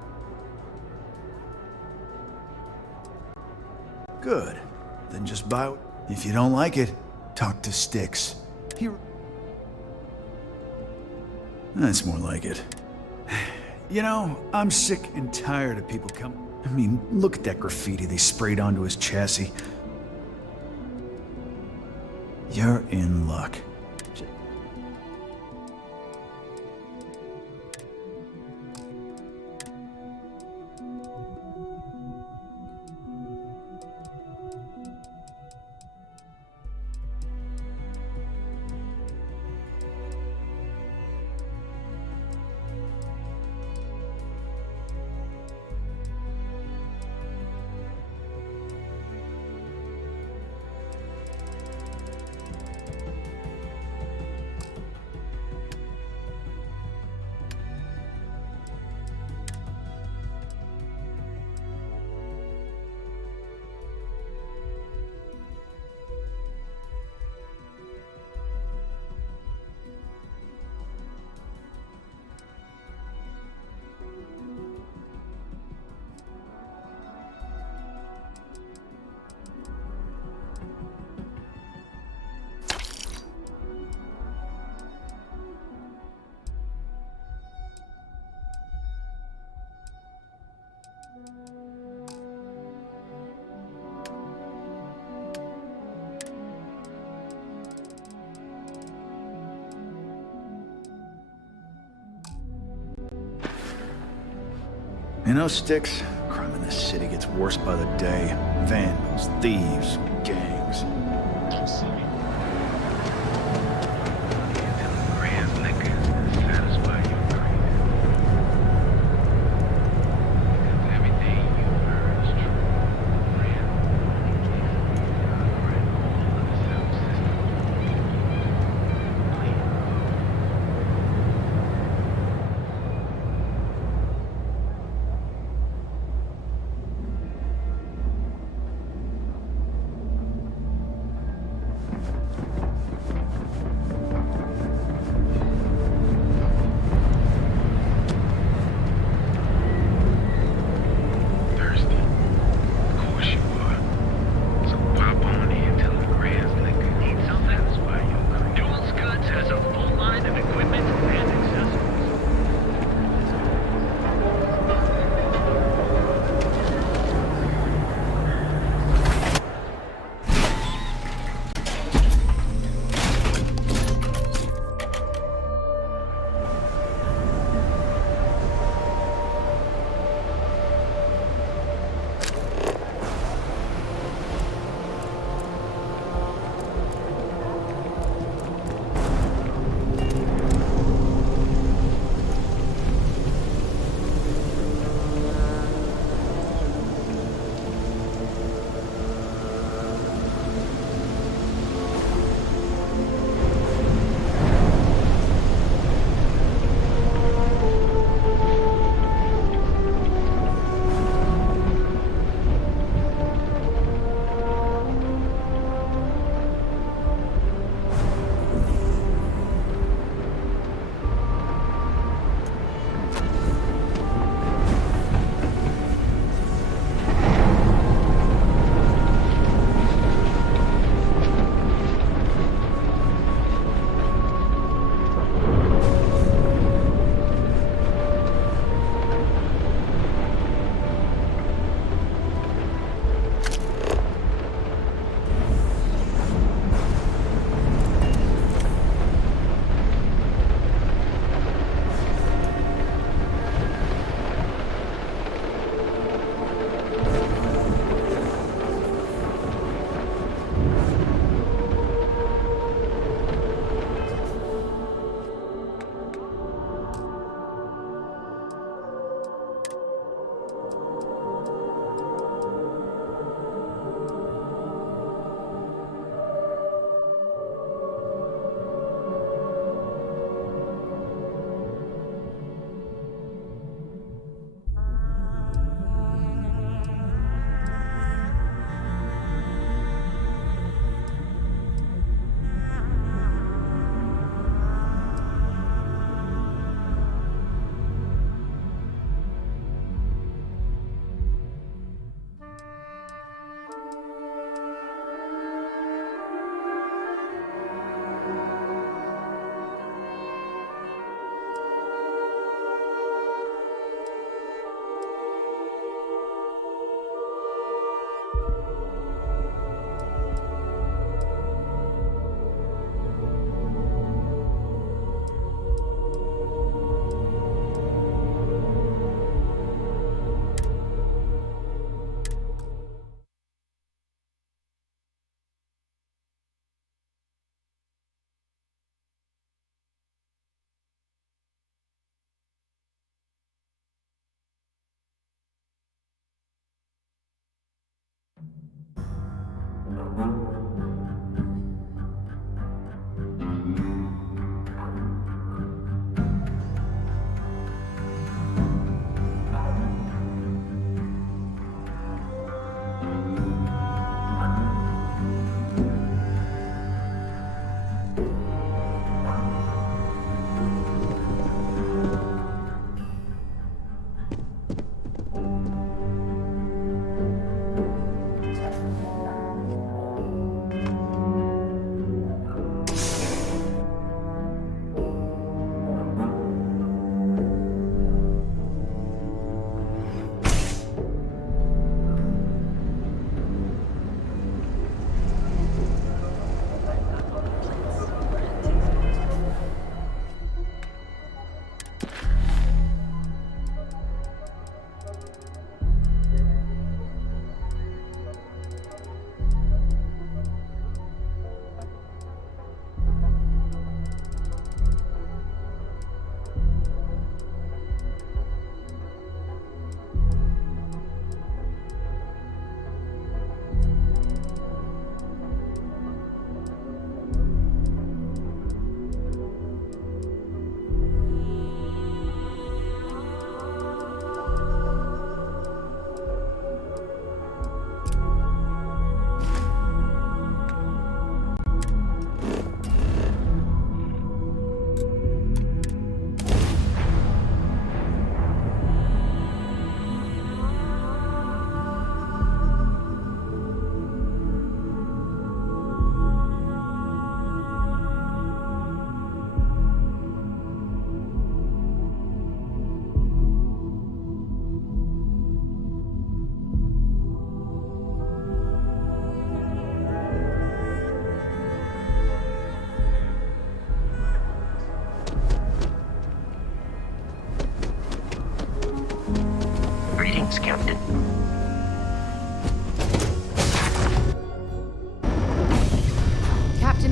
Good. Then just buy. If you don't like it, talk to Styx. That's more like it. You know, I'm sick and tired of people coming. I mean, look at that graffiti they sprayed onto his chassis. You're in luck. You know, Styx, crime in this city gets worse by the day. Vandals, thieves, gangs.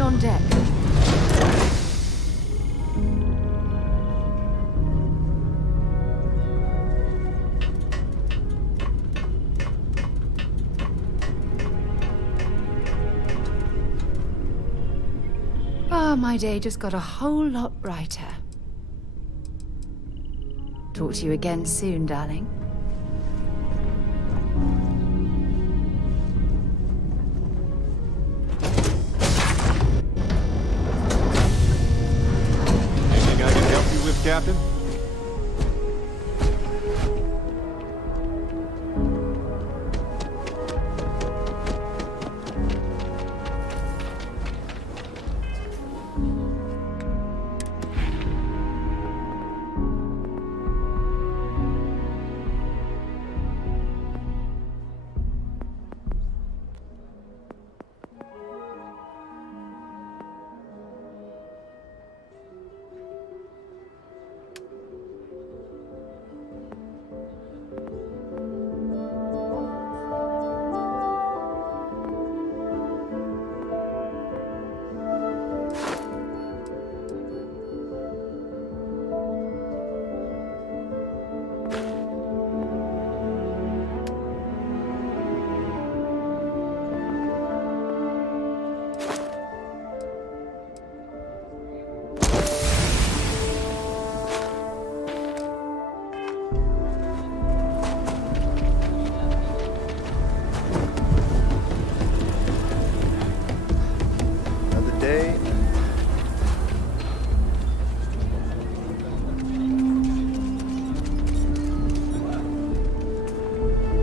on deck. Ah, my day just got a whole lot brighter. Talk to you again soon, darling. Anything I can help you with, Captain?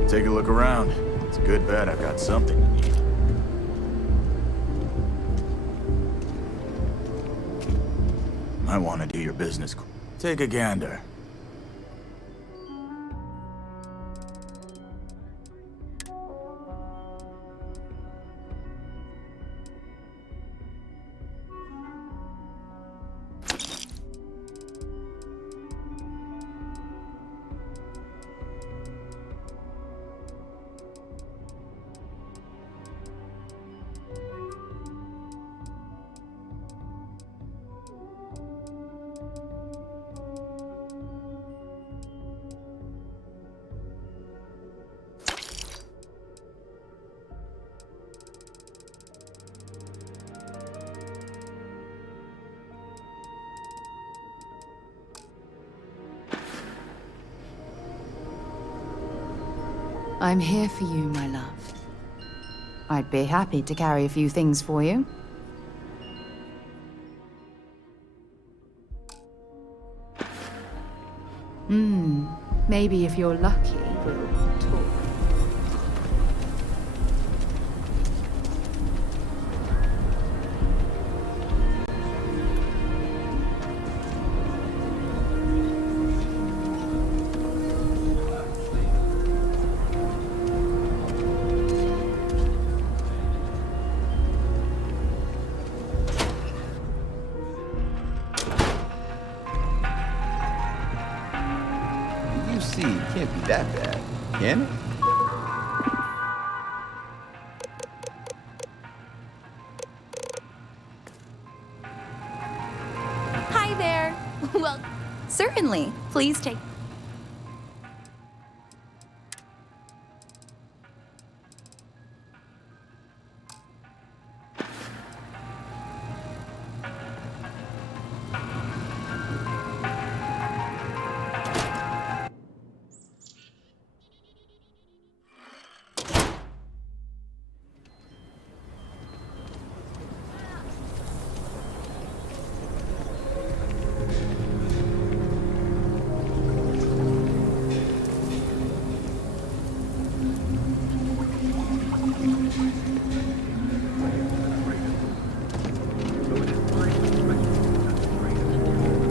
Take a look around. It's a good bet I've got something you need. I want to do your business. Take a gander. I'm here for you, my love. I'd be happy to carry a few things for you. Maybe if you're lucky, we'll talk. Can't be that bad, can it? Hi there. Well, certainly. Please take...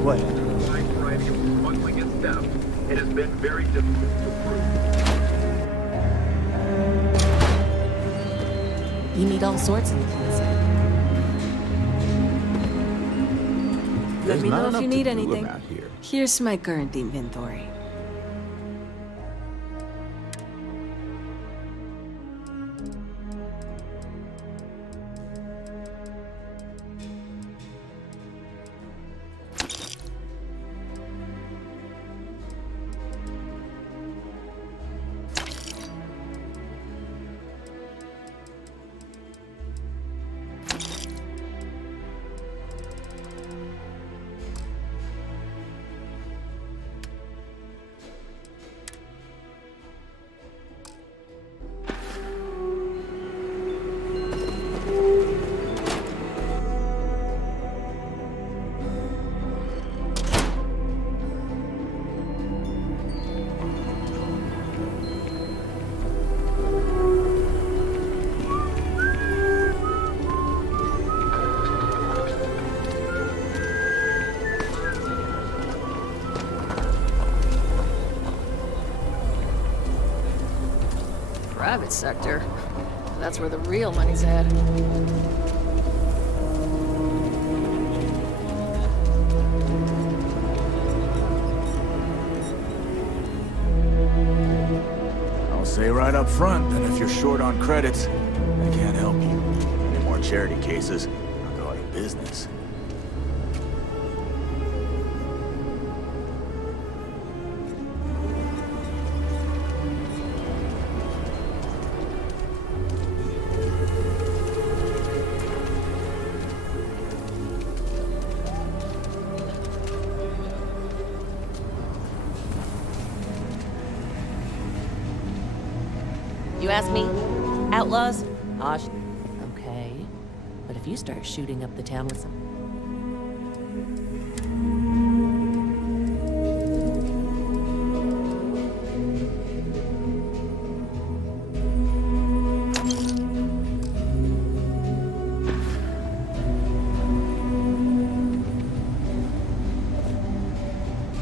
What? Smuggling is theft. It has been very difficult to prove. You need all sorts of things. Let me know if you need anything. Here's my current inventory. sector. That's where the real money's at. I'll say right up front that if you're short on credits, I can't help you. Any more charity cases, I'll go out of business. You ask me? Outlaws? Okay. But if you start shooting up the town with some...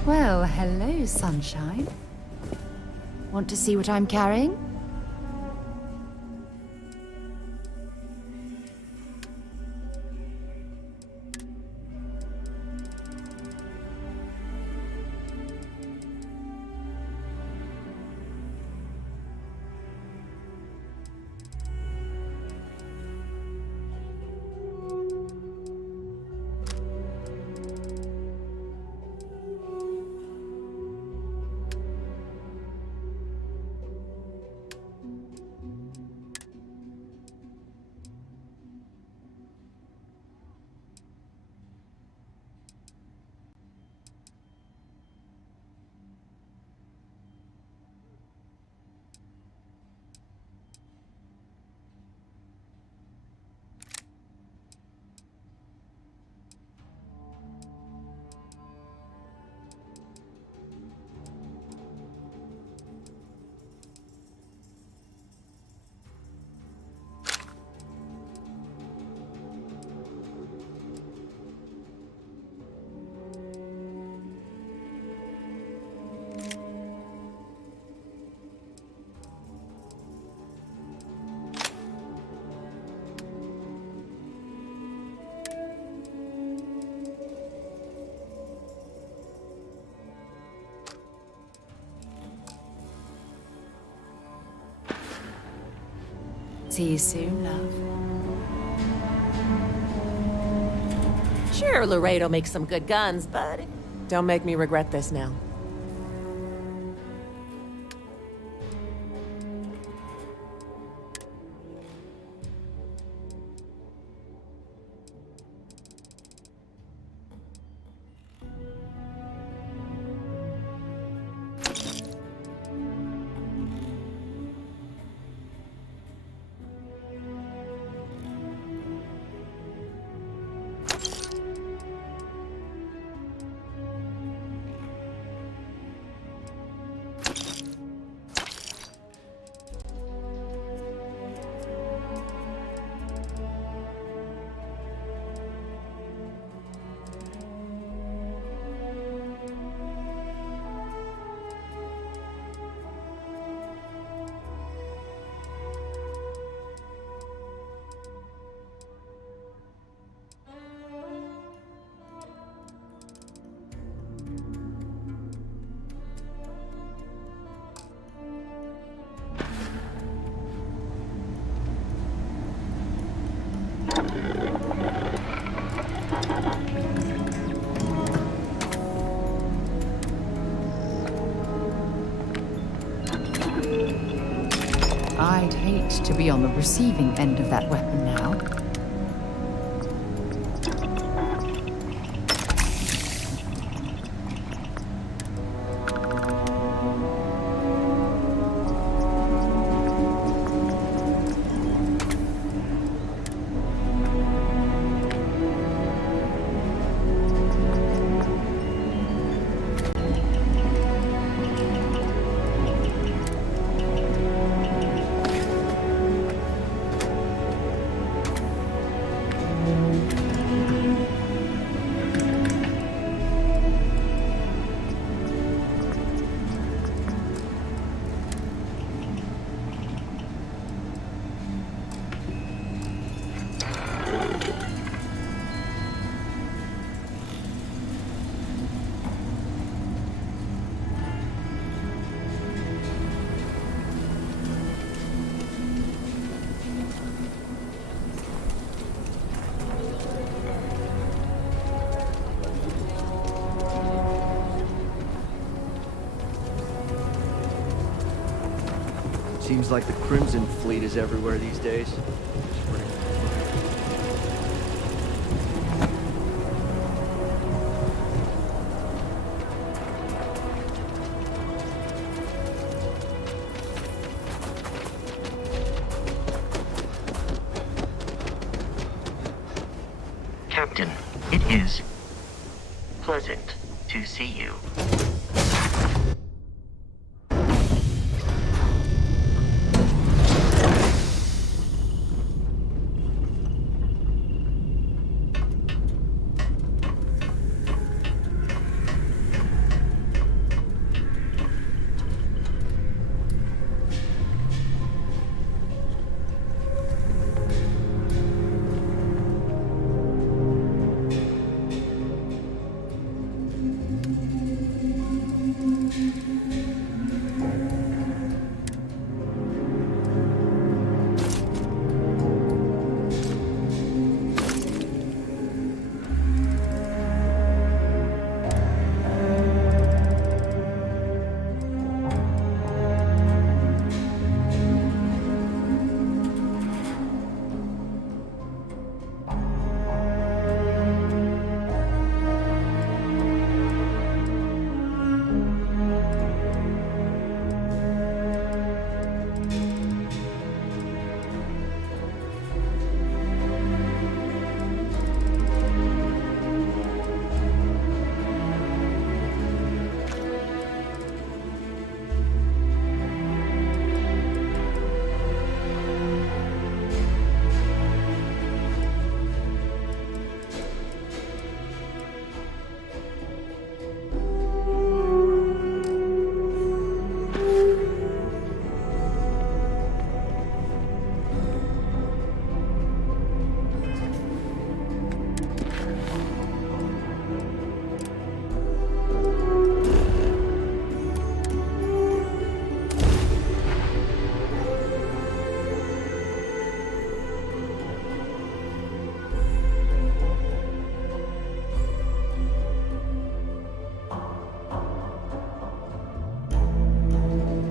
Well, hello, sunshine. Want to see what I'm carrying? See you soon, love. Sure, Laredo makes some good guns, but... Don't make me regret this now. I'd hate to be on the receiving end of that weapon now. Seems like the Crimson Fleet is everywhere these days. Captain, it is pleasant to see you.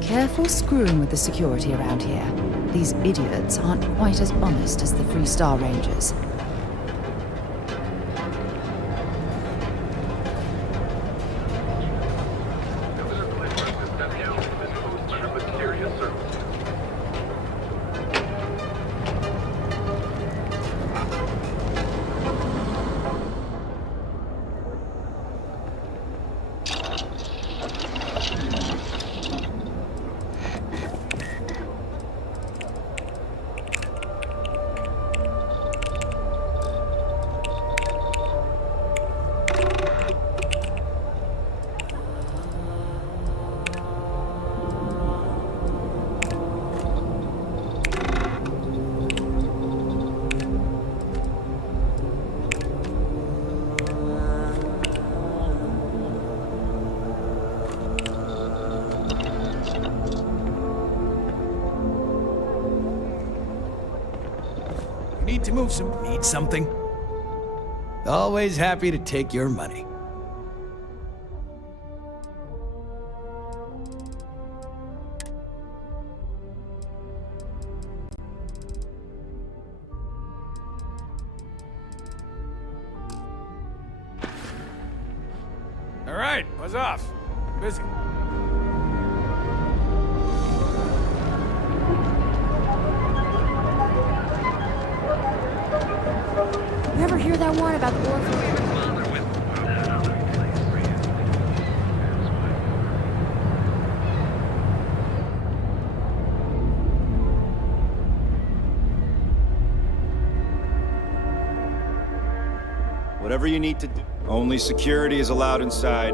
Careful screwing with the security around here. These idiots aren't quite as honest as the Free Star Rangers. Need something? Always happy to take your money. All right, buzz off. Busy. You ever hear that one about the orphan? Whatever you need to do. Only security is allowed inside.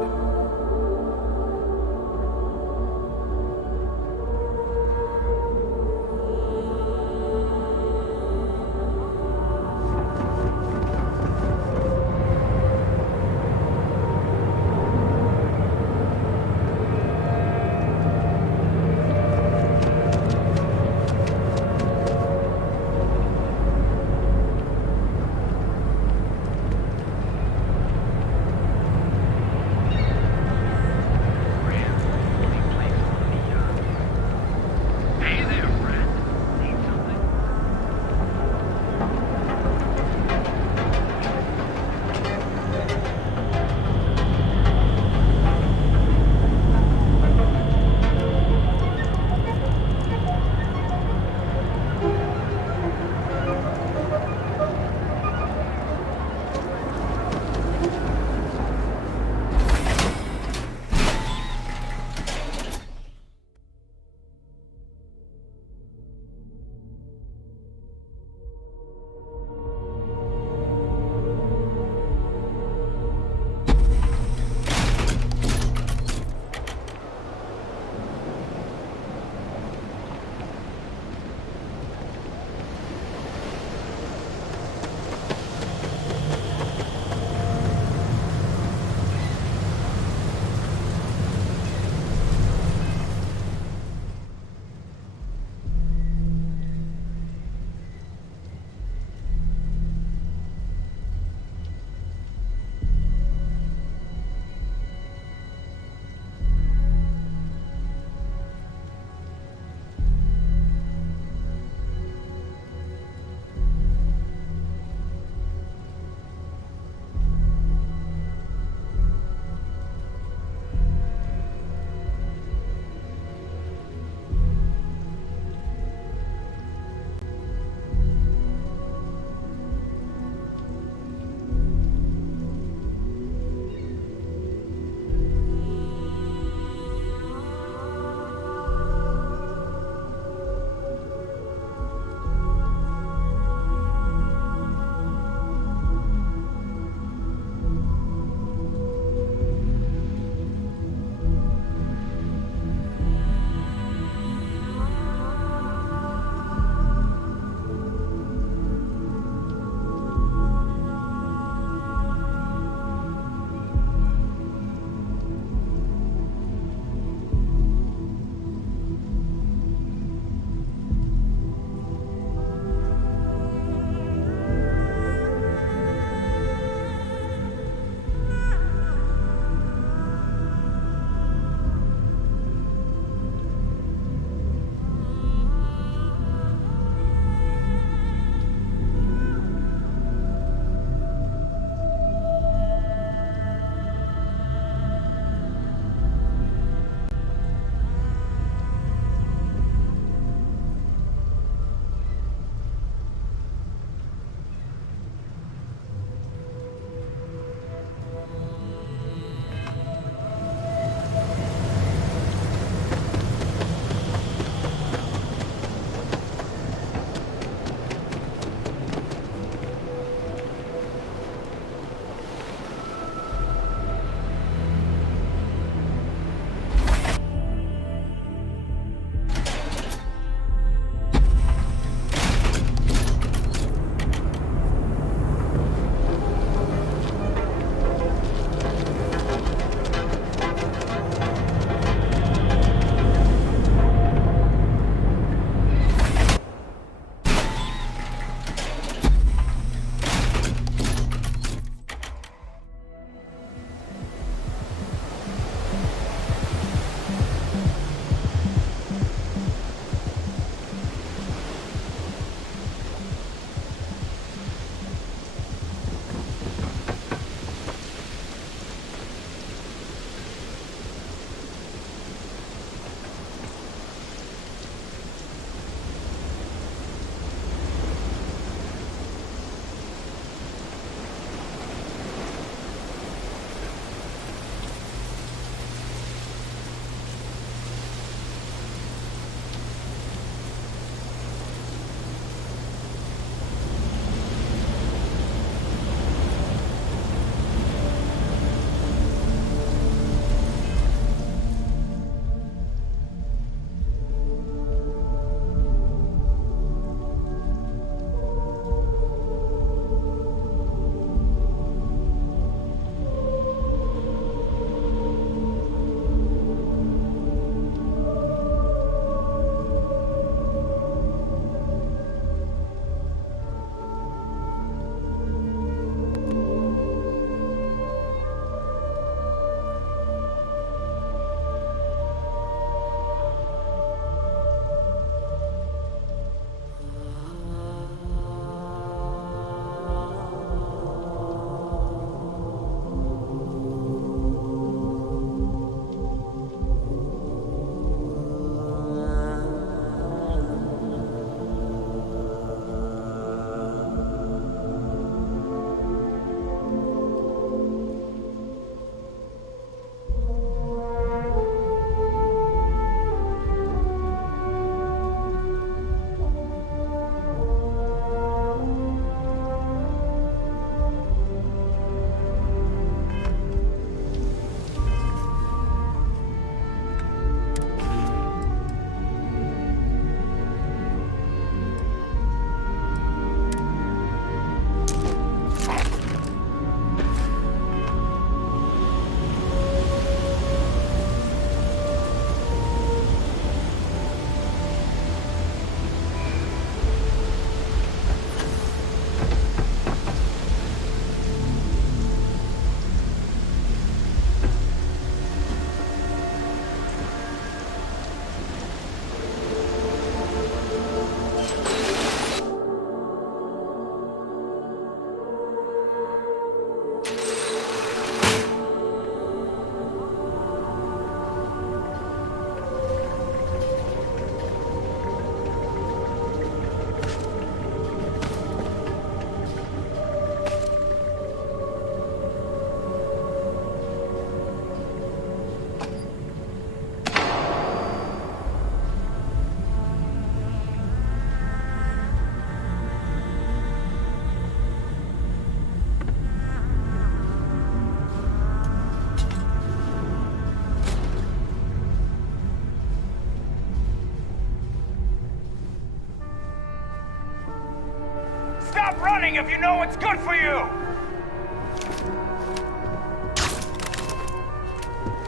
stop running if you know what's good for you!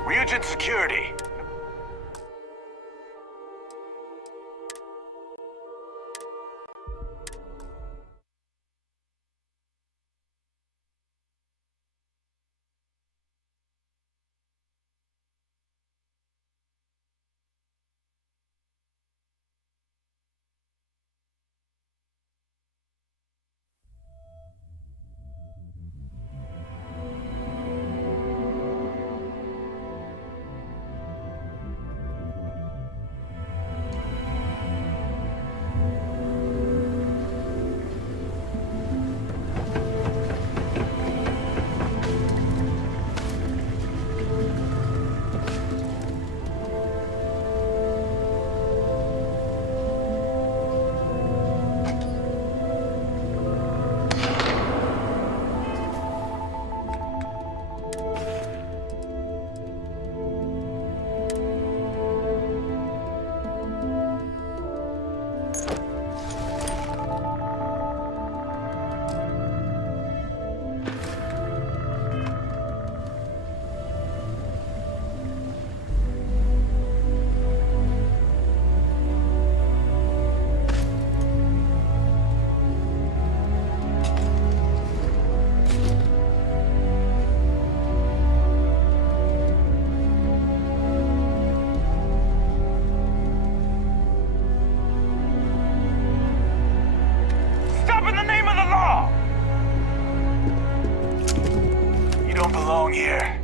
Ryujin Security. Here.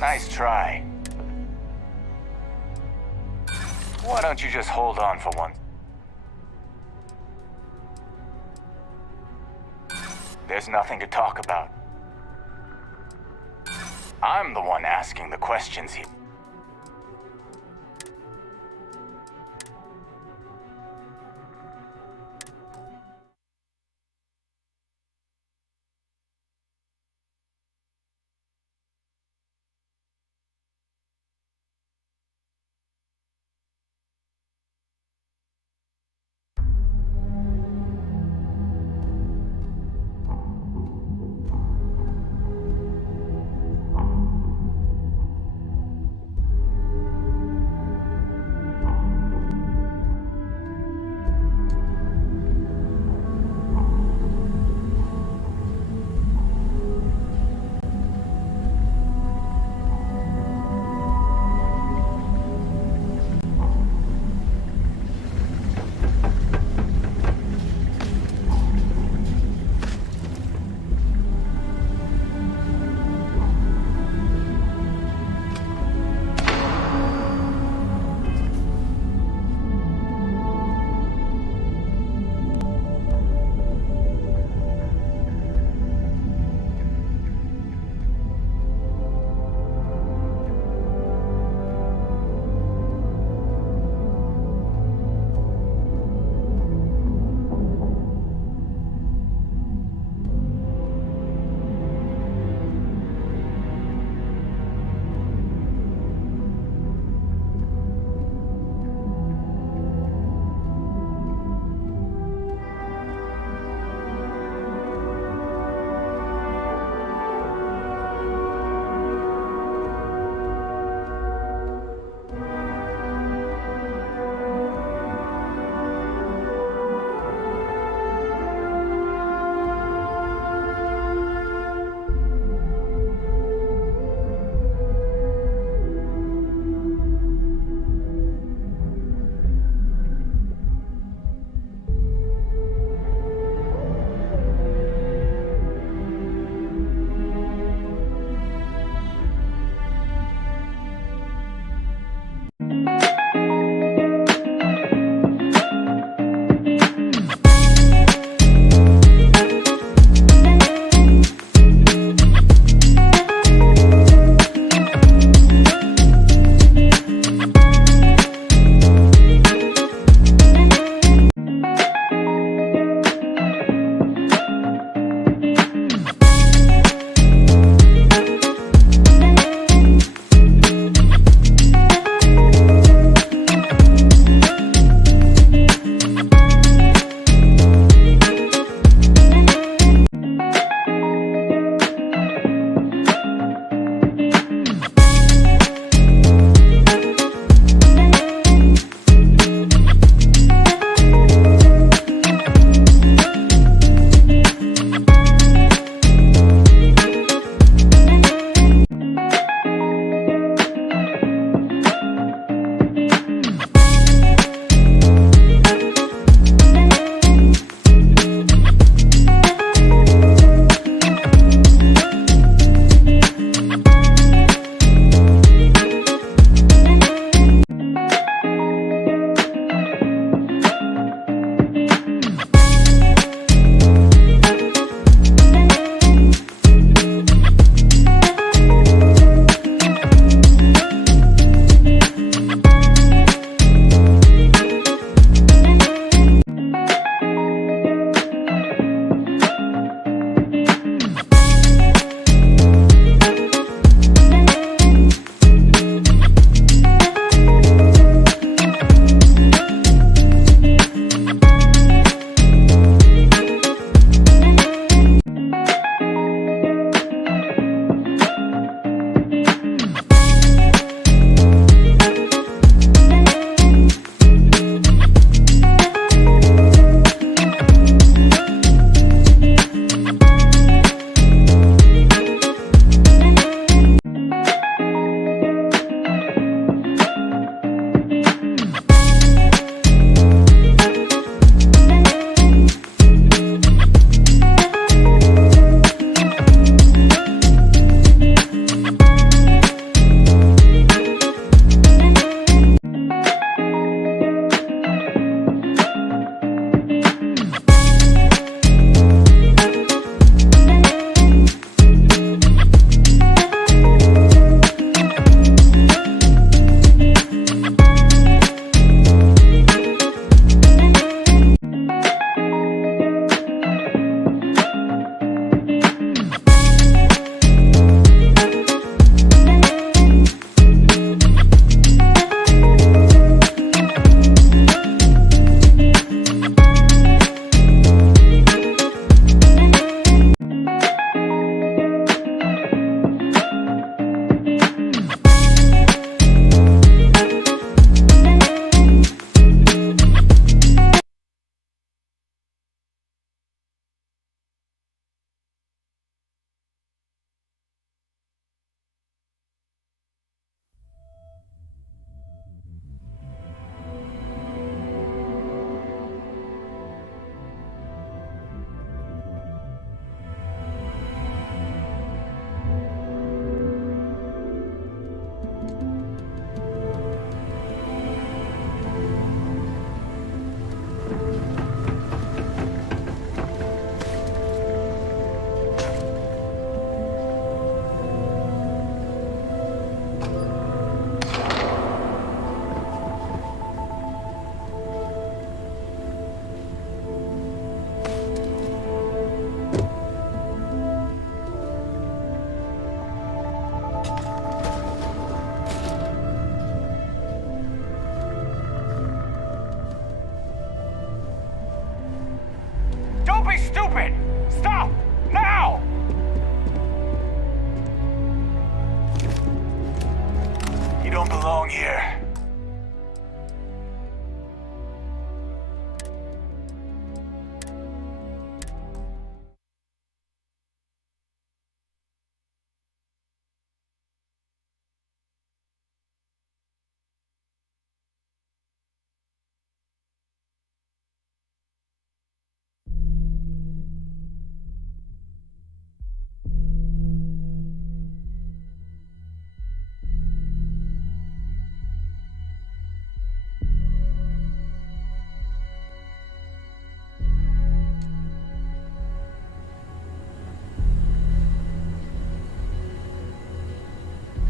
Nice try. Why don't you just hold on for one? There's nothing to talk about. I'm the one asking the questions here.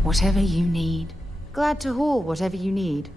Whatever you need. Glad to haul whatever you need.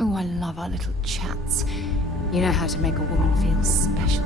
Oh, I love our little chats. You know how to make a woman feel special.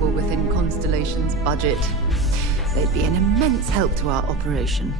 Were within Constellation's budget. They'd be an immense help to our operation.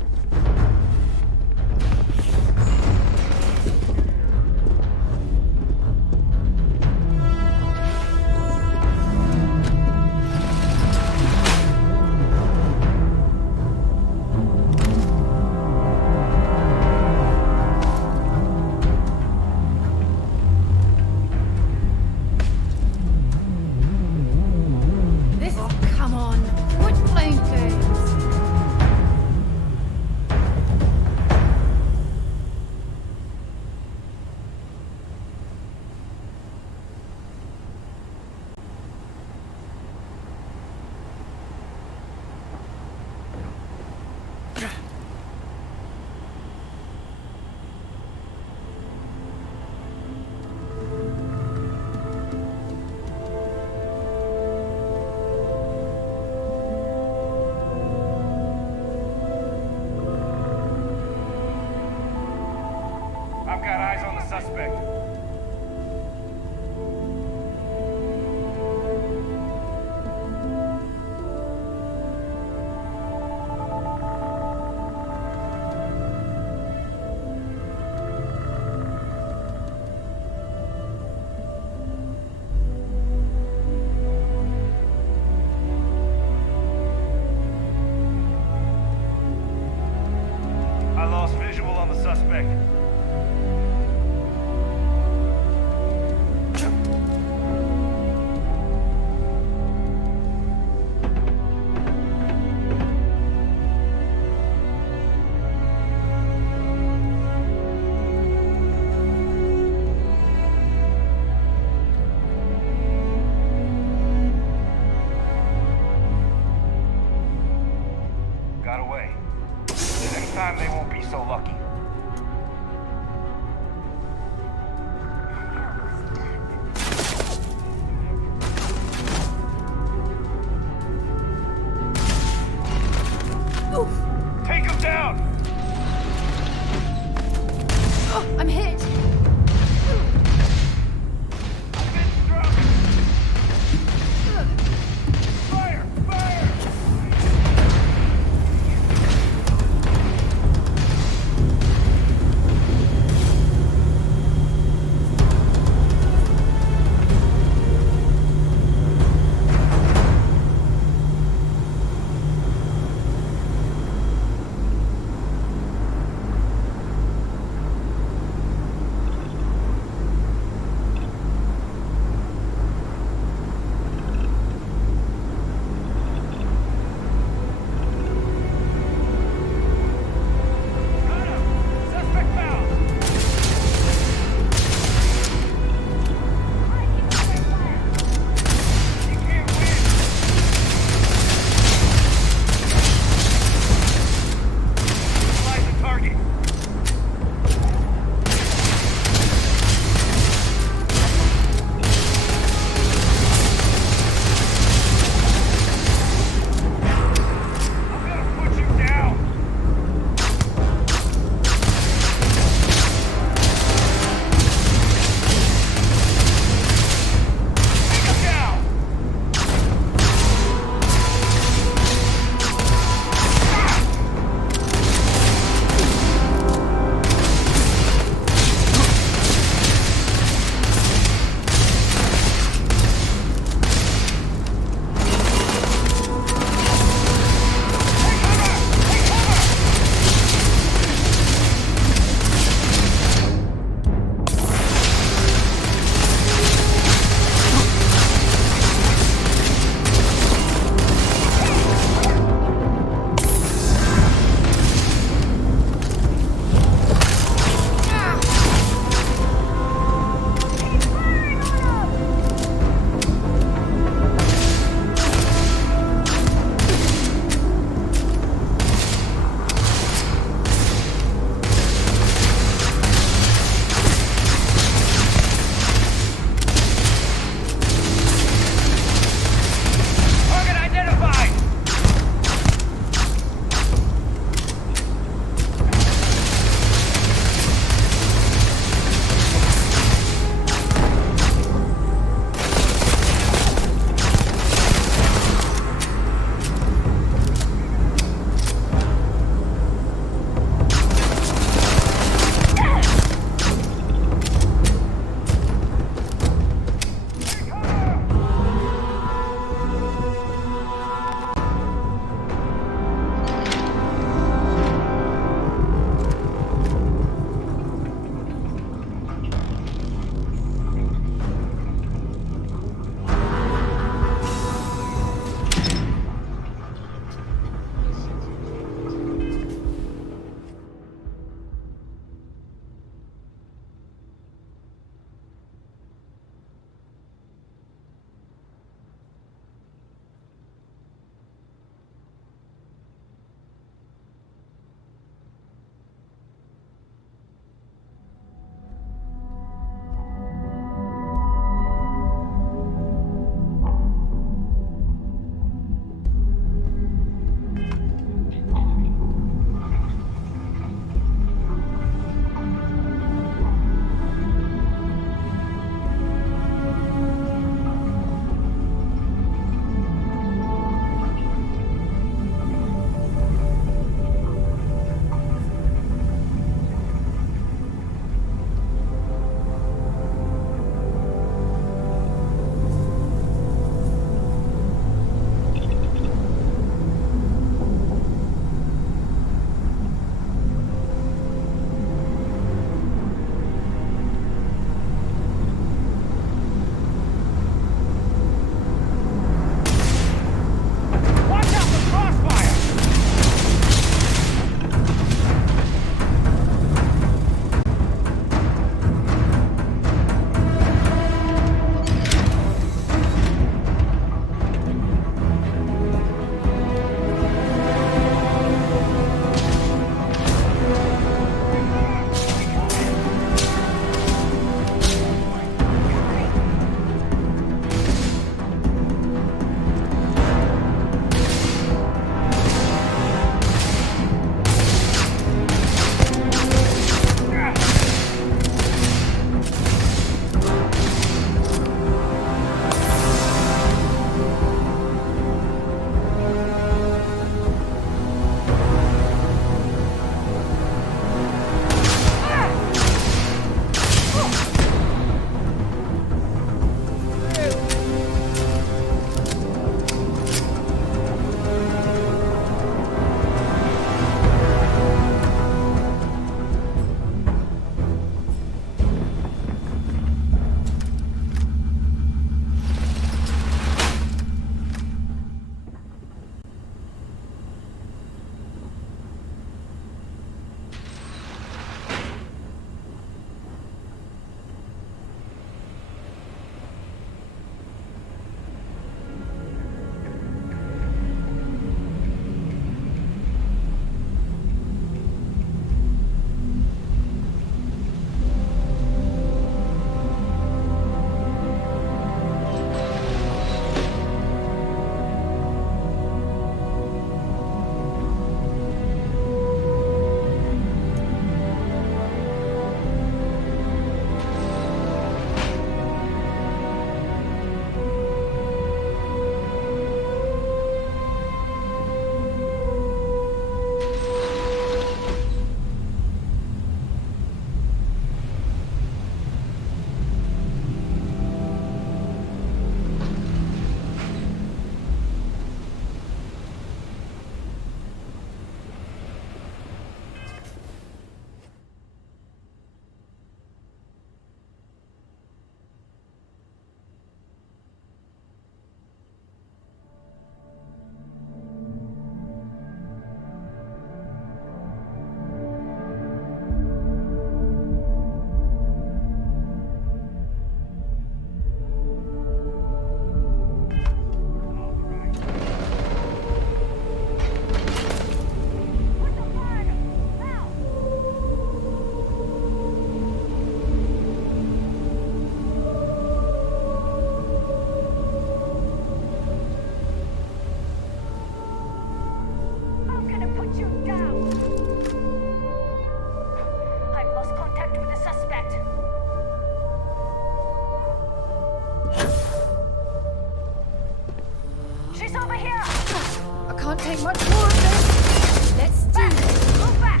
It's over here! I can't take much more of this. Let's do this. Move back!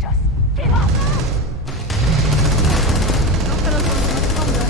Just give up! Not gonna last much longer.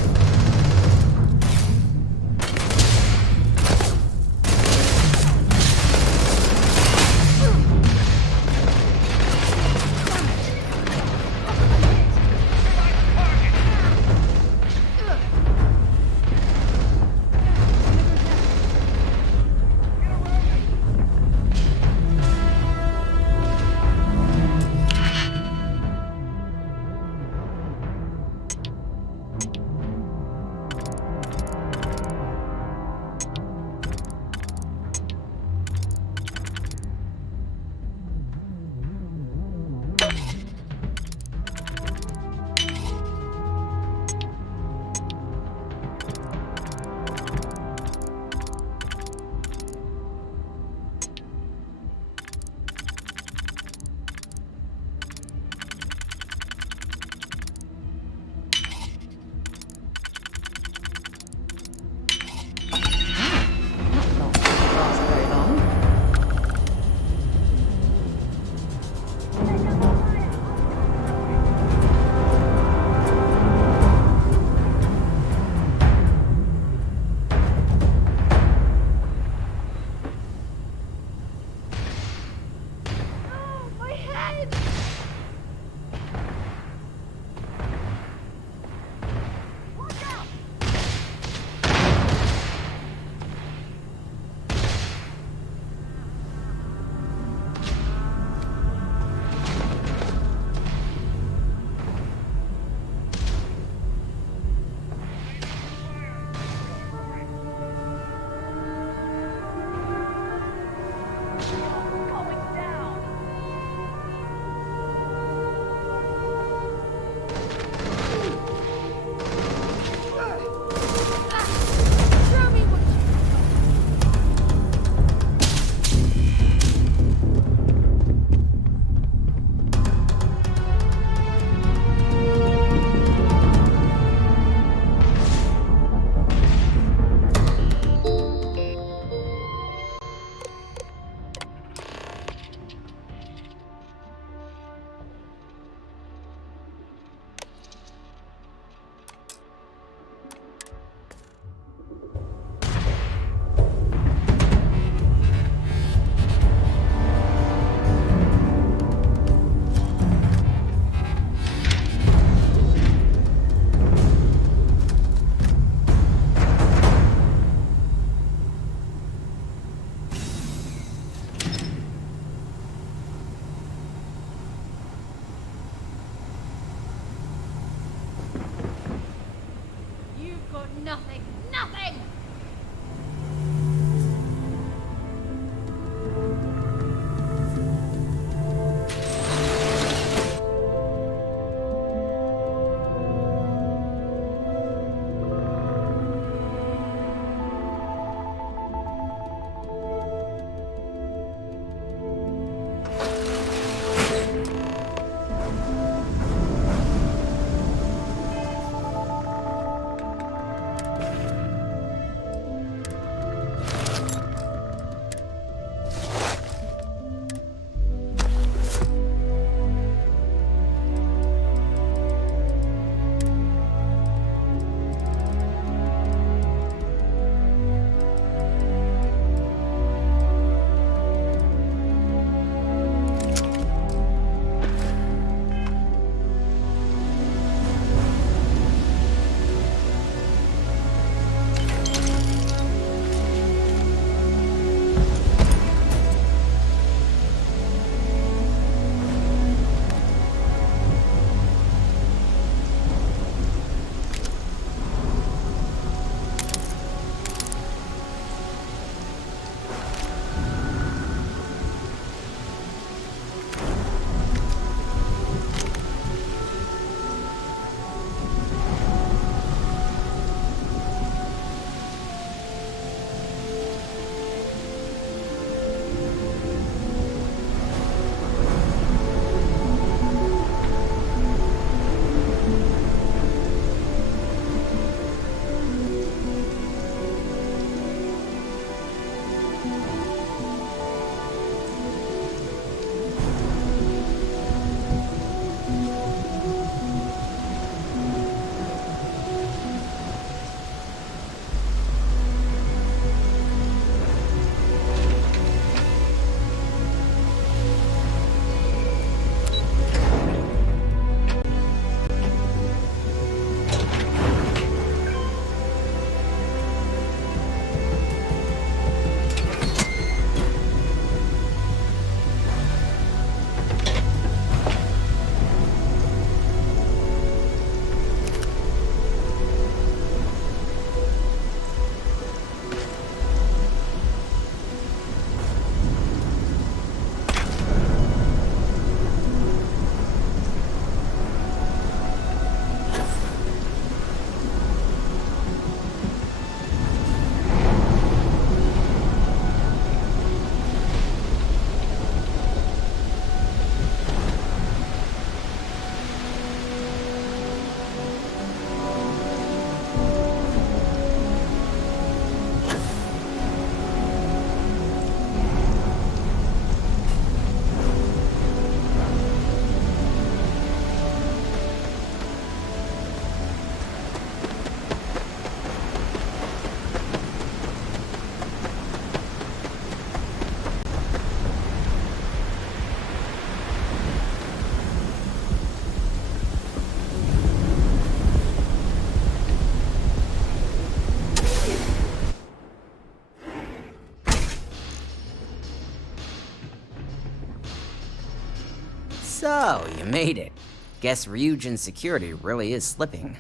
So, you made it. Guess Ryujin's security really is slipping.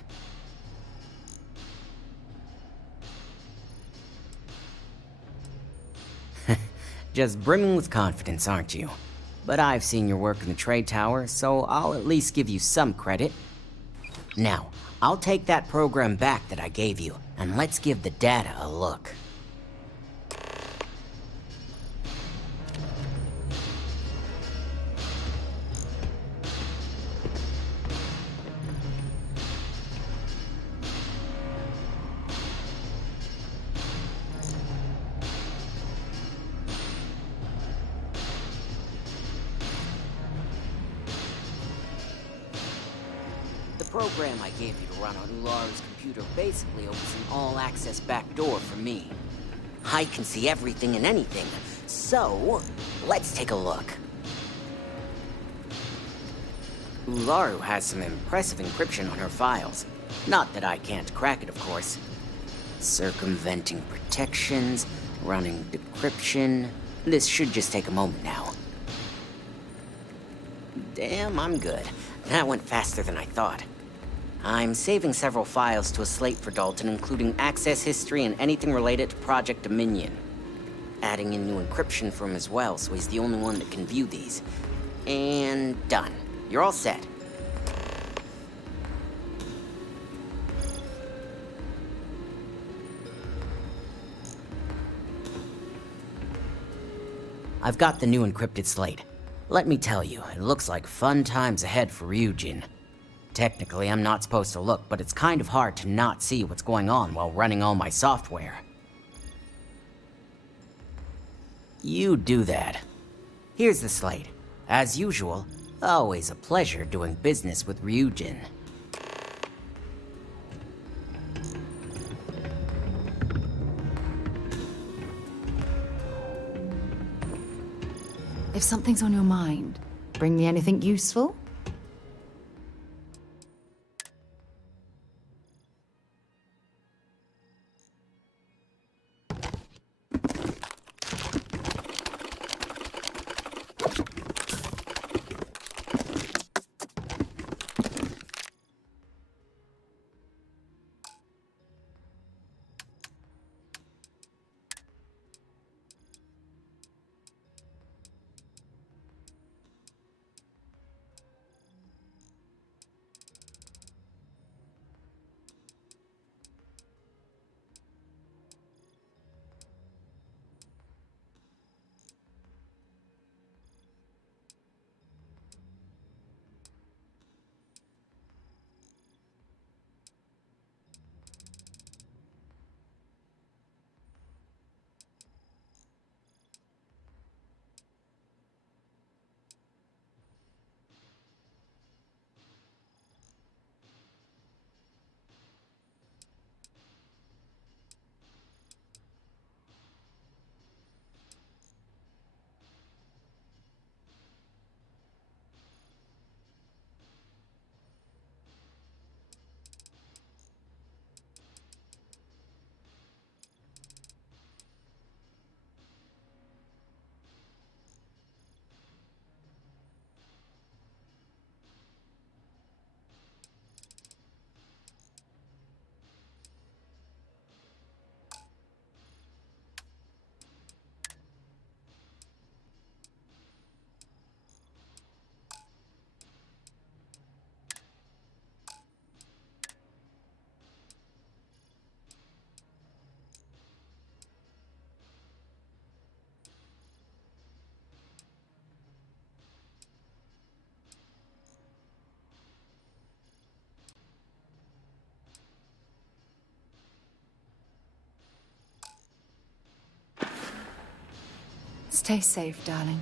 Just brimming with confidence, aren't you? But I've seen your work in the trade tower, so I'll at least give you some credit. Now, I'll take that program back that I gave you, and let's give the data a look. The program I gave you to run on Ularu's computer basically opens an all-access backdoor for me. I can see everything and anything, so let's take a look. Ularu has some impressive encryption on her files. Not that I can't crack it, of course. Circumventing protections, running decryption. This should just take a moment now. Damn, I'm good. That went faster than I thought. I'm saving several files to a slate for Dalton, including access history and anything related to Project Dominion. Adding in new encryption for him as well, so he's the only one that can view these. And done. You're all set. I've got the new encrypted slate. Let me tell you, it looks like fun times ahead for Ryujin. Technically, I'm not supposed to look, but it's kind of hard to not see what's going on while running all my software. You do that. Here's the slate. As usual, always a pleasure doing business with Ryujin. If something's on your mind, bring me anything useful? Stay safe, darling.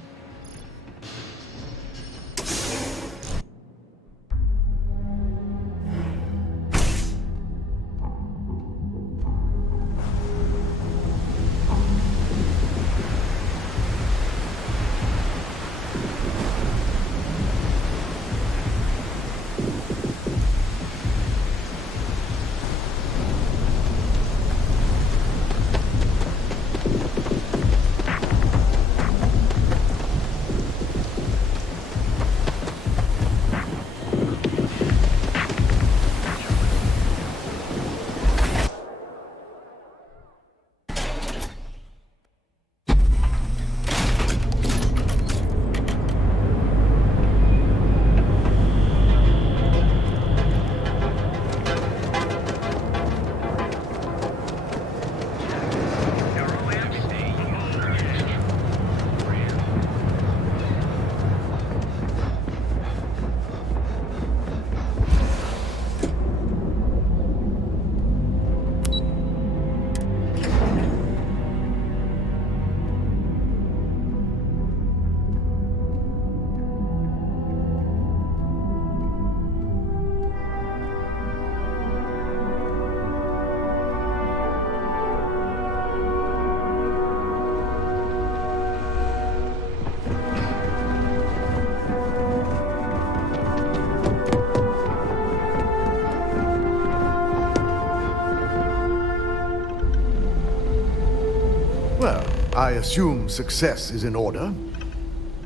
Well, I assume success is in order.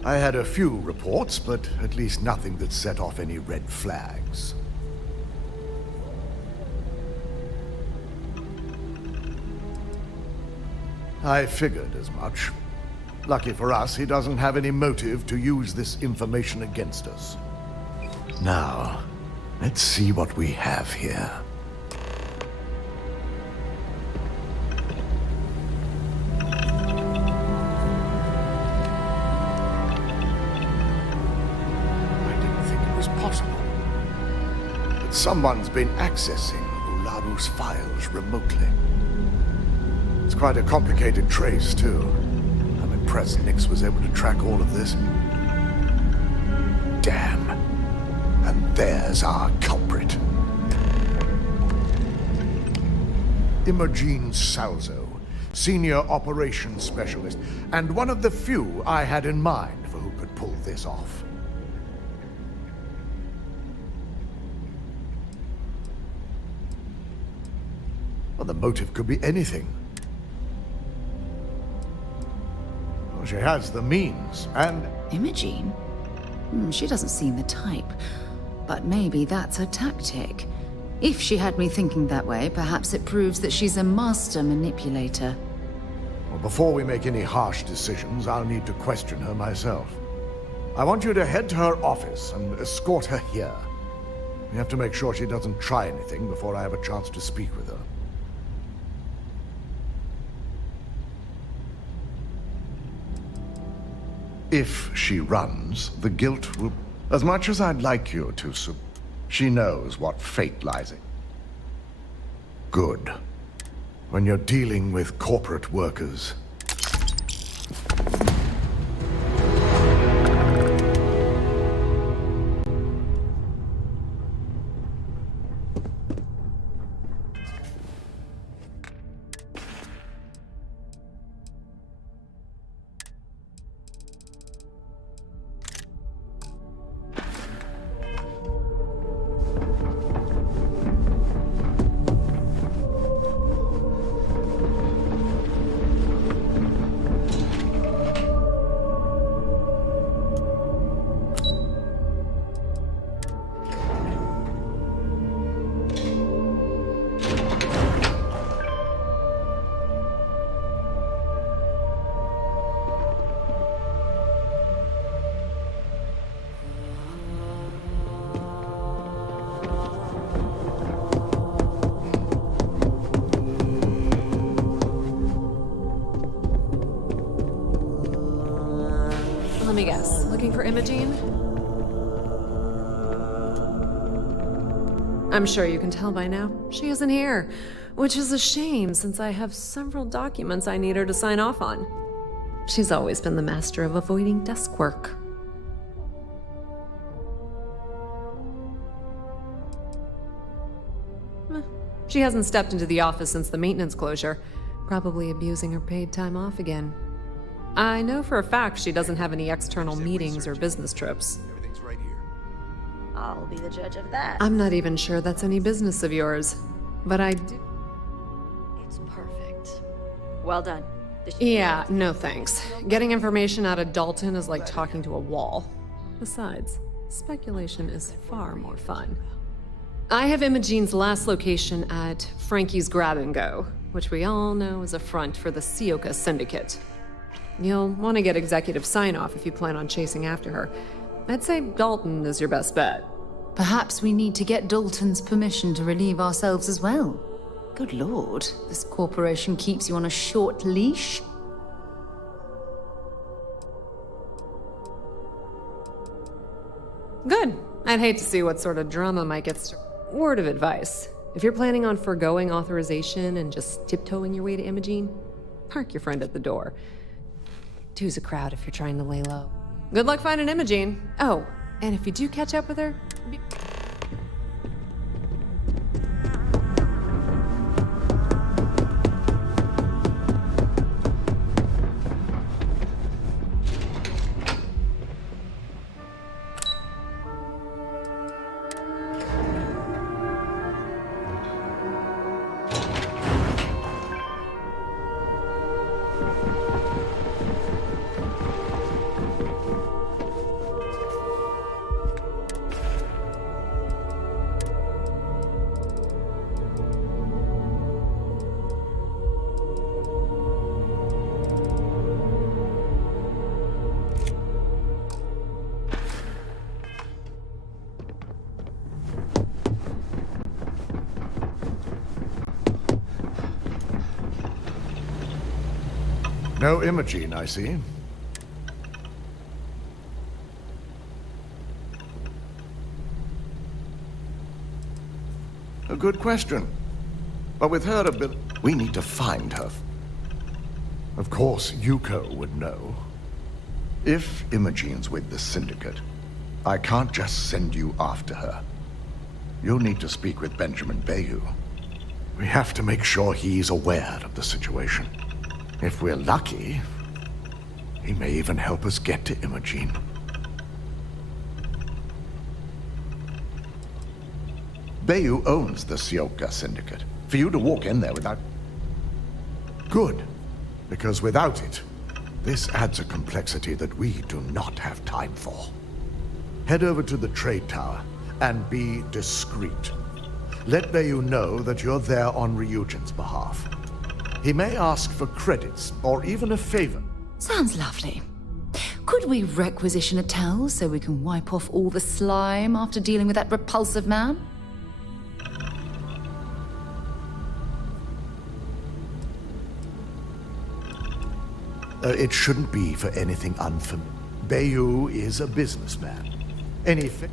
I had a few reports, but at least nothing that set off any red flags. I figured as much. Lucky for us, he doesn't have any motive to use this information against us. Now, let's see what we have here. I didn't think it was possible. But someone's been accessing Ularu's files remotely. It's quite a complicated trace, too. I'm impressed Nix was able to track all of this. Damn. And there's our culprit. Imogene Salzo, Senior Operations Specialist, and one of the few I had in mind for who could pull this off. Well, the motive could be anything. Well, she has the means, and... Imogene? She doesn't seem the type. But maybe that's her tactic. If she had me thinking that way, perhaps it proves that she's a master manipulator. Well, before we make any harsh decisions, I'll need to question her myself. I want you to head to her office and escort her here. We have to make sure she doesn't try anything before I have a chance to speak with her. If she runs, the guilt will... As much as I'd like you to, she knows what fate lies in. Good. When you're dealing with corporate workers... Let me guess. Looking for Imogene? I'm sure you can tell by now. She isn't here. Which is a shame, since I have several documents I need her to sign off on. She's always been the master of avoiding desk work. She hasn't stepped into the office since the maintenance closure. Probably abusing her paid time off again. I know for a fact she doesn't have any external meetings or business trips. Everything's right here. I'll be the judge of that. I'm not even sure that's any business of yours, but I do. It's perfect. Well done. Yeah, no thanks. Getting information out of Dalton is like talking to a wall. Besides, speculation is far more fun. I have Imogene's last location at Frankie's Grab and Go, which we all know is a front for the Sioka Syndicate. You'll want to get executive sign-off if you plan on chasing after her. I'd say Dalton is your best bet. Perhaps we need to get Dalton's permission to relieve ourselves as well. Good lord, this corporation keeps you on a short leash. Good. I'd hate to see what sort of drama might get started. Word of advice. If you're planning on foregoing authorization and just tiptoeing your way to Imogene, park your friend at the door. Two's a crowd if you're trying to lay low. Good luck finding Imogene. Oh, and if you do catch up with her... No Imogene, I see. A good question. But with her ability, we need to find her. Of course, Yuko would know. If Imogene's with the Syndicate, I can't just send you after her. You'll need to speak with Benjamin Bayou. We have to make sure he's aware of the situation. If we're lucky, he may even help us get to Imogene. Bayou owns the Sioka Syndicate. For you to walk in there without... Good. Because without it, this adds a complexity that we do not have time for. Head over to the trade tower and be discreet. Let Bayou know that you're there on Ryujin's behalf. He may ask for credits or even a favor. Sounds lovely. Could we requisition a towel so we can wipe off all the slime after dealing with that repulsive man? It shouldn't be for anything unfamiliar. Bayou is a businessman. Anything...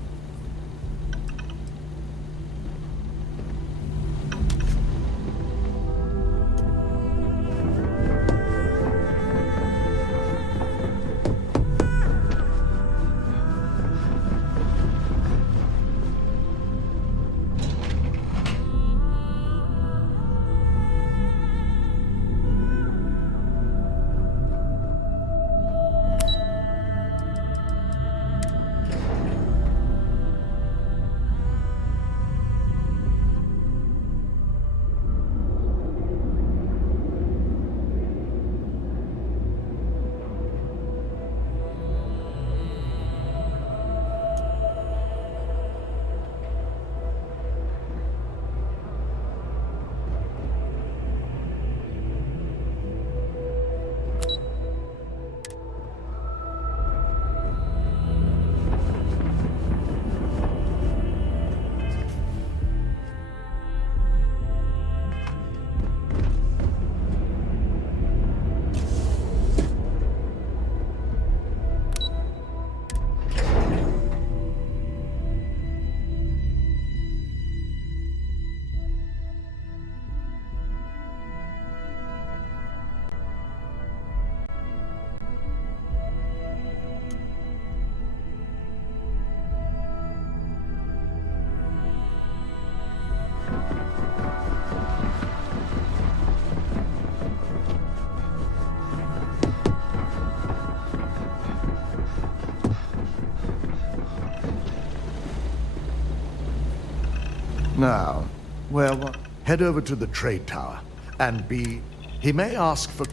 Now, well, head over to the trade tower and be... He may ask for...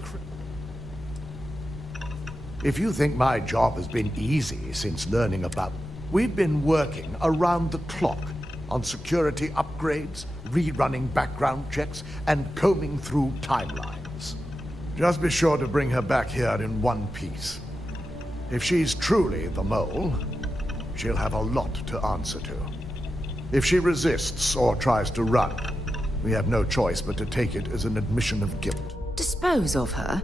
If you think my job has been easy since learning about... We've been working around the clock on security upgrades, rerunning background checks, and combing through timelines. Just be sure to bring her back here in one piece. If she's truly the mole, she'll have a lot to answer to. If she resists or tries to run, we have no choice but to take it as an admission of guilt. Dispose of her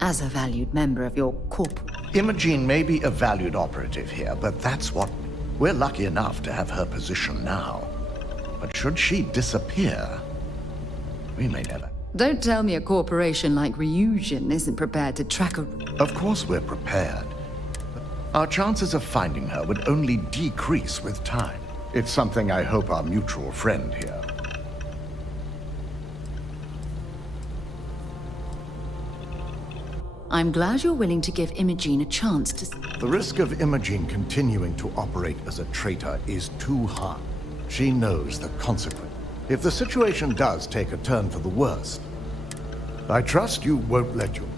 as a valued member of your corp. Imogene may be a valued operative here, but that's what... We're lucky enough to have her position now. But should she disappear, we may never... Don't tell me a corporation like Ryujin isn't prepared to track a... Of course we're prepared. Our chances of finding her would only decrease with time. It's something I hope our mutual friend here... I'm glad you're willing to give Imogene a chance to... The risk of Imogene continuing to operate as a traitor is too high. She knows the consequence. If the situation does take a turn for the worst, I trust you won't let you...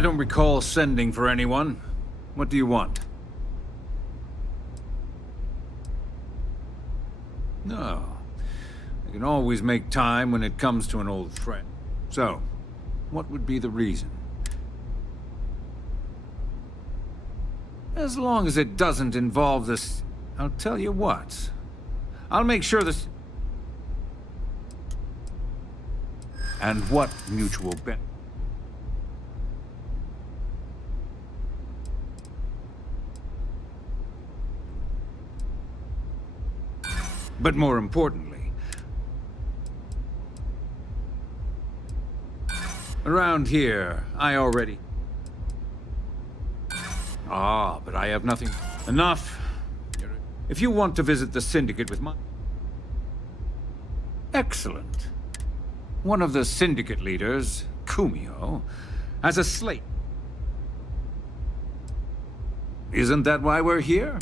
I don't recall sending for anyone. What do you want? No. I can always make time when it comes to an old friend. So, what would be the reason? As long as it doesn't involve this... I'll tell you what. I'll make sure this... And what mutual benefit? But more importantly, around here, I already... Ah, but I have nothing... Enough! If you want to visit the Syndicate with my... Excellent. One of the Syndicate leaders, Kumio, has a slate. Isn't that why we're here?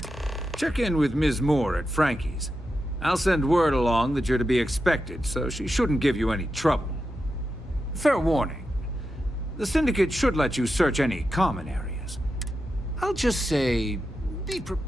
Check in with Ms. Moore at Frankie's. I'll send word along that you're to be expected, so she shouldn't give you any trouble. Fair warning. The Syndicate should let you search any common areas. I'll just say, be prepared.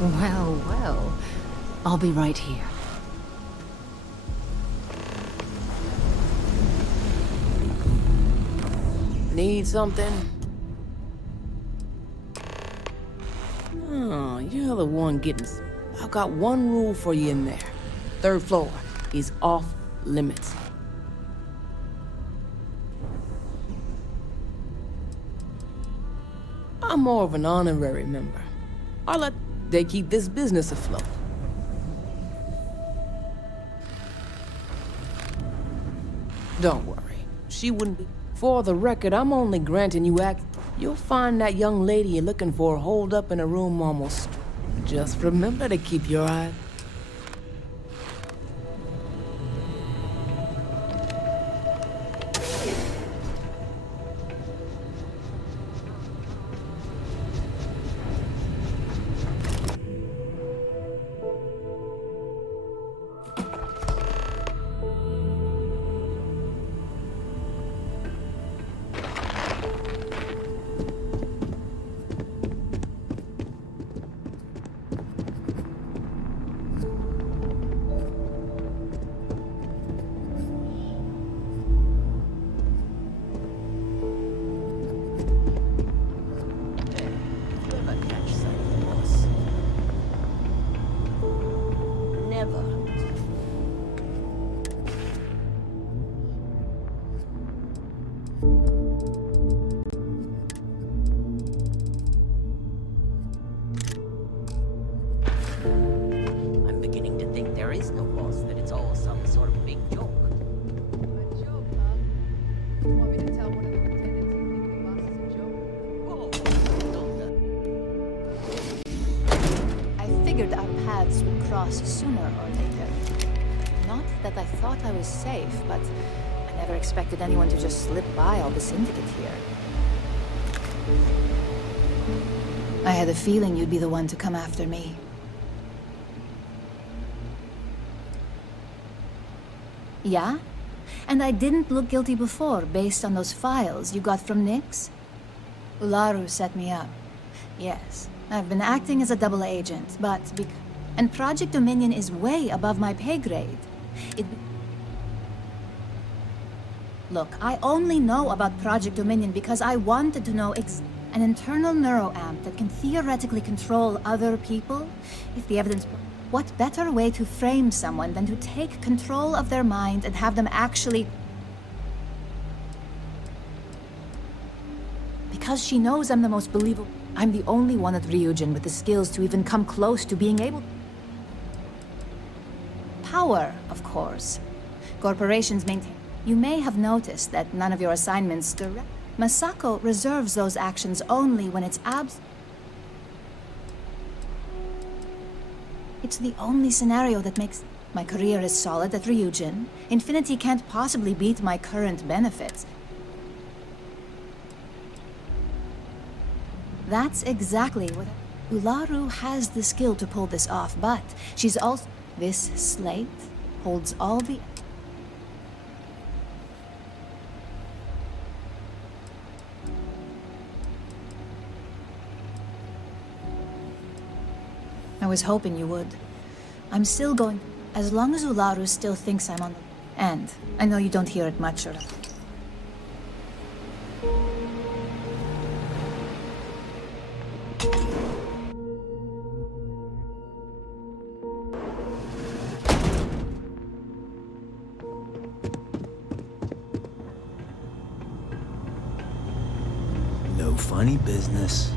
Well, well. I'll be right here. Need something? Oh, you're the one getting... I've got one rule for you in there. 3rd floor is off limits. I'm more of an honorary member. They keep this business afloat. Don't worry, she wouldn't be. For the record, I'm only granting you access. You'll find that young lady you're looking for holed up in a room almost. Just remember to keep your eye. Figured out paths would cross sooner or later. Not that I thought I was safe, but I never expected anyone to just slip by all the syndicate here. I had a feeling you'd be the one to come after me. Yeah? And I didn't look guilty before, based on those files you got from Nyx? Ularu set me up. Yes, I've been acting as a double agent, but and Project Dominion is way above my pay grade. Look, I only know about Project Dominion because I wanted to know an internal neuroamp that can theoretically control other people. If the evidence... What better way to frame someone than to take control of their mind and have them actually... Because she knows I'm the most believable... I'm the only one at Ryujin with the skills to even come close to being able... Power, of course. Corporations maintain... You may have noticed that none of your assignments direct... Masako reserves those actions only when it's It's the only scenario that makes... My career is solid at Ryujin. Infinity can't possibly beat my current benefits. That's exactly what... Ularu has the skill to pull this off, but she's also... This slate holds all the... I was hoping you would. I'm still going... As long as Ularu still thinks I'm on the... And I know you don't hear it much, or... No funny business.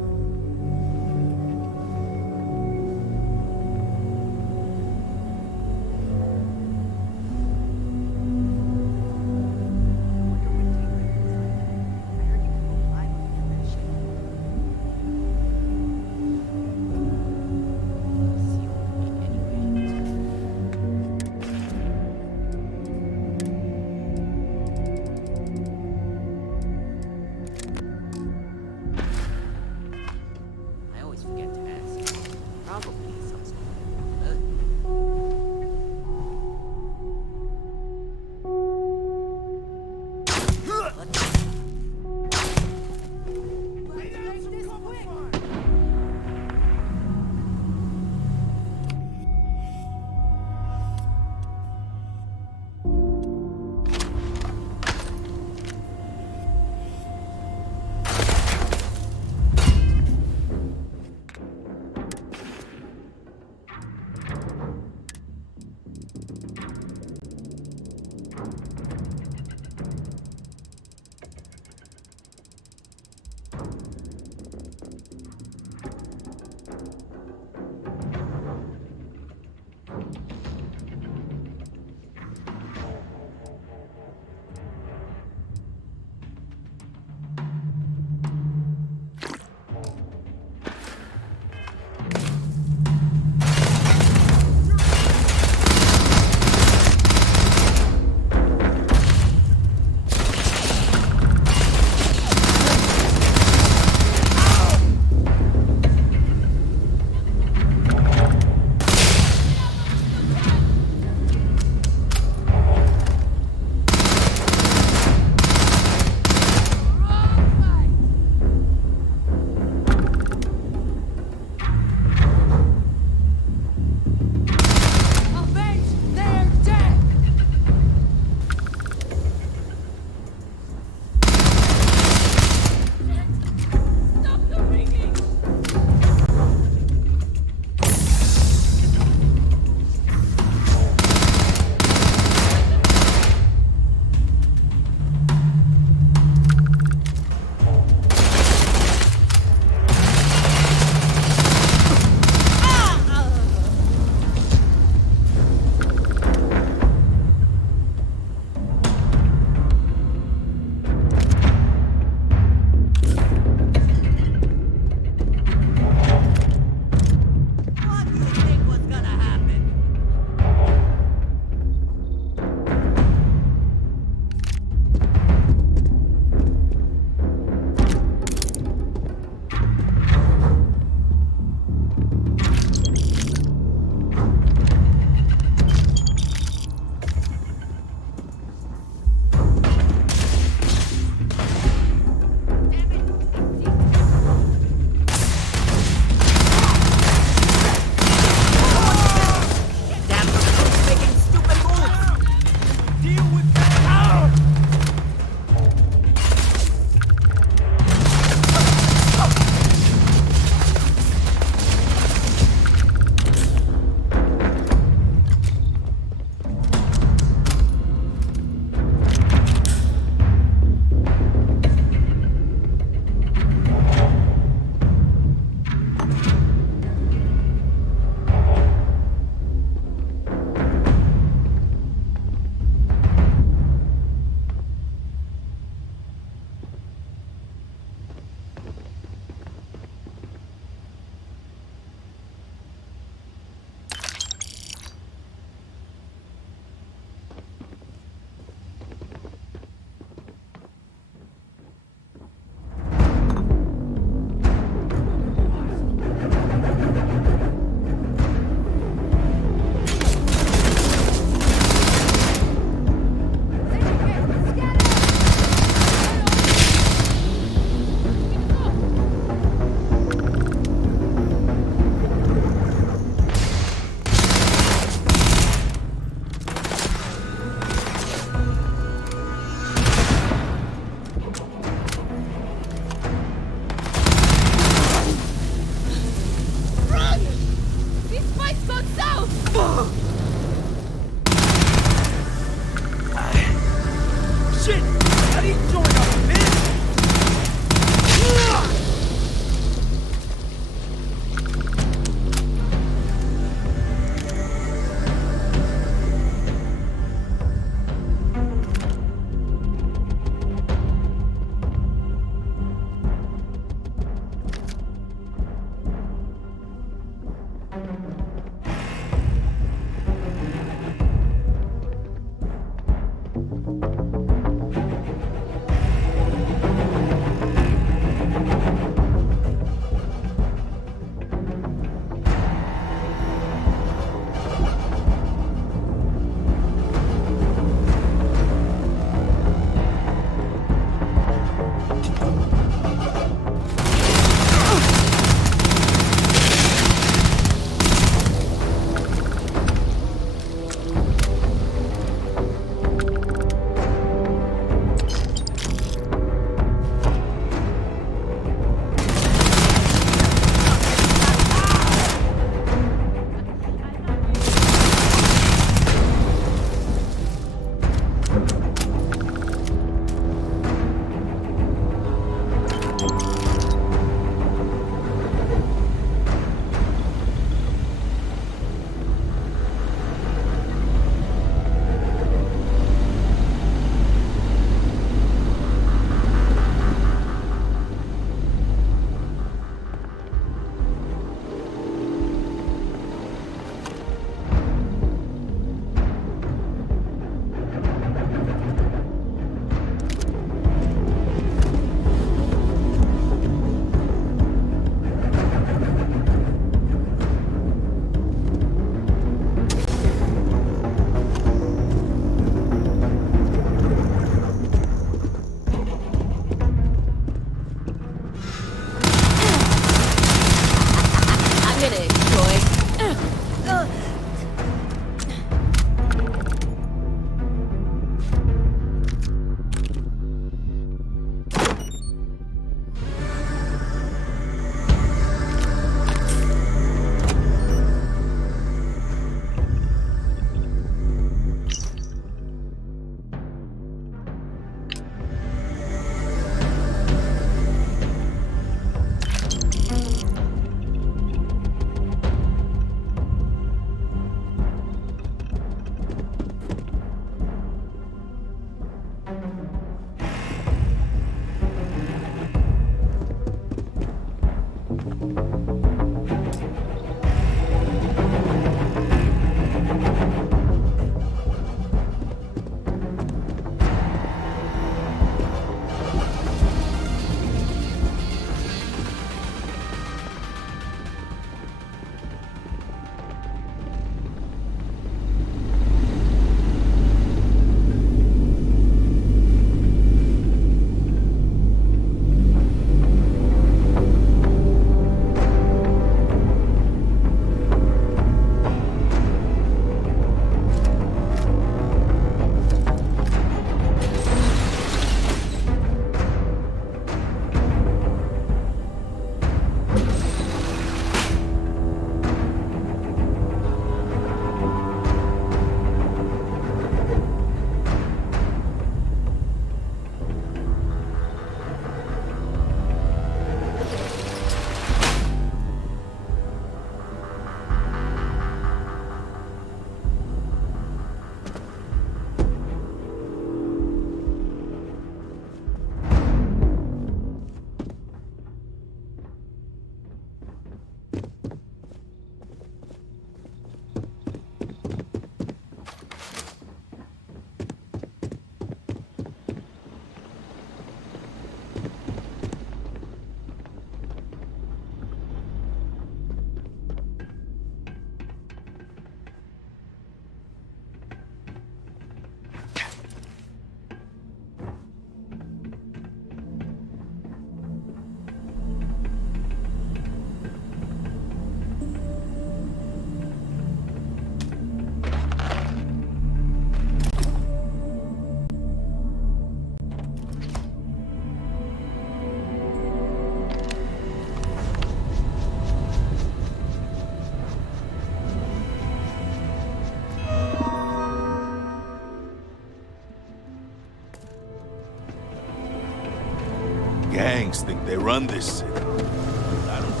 gangs think they run this city. I don't...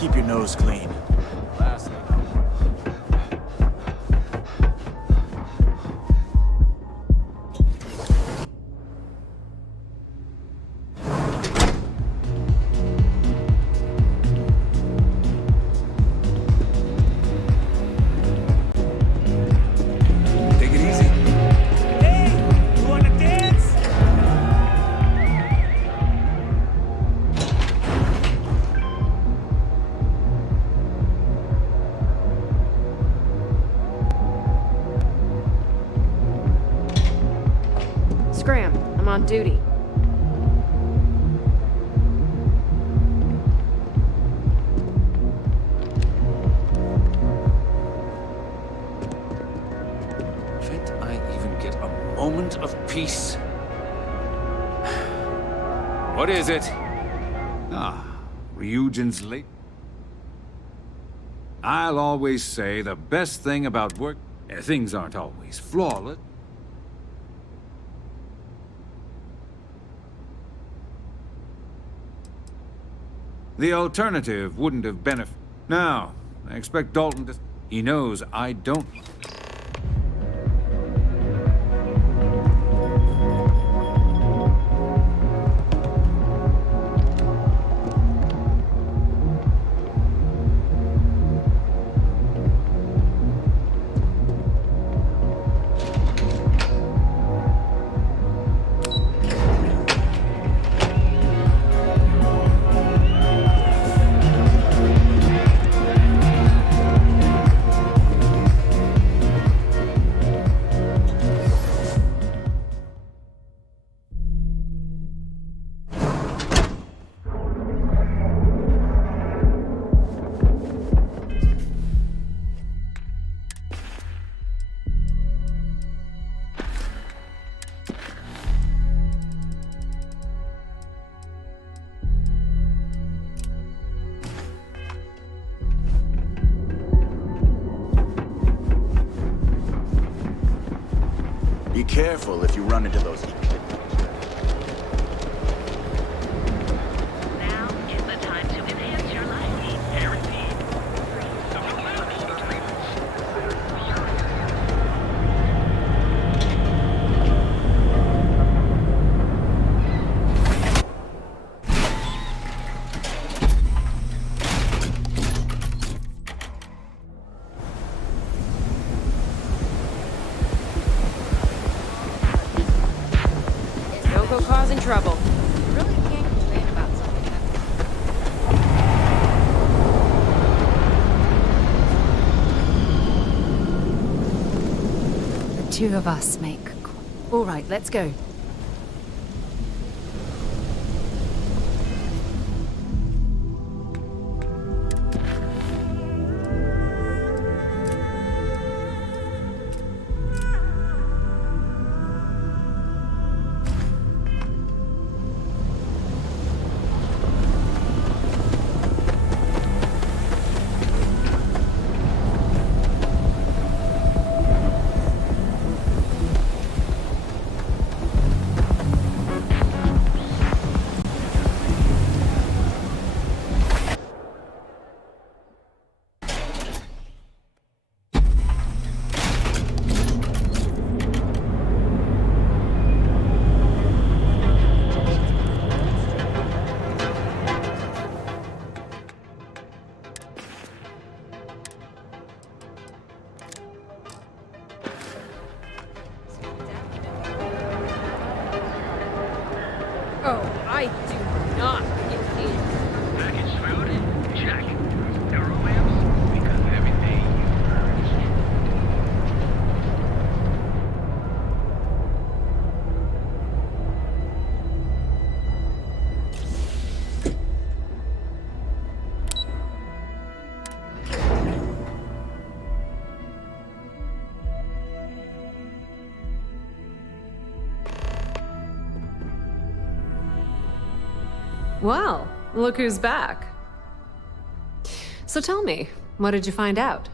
Keep your nose clean. Last thing. Take it easy. Hey, you wanna dance? Scram, I'm on duty. Can't I even get a moment of peace? What is it? Ah, Ryujin's late. I'll always say the best thing about work, things aren't always flawless. The alternative wouldn't have benefited. Now, I expect Dalton to... He knows I don't... Be careful if you run into those... Now is the time to enhance your life. Guaranteed. Don't go causing trouble. Really can't complain about something The two of us make... All right, let's go. Oh, I do not get in. Package food? Check. Aerolamps? Because everything you furnished. Well, look who's back. So tell me, what did you find out?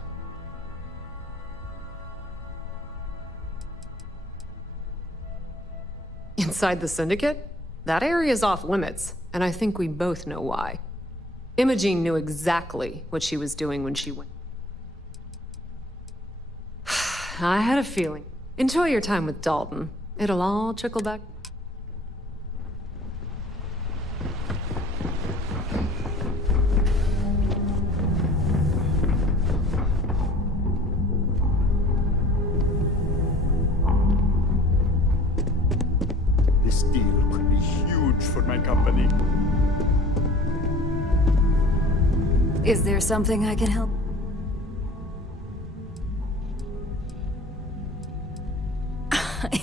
Inside the Syndicate? That area's off limits, and I think we both know why. Imogene knew exactly what she was doing when she went. I had a feeling. Enjoy your time with Dalton. It'll all trickle back. This deal could be huge for my company. Is there something I can help?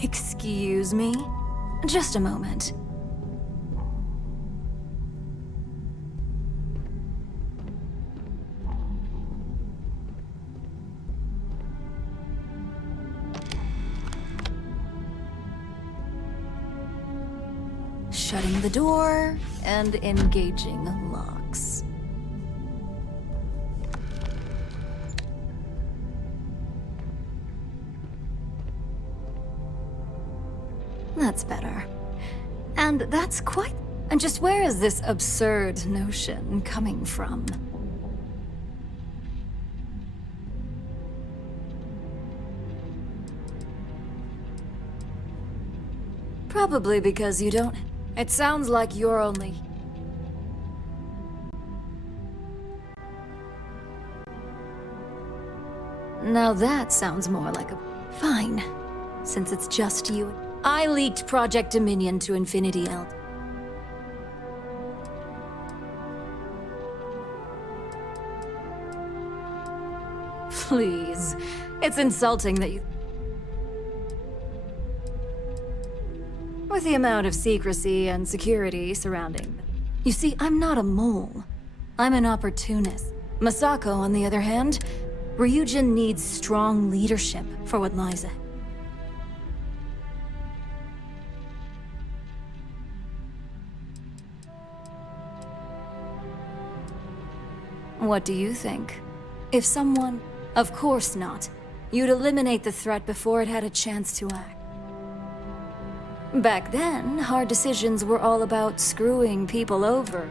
Excuse me? Just a moment. Shutting the door and engaging locks. That's better. And that's quite... And just where is this absurd notion coming from? Probably because you don't... It sounds like you're only... Now that sounds more like a... Fine. Since it's just you... I leaked Project Dominion to Infinity Eld. Please. It's insulting that you... With the amount of secrecy and security surrounding... You see, I'm not a mole. I'm an opportunist. Masako, on the other hand, Ryujin needs strong leadership for what lies ahead. What do you think? If someone... Of course not. You'd eliminate the threat before it had a chance to act. Back then, hard decisions were all about screwing people over.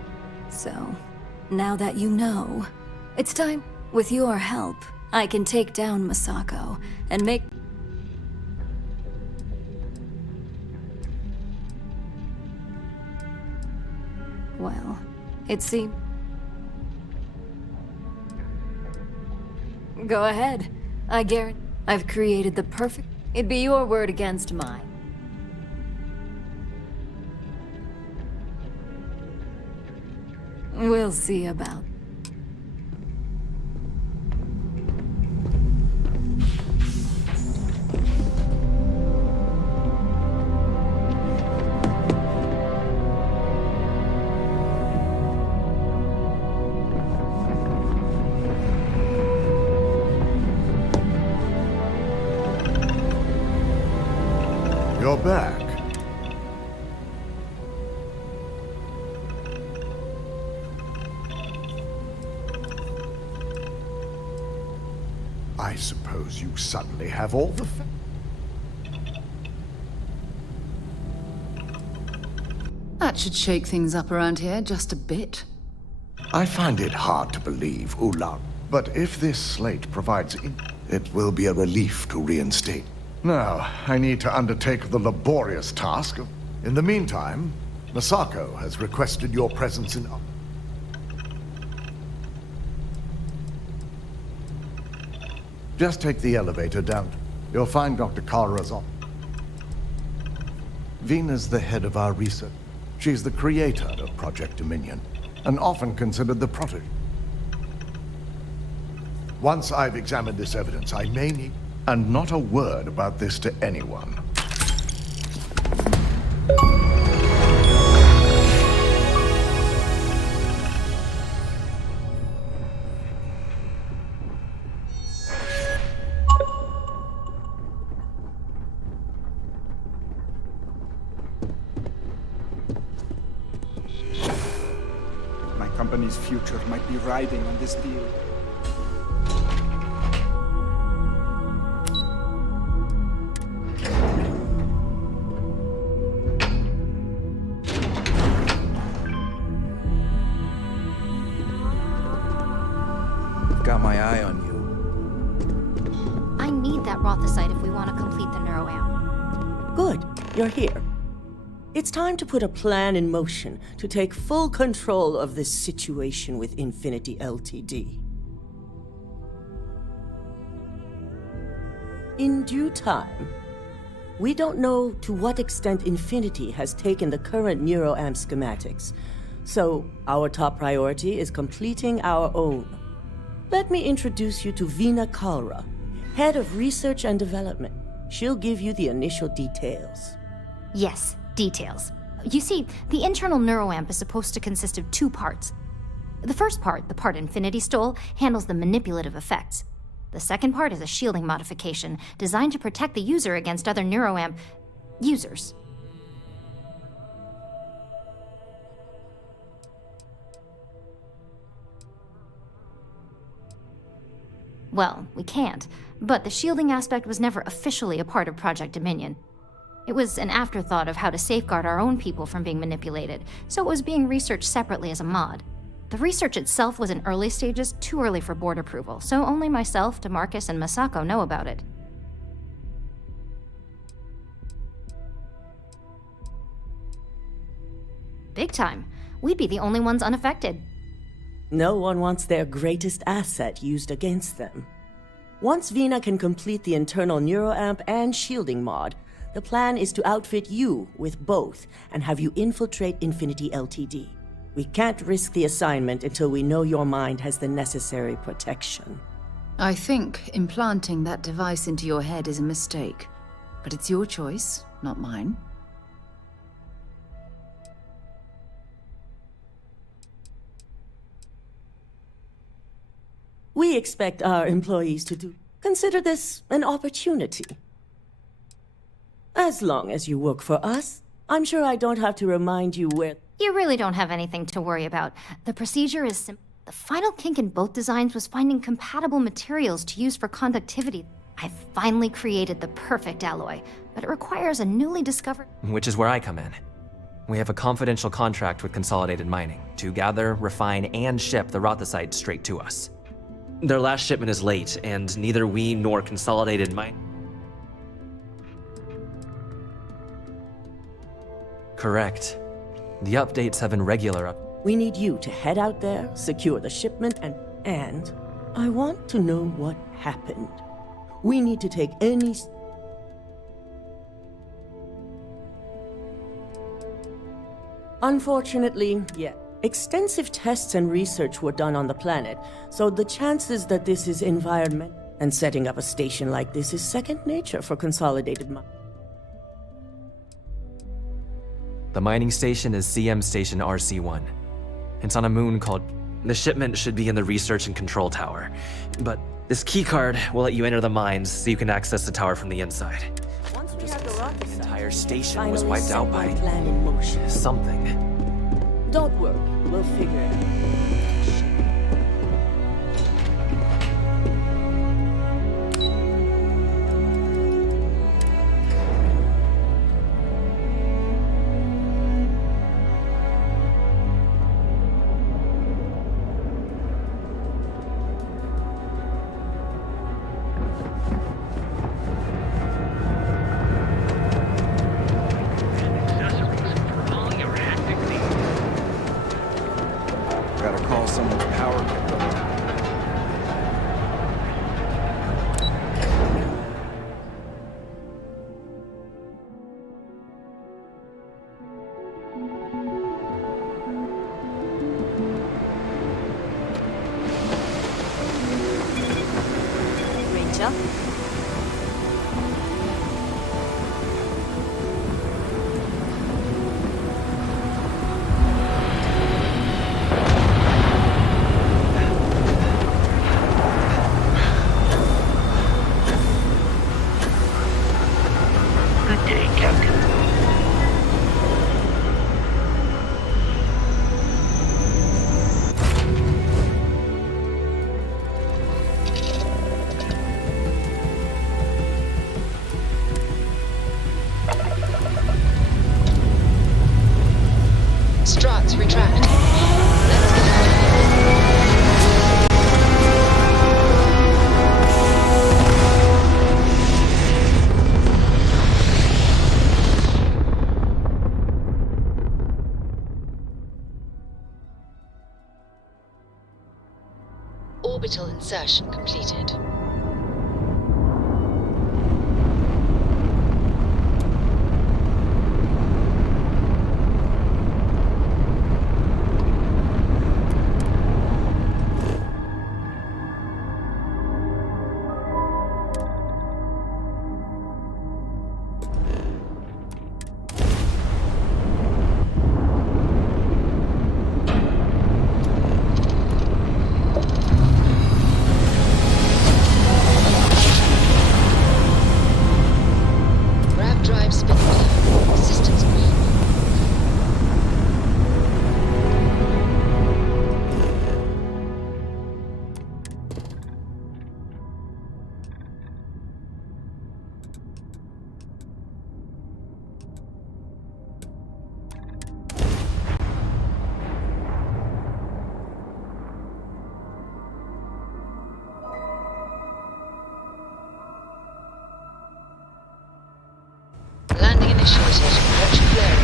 So, now that you know, it's time. With your help, I can take down Masako and make... Well, it seems... Go ahead. I guarantee I've created the perfect... It'd be your word against mine. We'll see about... You're back. I suppose you suddenly have all the That should shake things up around here just a bit. I find it hard to believe, Ular. But if this slate provides it will be a relief to reinstate. Now, I need to undertake the laborious task of... In the meantime, Masako has requested your presence in... Just take the elevator down. You'll find Dr. Kara's office. Vina's the head of our research. She's the creator of Project Dominion, and often considered the protege. Once I've examined this evidence, I may need... And not a word about this to anyone. Company's future might be riding on this deal. Got my eye on you. I need that Rothicite if we want to complete the neuroamp. Good, you're here. It's time to put a plan in motion to take full control of this situation with Infinity Ltd. In due time. We don't know to what extent Infinity has taken the current neuroamp schematics, so our top priority is completing our own. Let me introduce you to Veena Kalra, Head of Research and Development. She'll give you the initial details. Yes, details. You see, the internal neuroamp is supposed to consist of 2 parts. The first part, the part Infinity stole, handles the manipulative effects. The second part is a shielding modification designed to protect the user against other neuroamp users. Well, we can't, but the shielding aspect was never officially a part of Project Dominion. It was an afterthought of how to safeguard our own people from being manipulated, so it was being researched separately as a mod. The research itself was in early stages, too early for board approval, so only myself, DeMarcus, and Masako know about it. Big time. We'd be the only ones unaffected. No one wants their greatest asset used against them. Once Veena can complete the internal neuroamp and shielding mod, the plan is to outfit you with both and have you infiltrate Infinity Ltd. We can't risk the assignment until we know your mind has the necessary protection. I think implanting that device into your head is a mistake, but it's your choice, not mine. We expect our employees to consider this an opportunity. As long as you work for us, I'm sure I don't have to remind you where... You really don't have anything to worry about. The procedure is simple. The final kink in both designs was finding compatible materials to use for conductivity. I've finally created the perfect alloy, but it requires a newly discovered... Which is where I come in. We have a confidential contract with Consolidated Mining to gather, refine, and ship the Rothicite straight to us. Their last shipment is late, and neither we nor Consolidated Mining... Correct. The updates have been regular. We need you to head out there, secure the shipment, and I want to know what happened. We need to take any... Unfortunately, yeah. Extensive tests and research were done on the planet, so the chances that this is environment and setting up a station like this is second nature for Consolidated Mining. The mining station is CM Station RC-1. It's on a moon called... The shipment should be in the research and control tower, but this keycard will let you enter the mines so you can access the tower from the inside. Once we have the rocket, the entire station was wiped out by... plan in motion. something. Don't worry, we'll figure it out. Gotta call someone's power company. Ranger? Good day, Captain. orbital insertion completed. Drive spinning down. Systems green. Landing initiated. Watch flaring.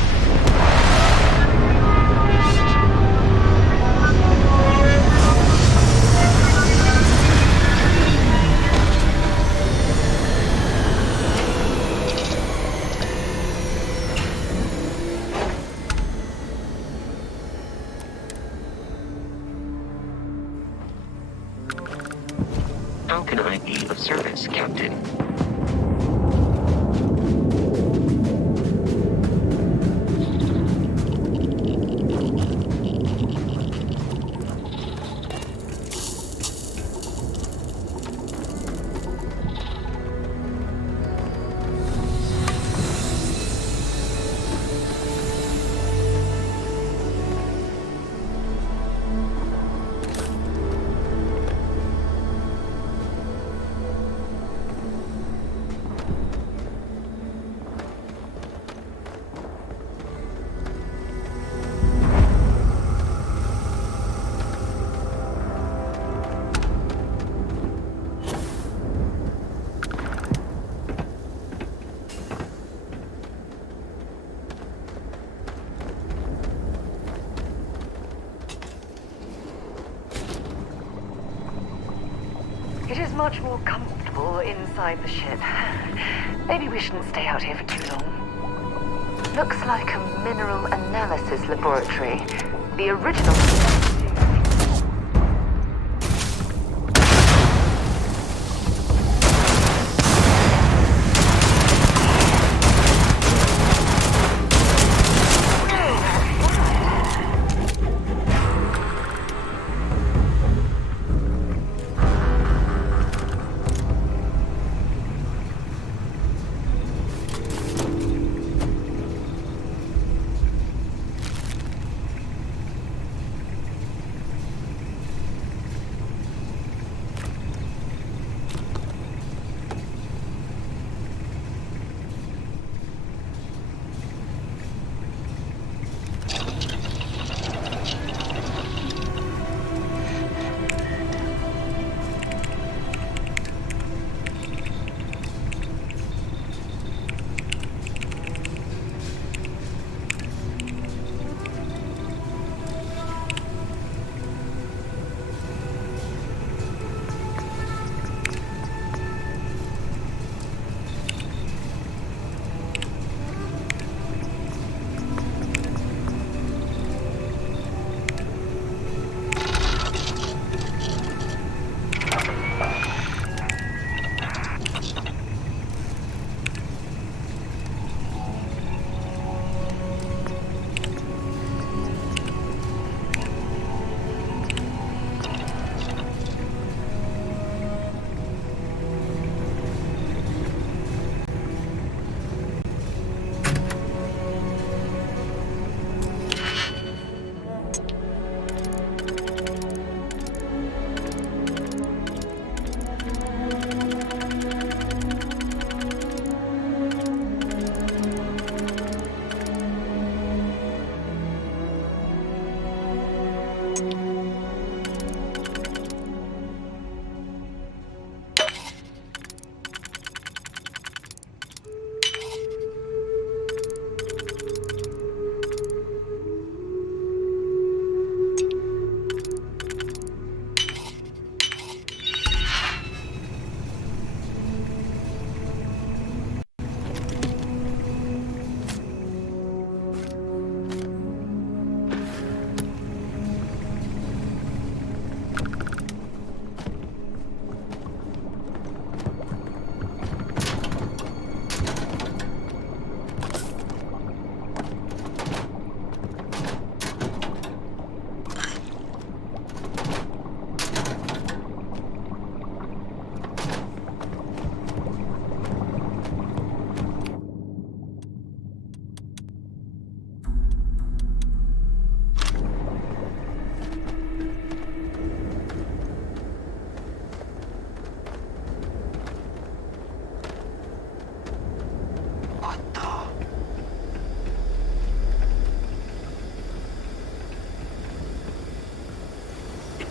How can I be of service, Captain? It is much more comfortable inside the ship. Maybe we shouldn't stay out here for too long. Looks like a mineral analysis laboratory. The original...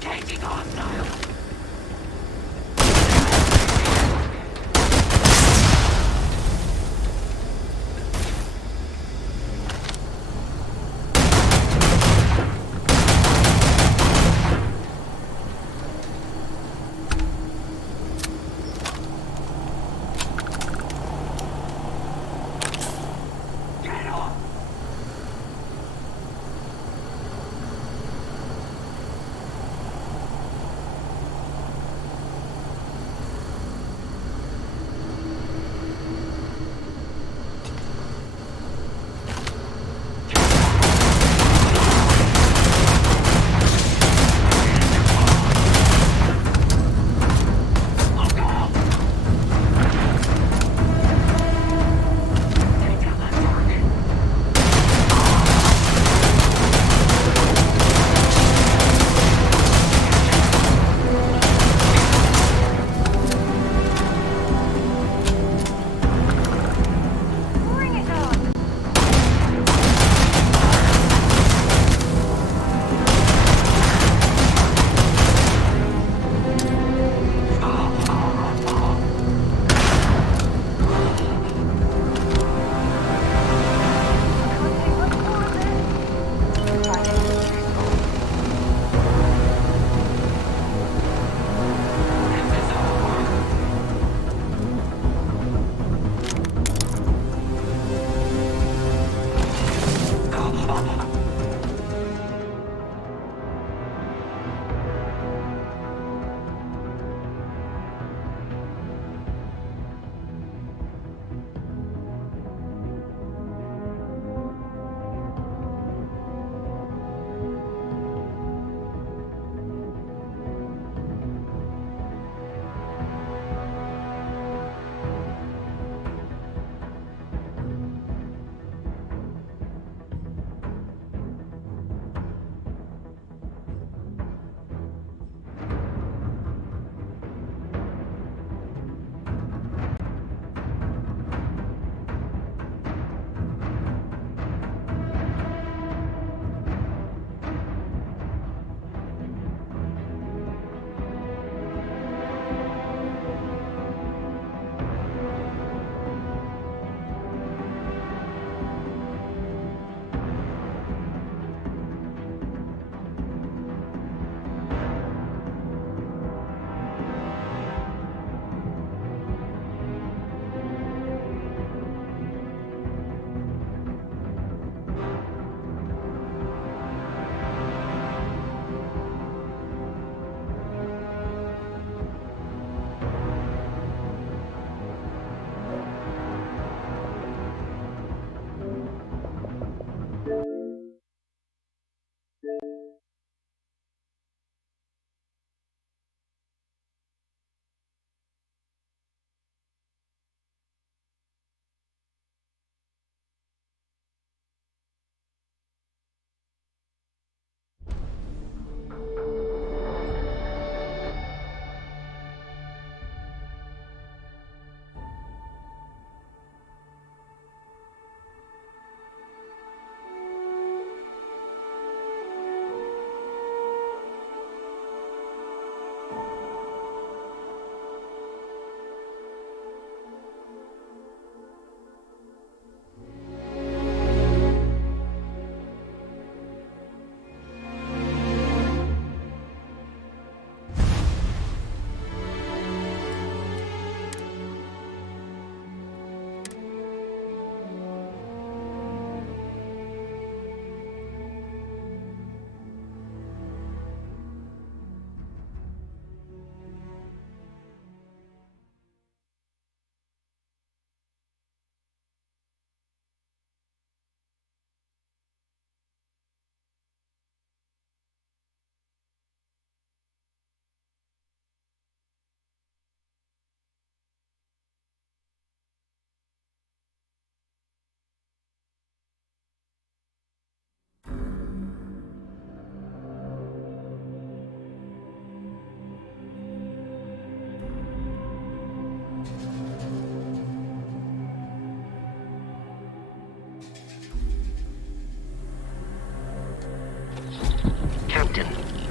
Taking off, Niall.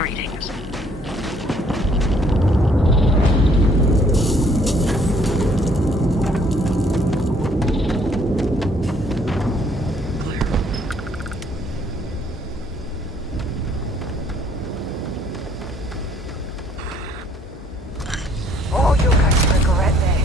Greetings. Oh, you're going to regret this.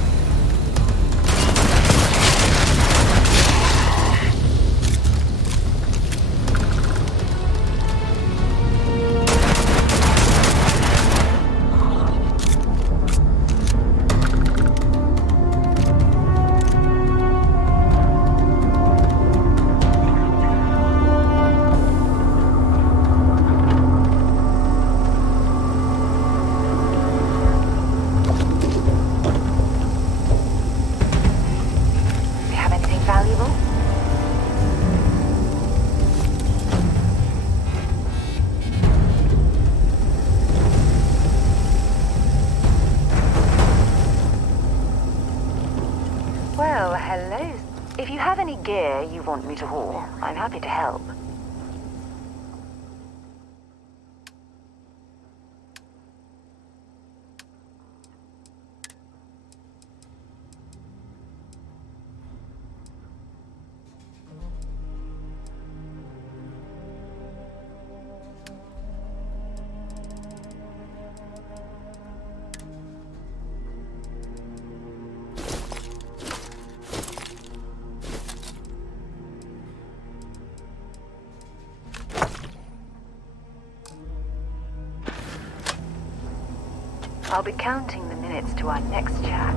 Do you have anything valuable? Well, hello. If you have any gear you want me to haul, I'm happy to help. I'll be counting the minutes to our next chat.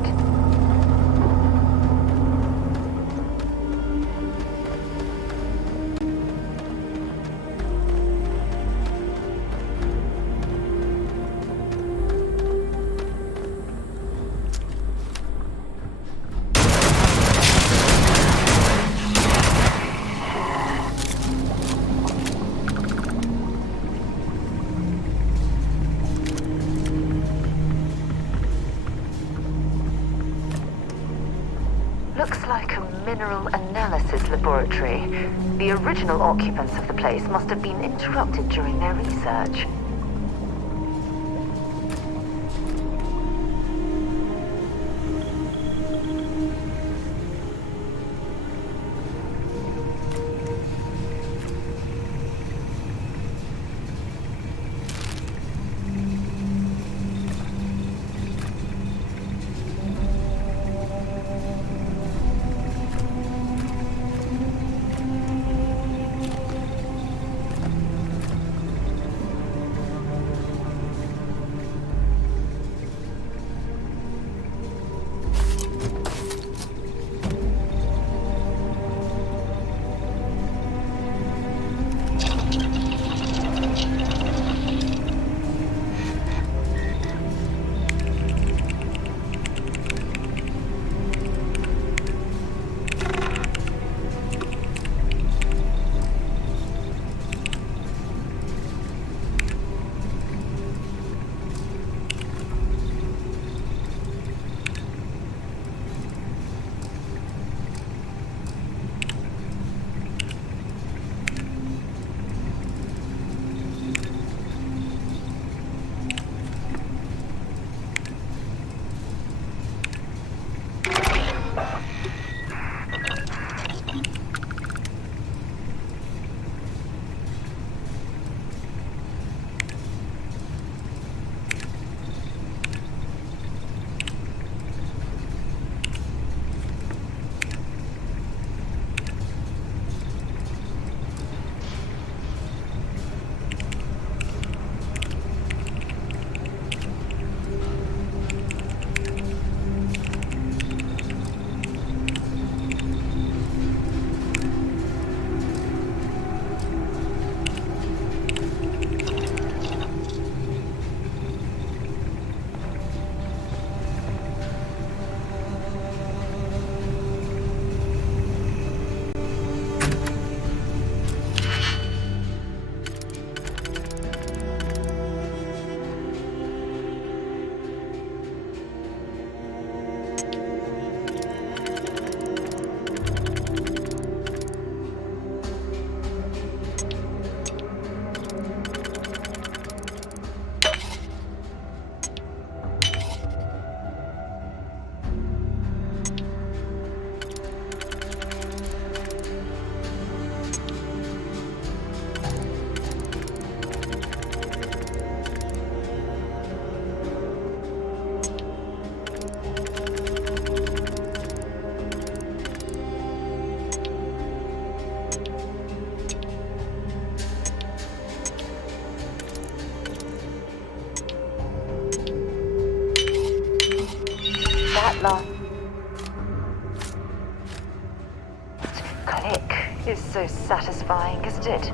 Looks like a mineral analysis laboratory. The original occupants of the place must have been interrupted during their research. butler. Click is so satisfying, isn't it?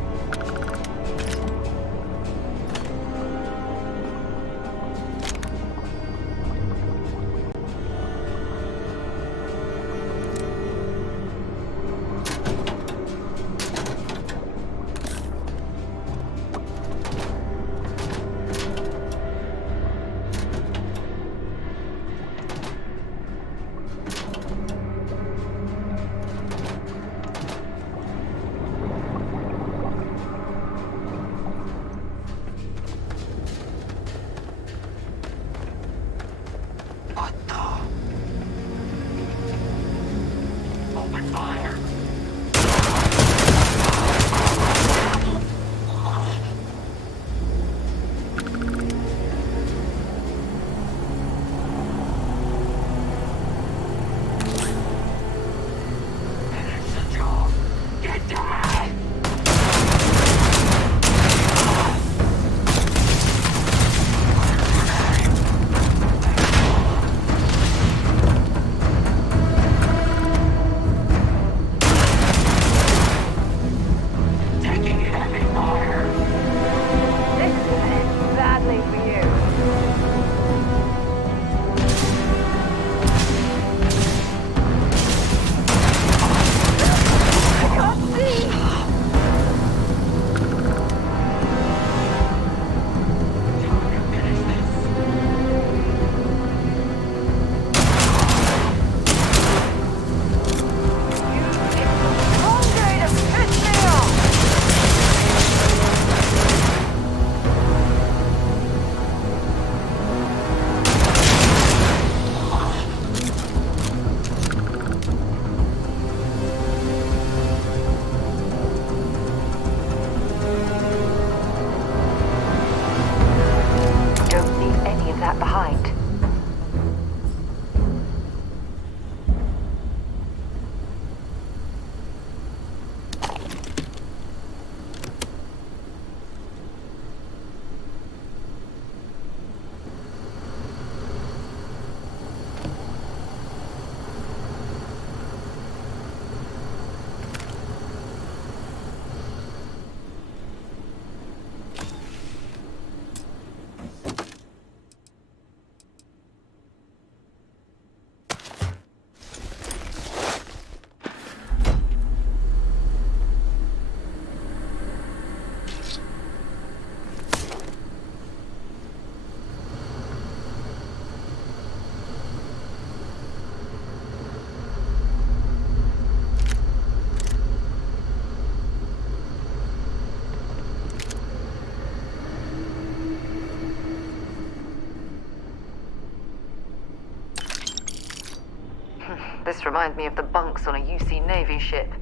This reminds me of the bunks on a UC Navy ship.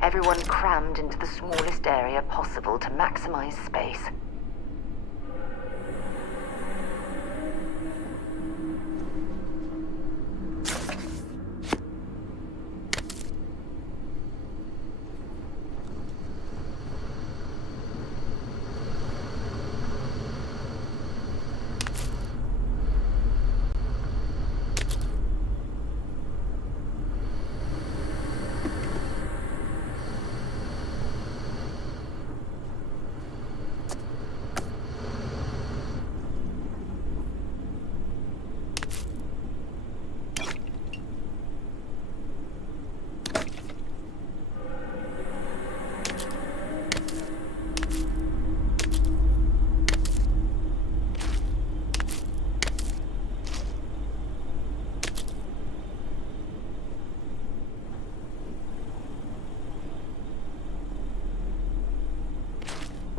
Everyone crammed into the smallest area possible to maximize space.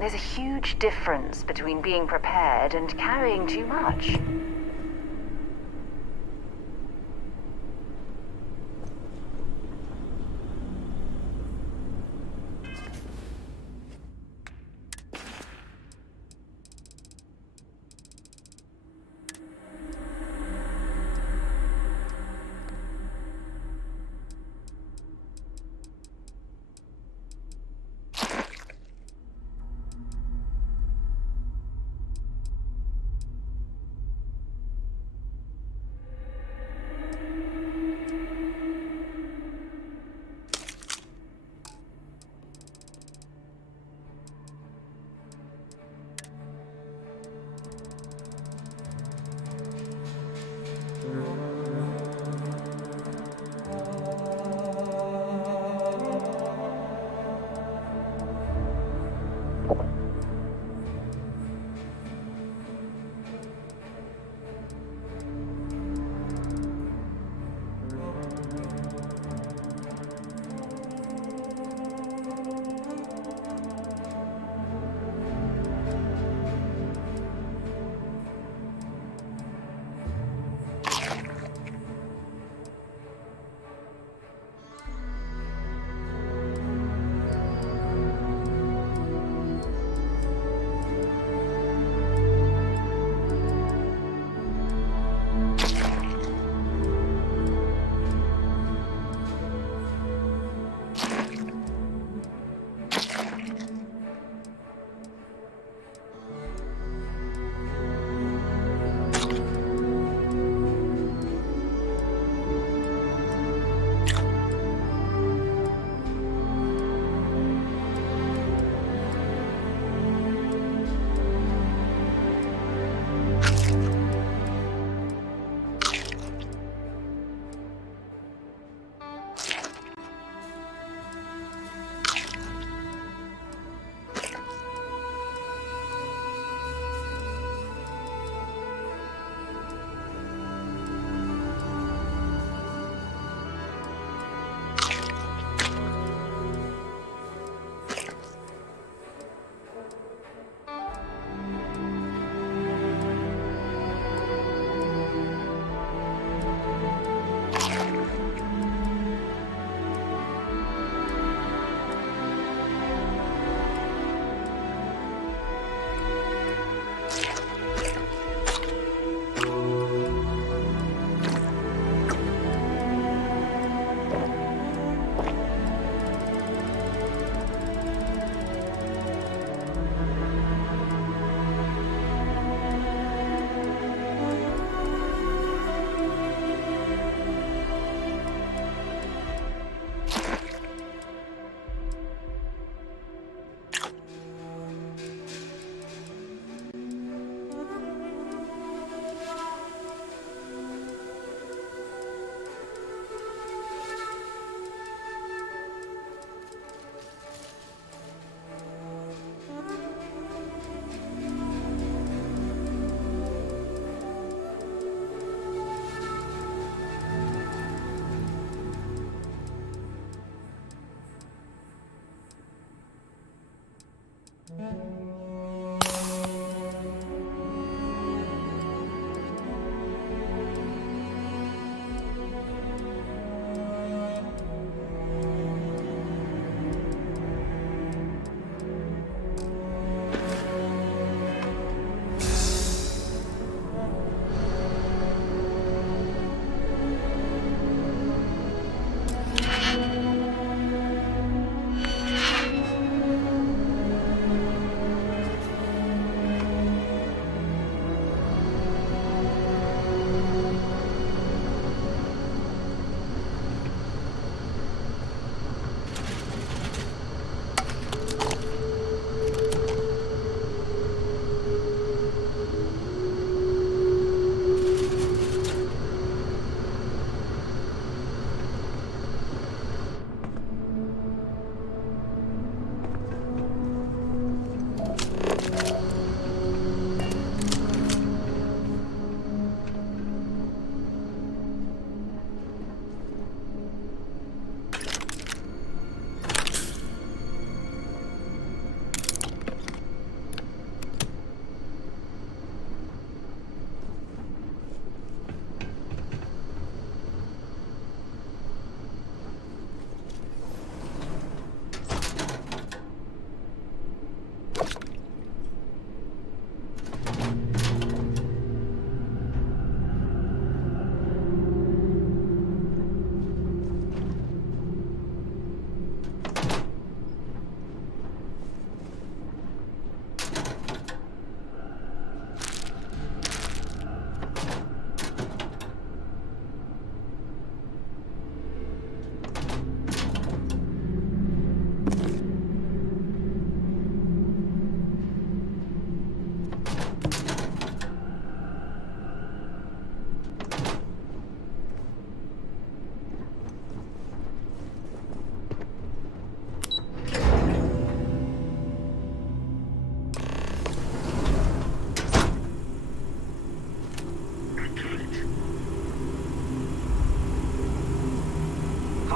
There's a huge difference between being prepared and carrying too much.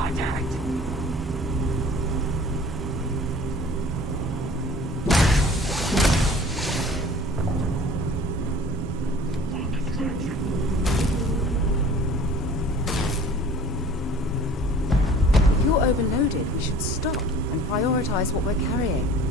If you're overloaded, we should stop and prioritize what we're carrying.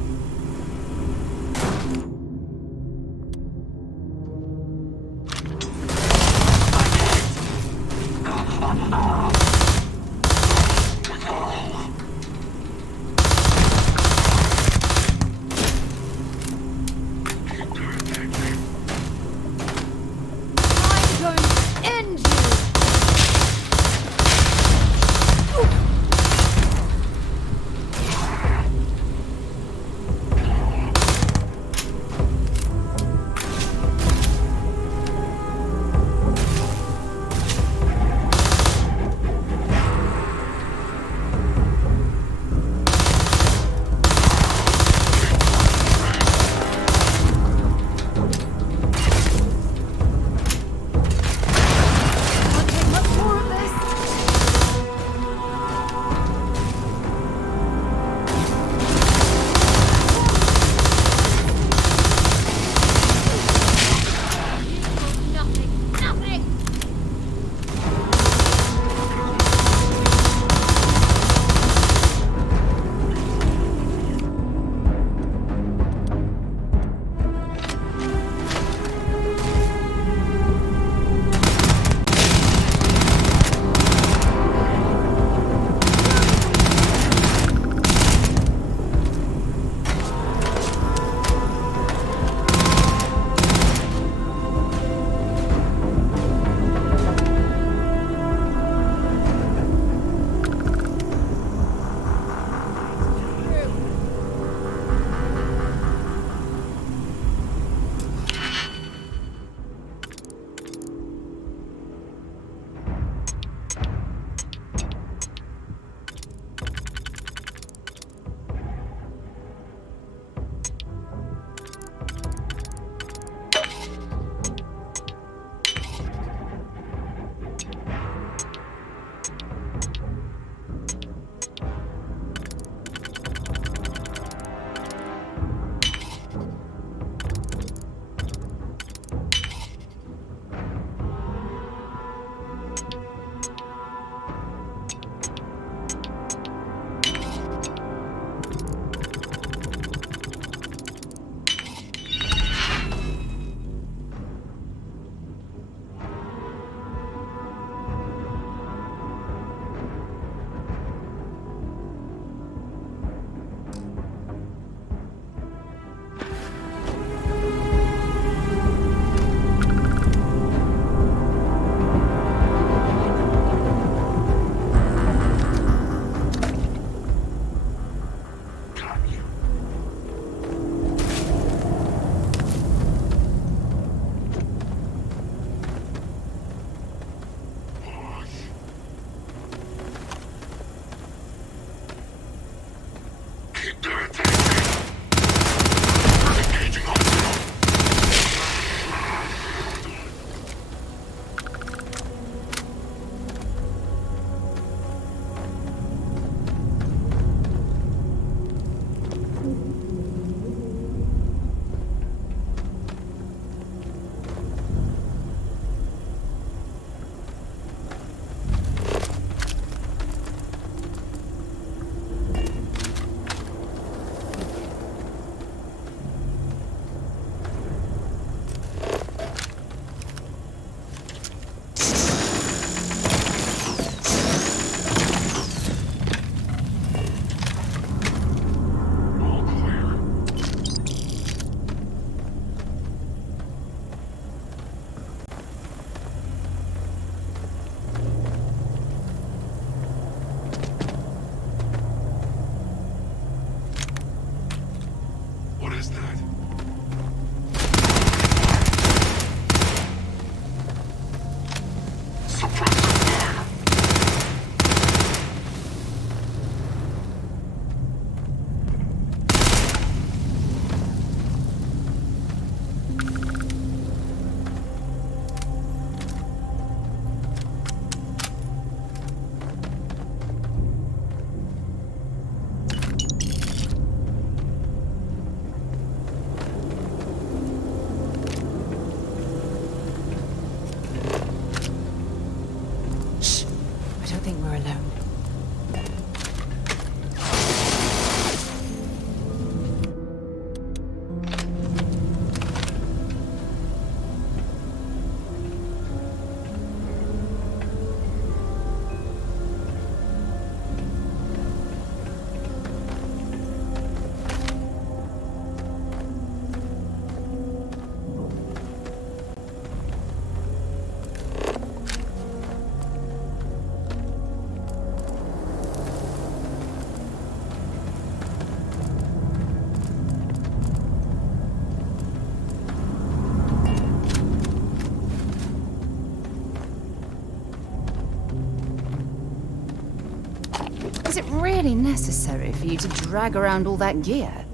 really necessary for you to drag around all that gear?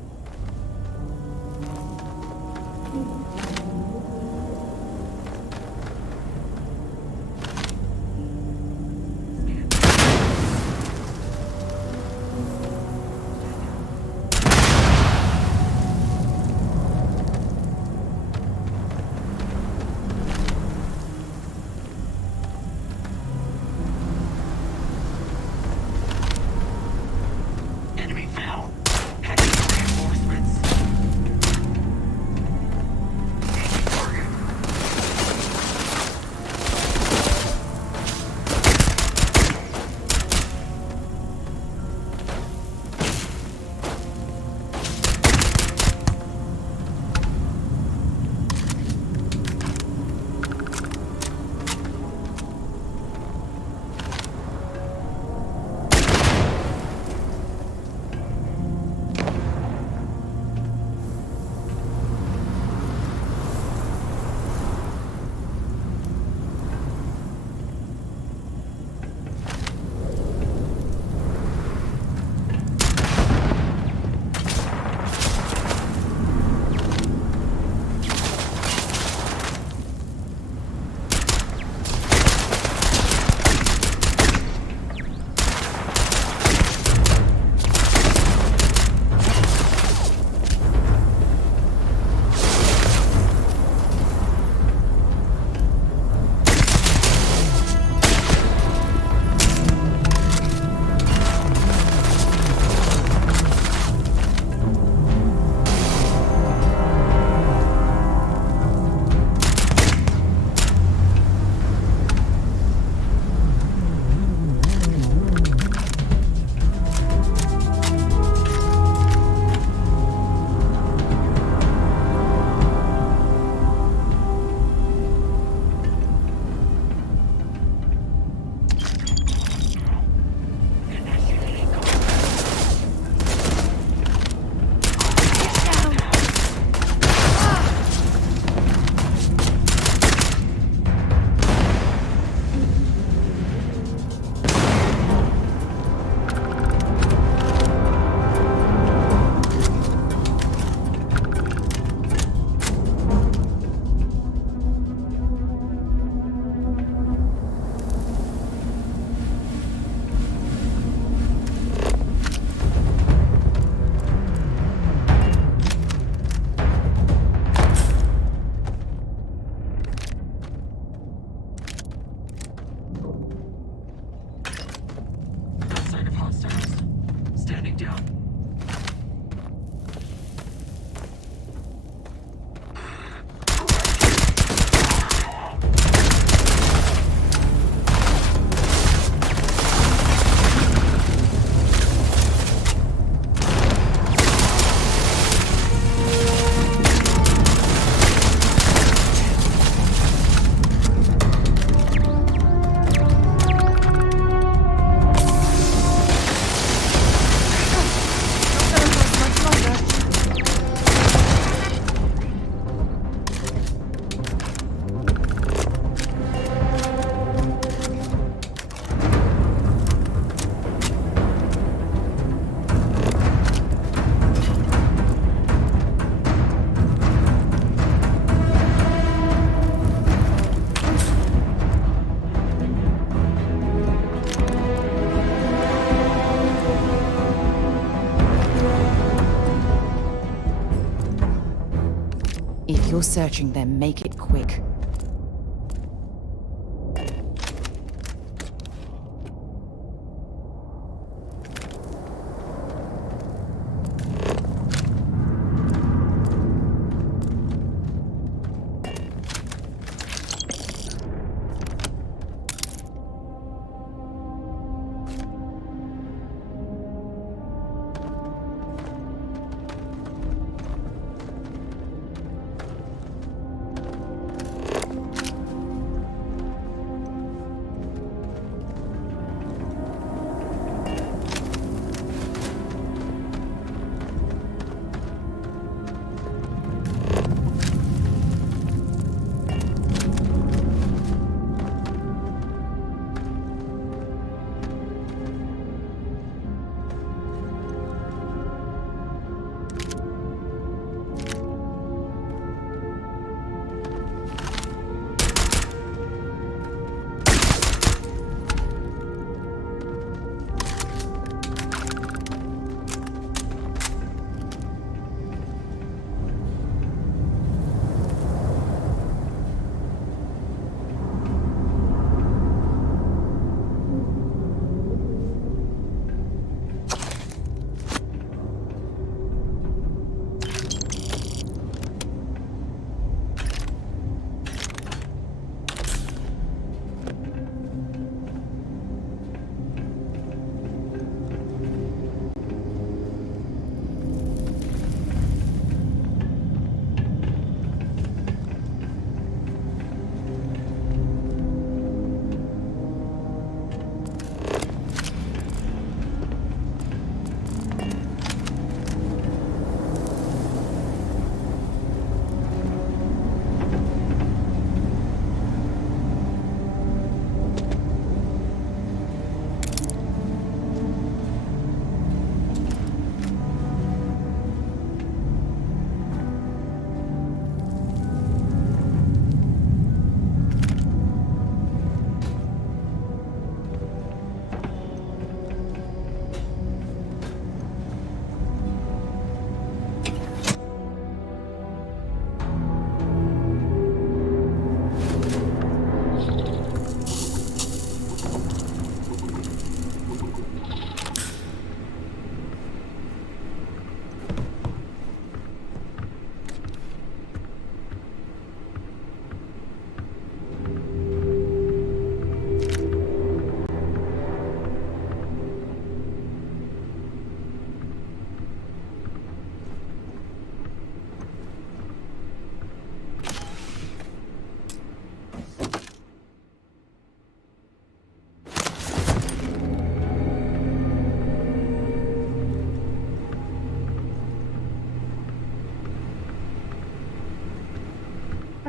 If you're searching them, make it quick.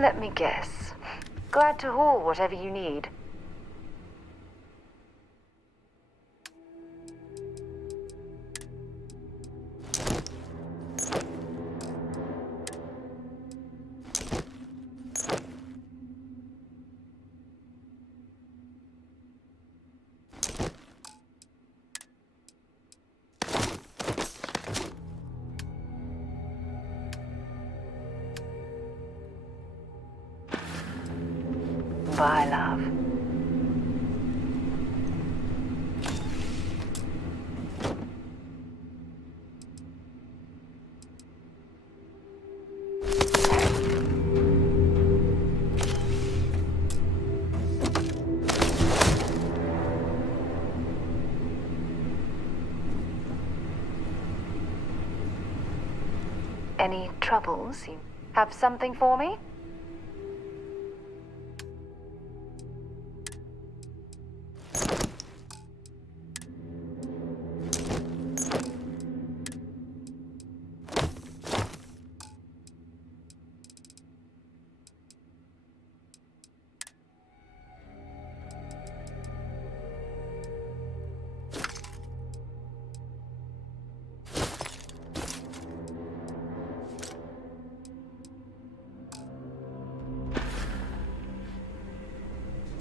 Let me guess. Glad to haul whatever you need. Bye, love. Any troubles? You have something for me?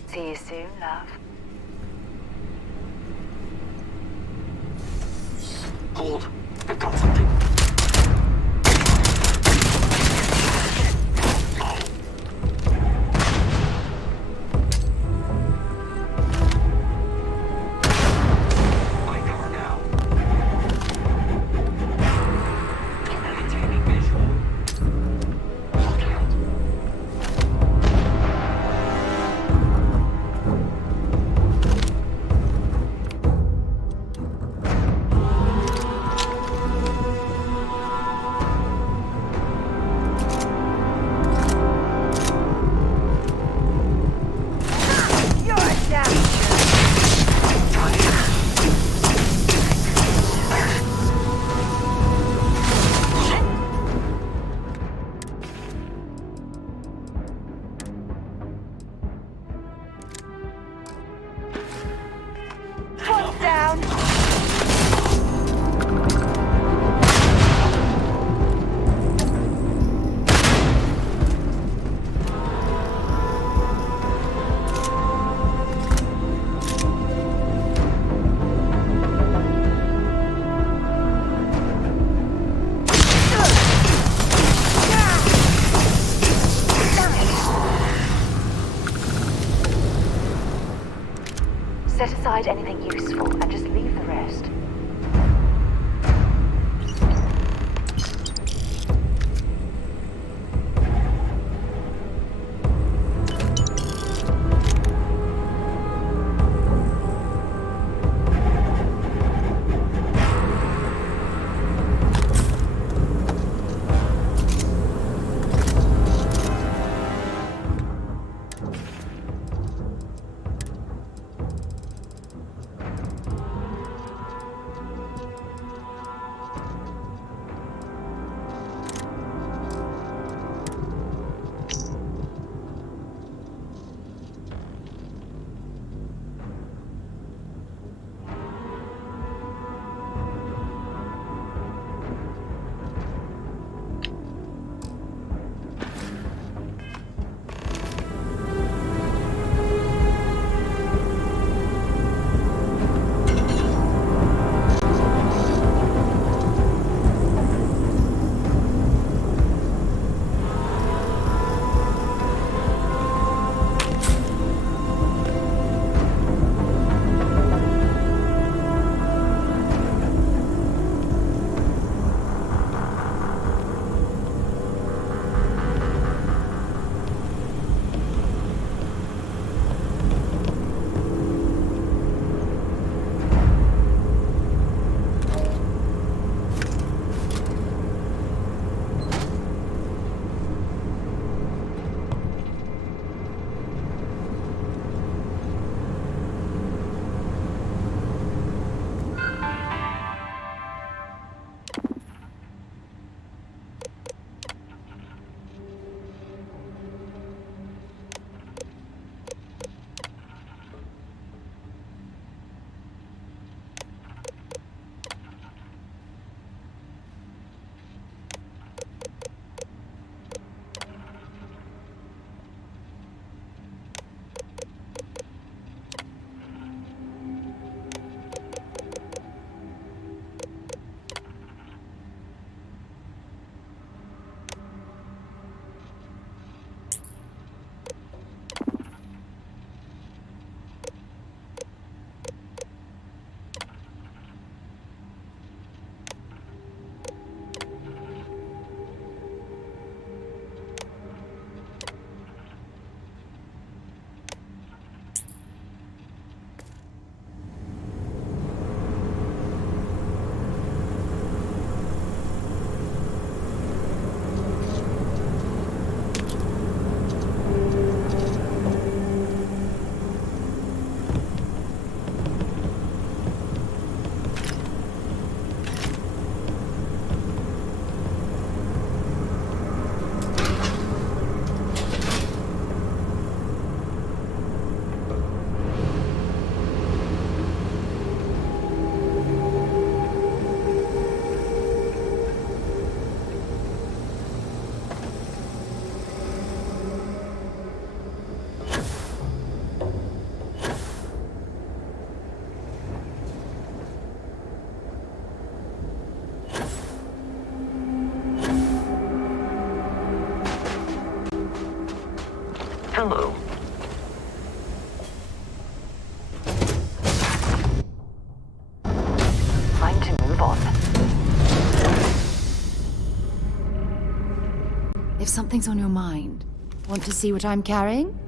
See you soon, love. Hold. I've got something. My car now. Don't let it take me visual. Look out. Set aside anything useful and just leave the rest. Hello. Time to move on. If something's on your mind, want to see what I'm carrying?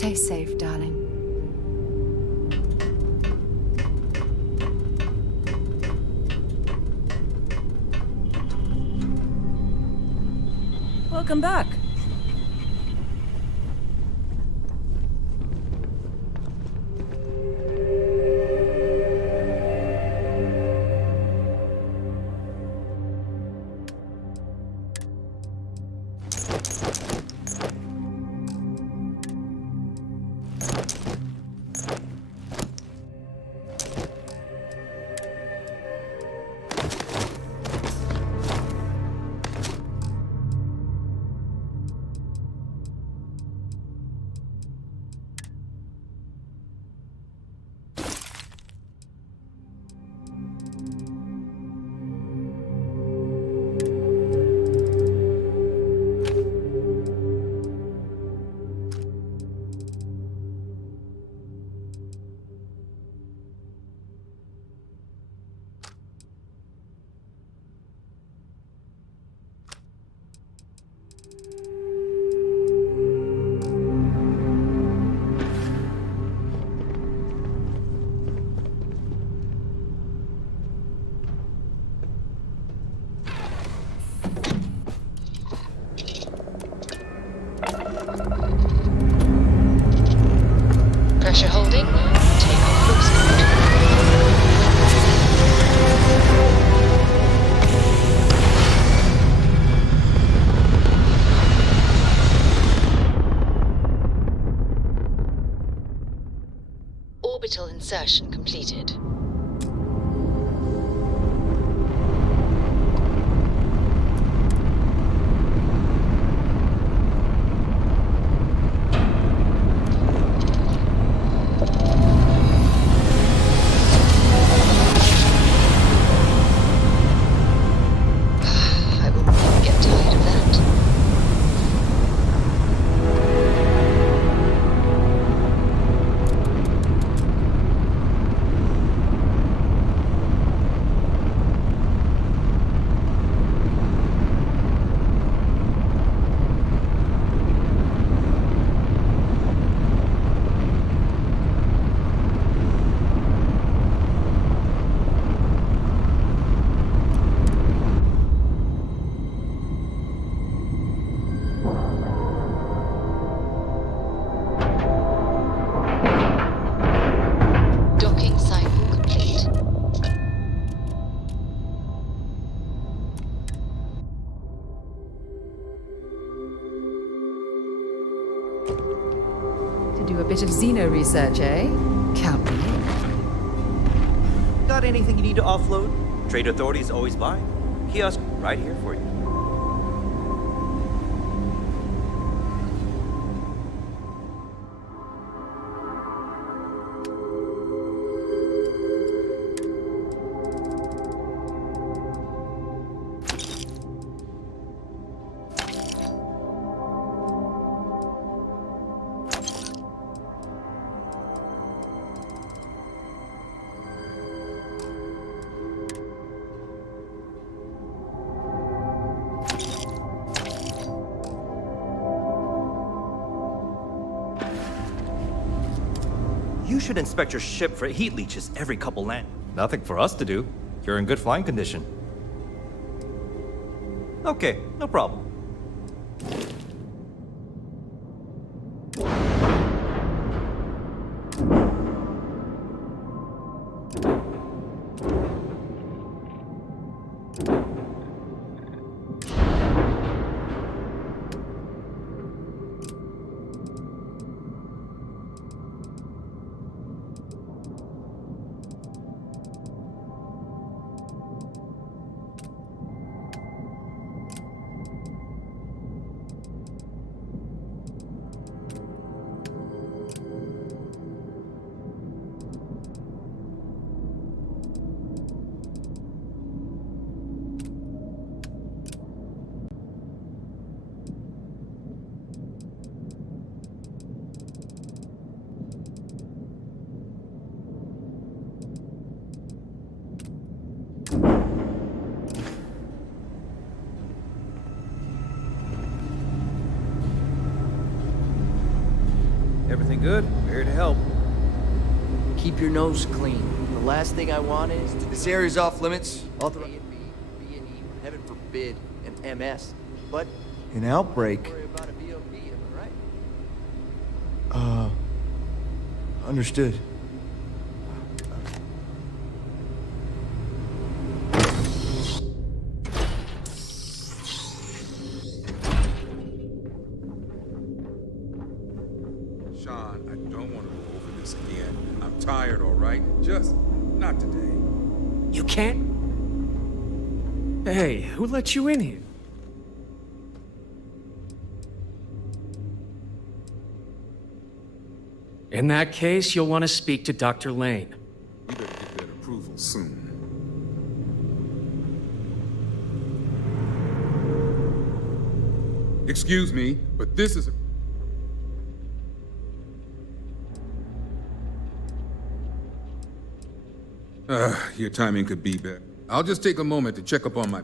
Stay safe, darling. Welcome back. Pressure holding. Takeoff looks good. Orbital insertion completed. To do a bit of Xeno research, eh? Count me in. Got anything you need to offload? Trade authorities always buy. Kiosk right here for you. You should inspect your ship for heat leeches every couple land. Nothing for us to do. You're in good flying condition. Okay, no problem. Everything good? We're here to help. Keep your nose clean. The last thing I want is This area's off limits. Authorize A and B, B and E, heaven forbid, an MS. But An outbreak. worry about a BOP, am I right? Understood. Sean, I don't want to go over this again. I'm tired, all right? Just not today. You can't? Hey, who let you in here? In that case, you'll want to speak to Dr. Lane. You better get that approval soon. Excuse me, but this is your timing could be better. I'll just take a moment to check up on my...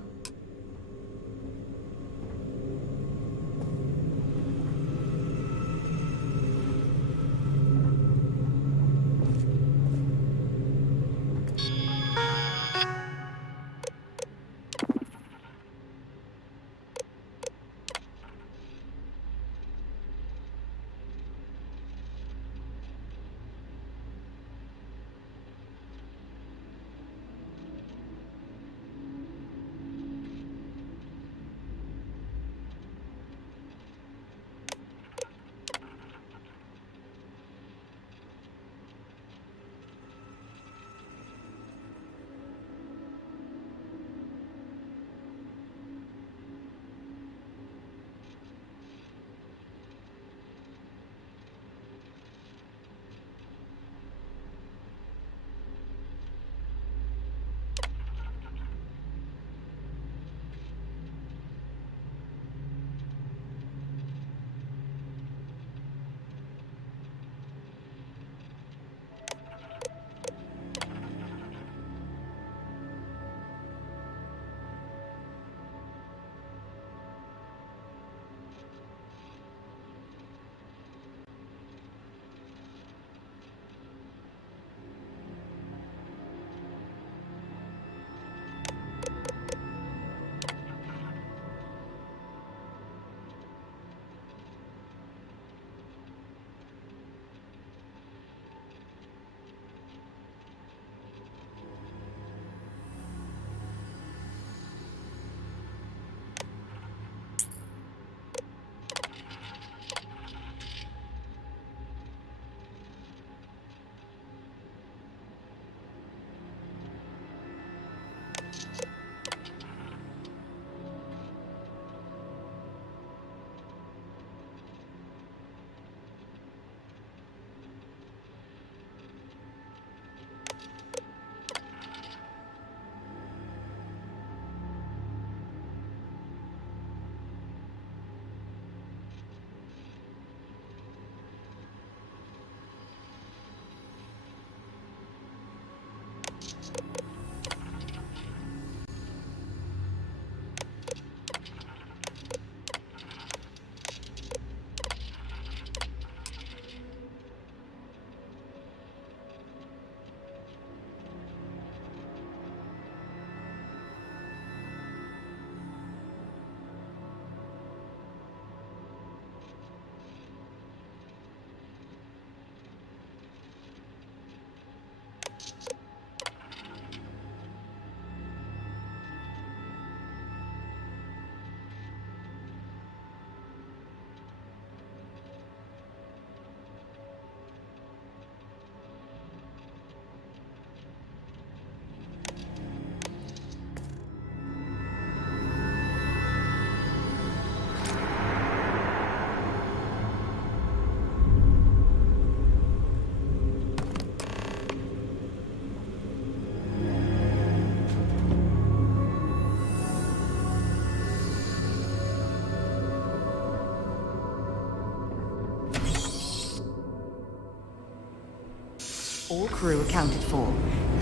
All crew accounted for.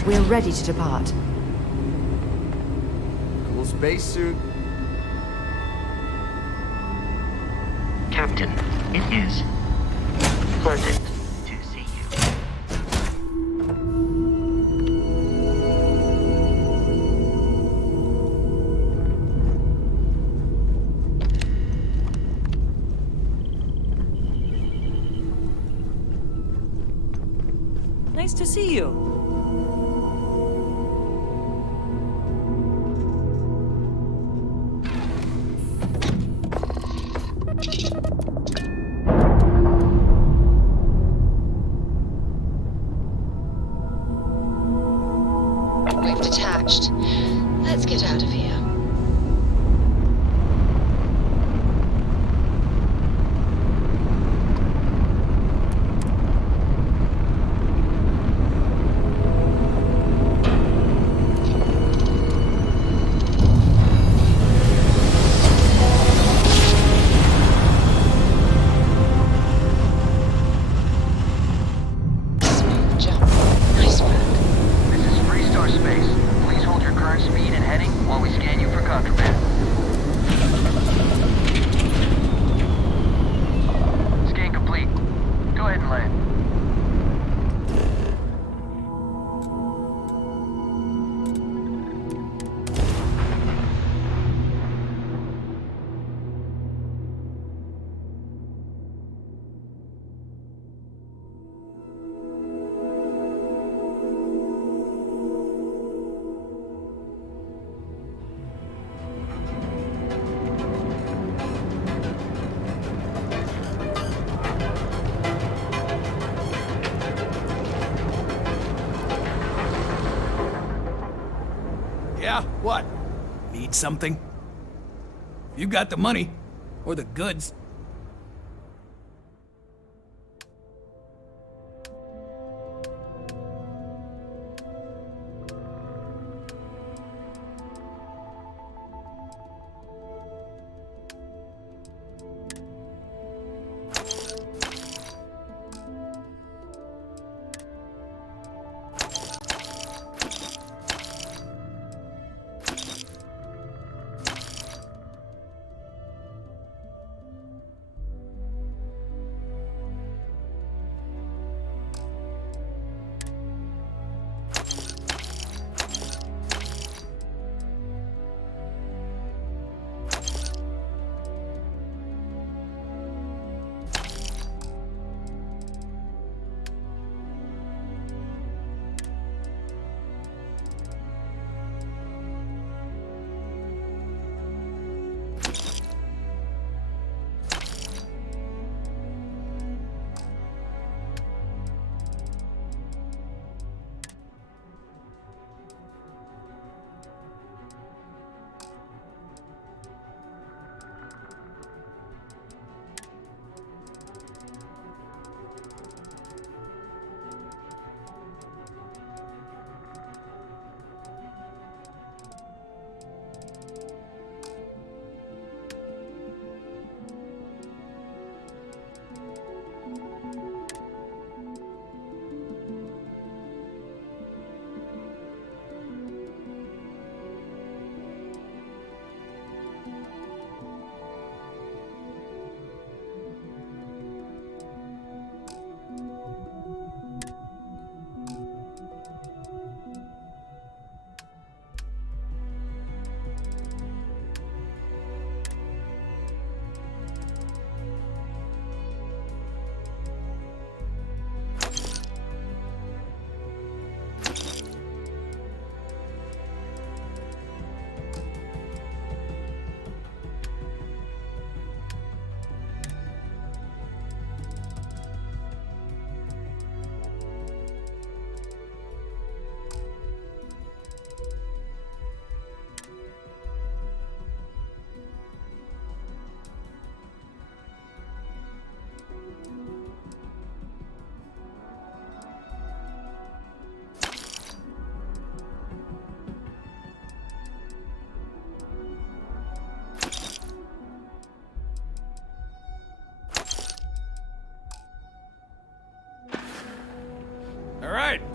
We're ready to depart. Cool spacesuit. Captain, it is pleasant to see you. Nice to see you. We've detached. Let's get out of here. Smooth jump. Nice work. This is Freestar Space. Please hold your current speed and heading while we scan you for contraband. Scan complete. Go ahead and land. Yeah, what? Need something? You got the money. Or the goods.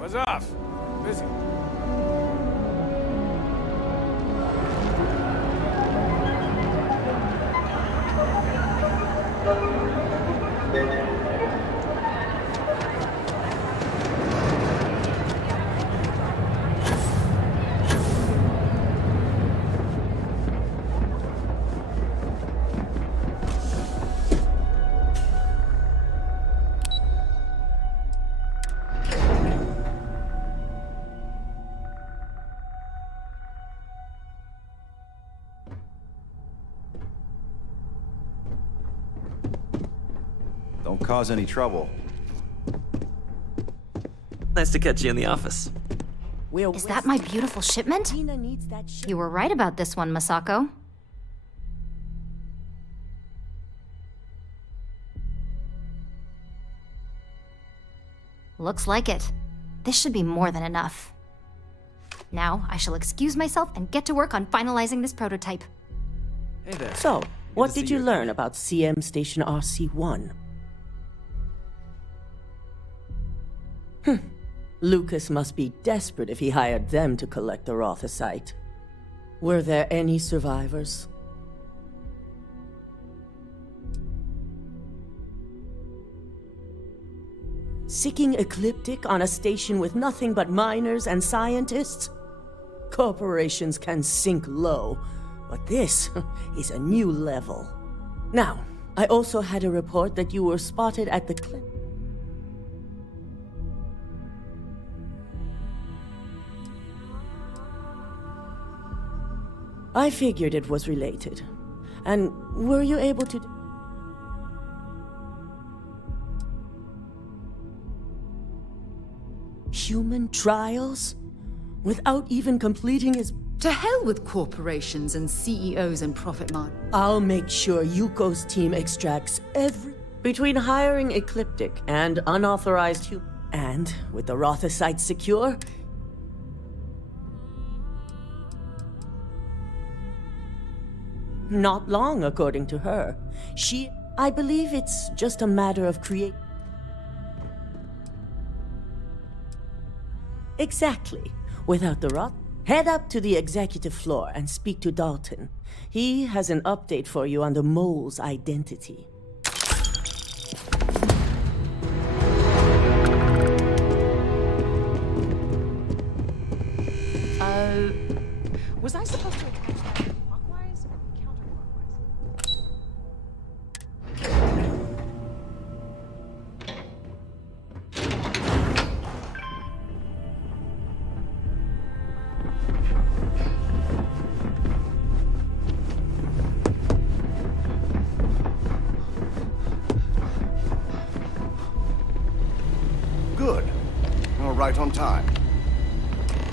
Buzz off. Busy. Don't cause any trouble. Nice to catch you in the office. Is that my beautiful shipment? You were right about this one, Masako. Looks like it. This should be more than enough. Now, I shall excuse myself and get to work on finalizing this prototype. Hey there. So, what to see did you you learn again. about CM Station RC-1? Lucas must be desperate if he hired them to collect the Rothosite. Were there any survivors? Seeking ecliptic on a station with nothing but miners and scientists? Corporations can sink low, but this is a new level. Now, I also had a report that you were spotted at the clinic. I figured it was related. And were you able to... Human trials? Without even completing his... To hell with corporations and CEOs and profit margins. I'll make sure Yuko's team extracts every... Between hiring Ecliptic and unauthorized human... And, with the Rothosite secure... Not long, according to her. I believe it's just a matter of create... Exactly. Without the Roth... Head up to the executive floor and speak to Dalton. He has an update for you on the mole's identity. Was I supposed to approach that clockwise or counterclockwise? Good. You're right on time.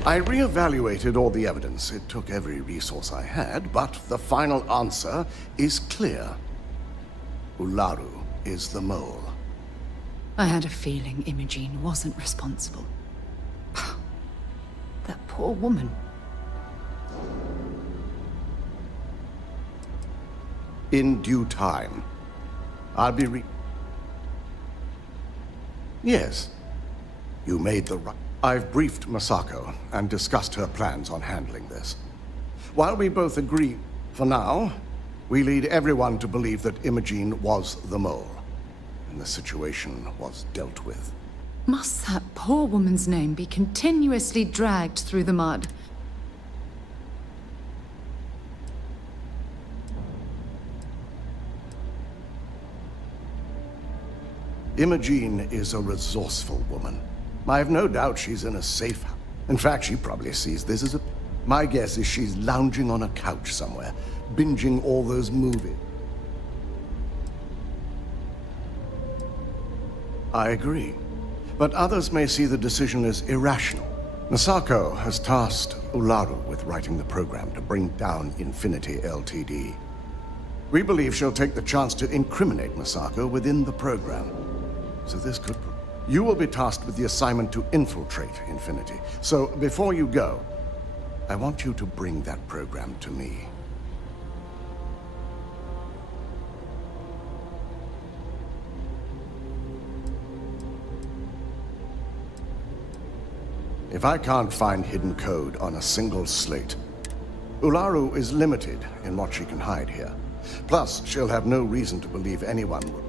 I re-evaluated all the evidence. It took every resource I had, but the final answer is clear. Ularu is the mole. I had a feeling Imogene wasn't responsible. That poor woman. In due time. I'll be Yes. You made the right... I've briefed Masako and discussed her plans on handling this. While we both agree, for now, we lead everyone to believe that Imogene was the mole, and the situation was dealt with. Must that poor woman's name be continuously dragged through the mud? Imogene is a resourceful woman. I have no doubt she's in a safe house. In fact, she probably sees this as a... My guess is she's lounging on a couch somewhere, binging all those movies. I agree. But others may see the decision as irrational. Masako has tasked Ularu with writing the program to bring down Infinity Ltd. We believe she'll take the chance to incriminate Masako within the program. So this could... You will be tasked with the assignment to infiltrate Infinity. So, before you go, I want you to bring that program to me. If I can't find hidden code on a single slate, Ularu is limited in what she can hide here. Plus, she'll have no reason to believe anyone will.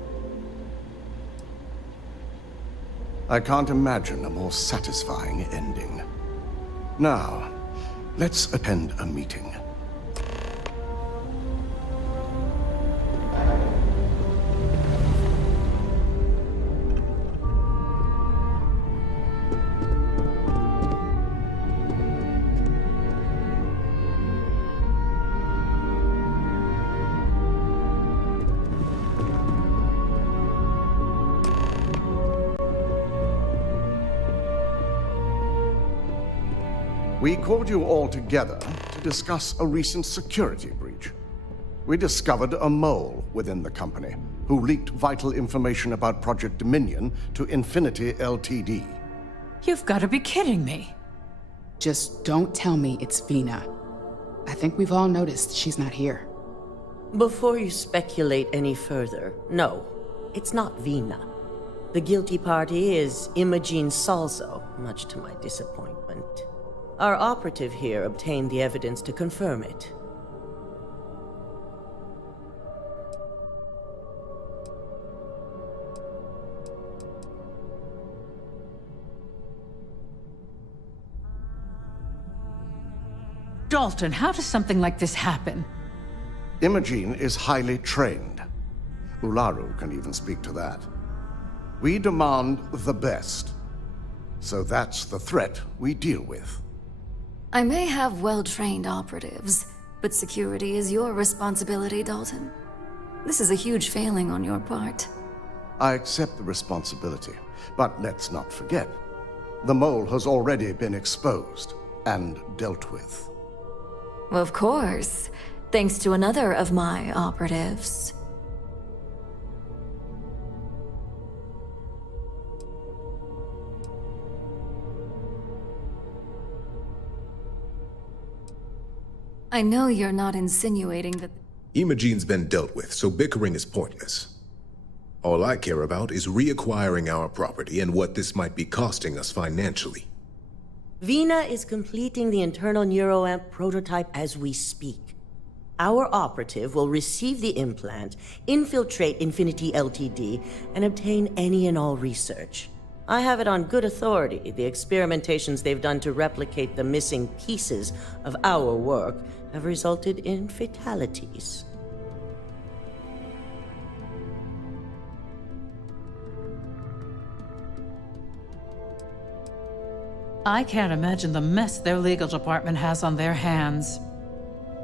I can't imagine a more satisfying ending. Now, let's attend a meeting. We called you all together to discuss a recent security breach. We discovered a mole within the company who leaked vital information about Project Dominion to Infinity Ltd. You've got to be kidding me. Just don't tell me it's Vina. I think we've all noticed she's not here. Before you speculate any further, no, it's not Vina. The guilty party is Imogene Salzo, much to my disappointment. Our operative here obtained the evidence to confirm it. Dalton, how does something like this happen? Imogene is highly trained. Ularu can even speak to that. We demand the best. So that's the threat we deal with. I may have well-trained operatives, but security is your responsibility, Dalton. This is a huge failing on your part. I accept the responsibility, but let's not forget, the mole has already been exposed and dealt with. Of course, thanks to another of my operatives. I know you're not insinuating that... Imogene's been dealt with, so bickering is pointless. All I care about is reacquiring our property and what this might be costing us financially. Vina is completing the internal neuroamp prototype as we speak. Our operative will receive the implant, infiltrate Infinity Ltd, and obtain any and all research. I have it on good authority. The experimentations they've done to replicate the missing pieces of our work have resulted in fatalities. I can't imagine the mess their legal department has on their hands.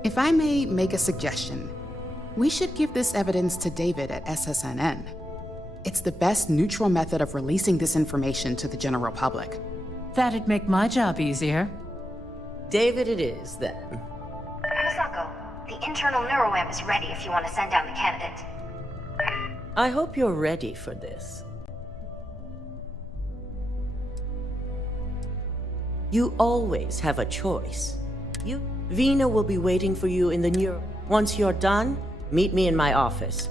If I may make a suggestion, we should give this evidence to David at SSNN. It's the best neutral method of releasing this information to the general public. That'd make my job easier. David it is, then. Misako, the internal neuroamp is ready if you want to send down the candidate. I hope you're ready for this. You always have a choice. Vina will be waiting for you in the neuro... Once you're done, meet me in my office.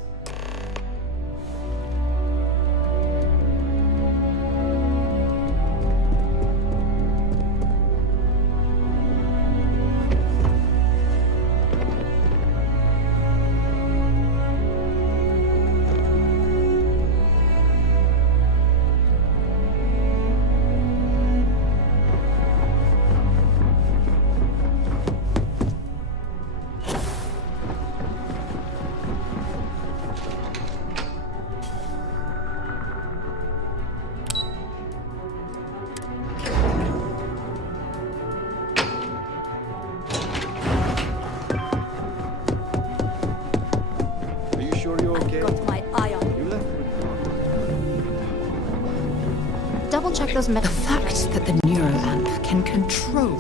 Double-check those The fact that the neuroamp can control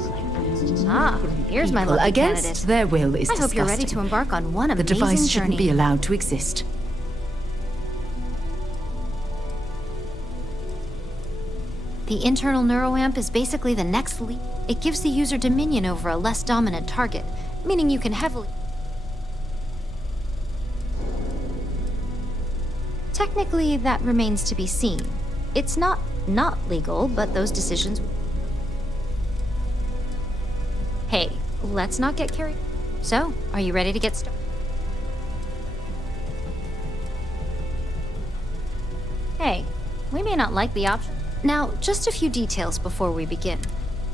here's my people lucky against candidate. their will is I hope you're ready to disgusting. embark on one The amazing device shouldn't journey. be allowed to exist. The internal neuroamp is basically the next leap. It gives the user dominion over a less dominant target, meaning you can heavily... Technically, that remains to be seen. It's not legal, but those decisions... Hey, let's not get carried. So, are you ready to get started? Hey, we may not like the option. Now, just a few details before we begin.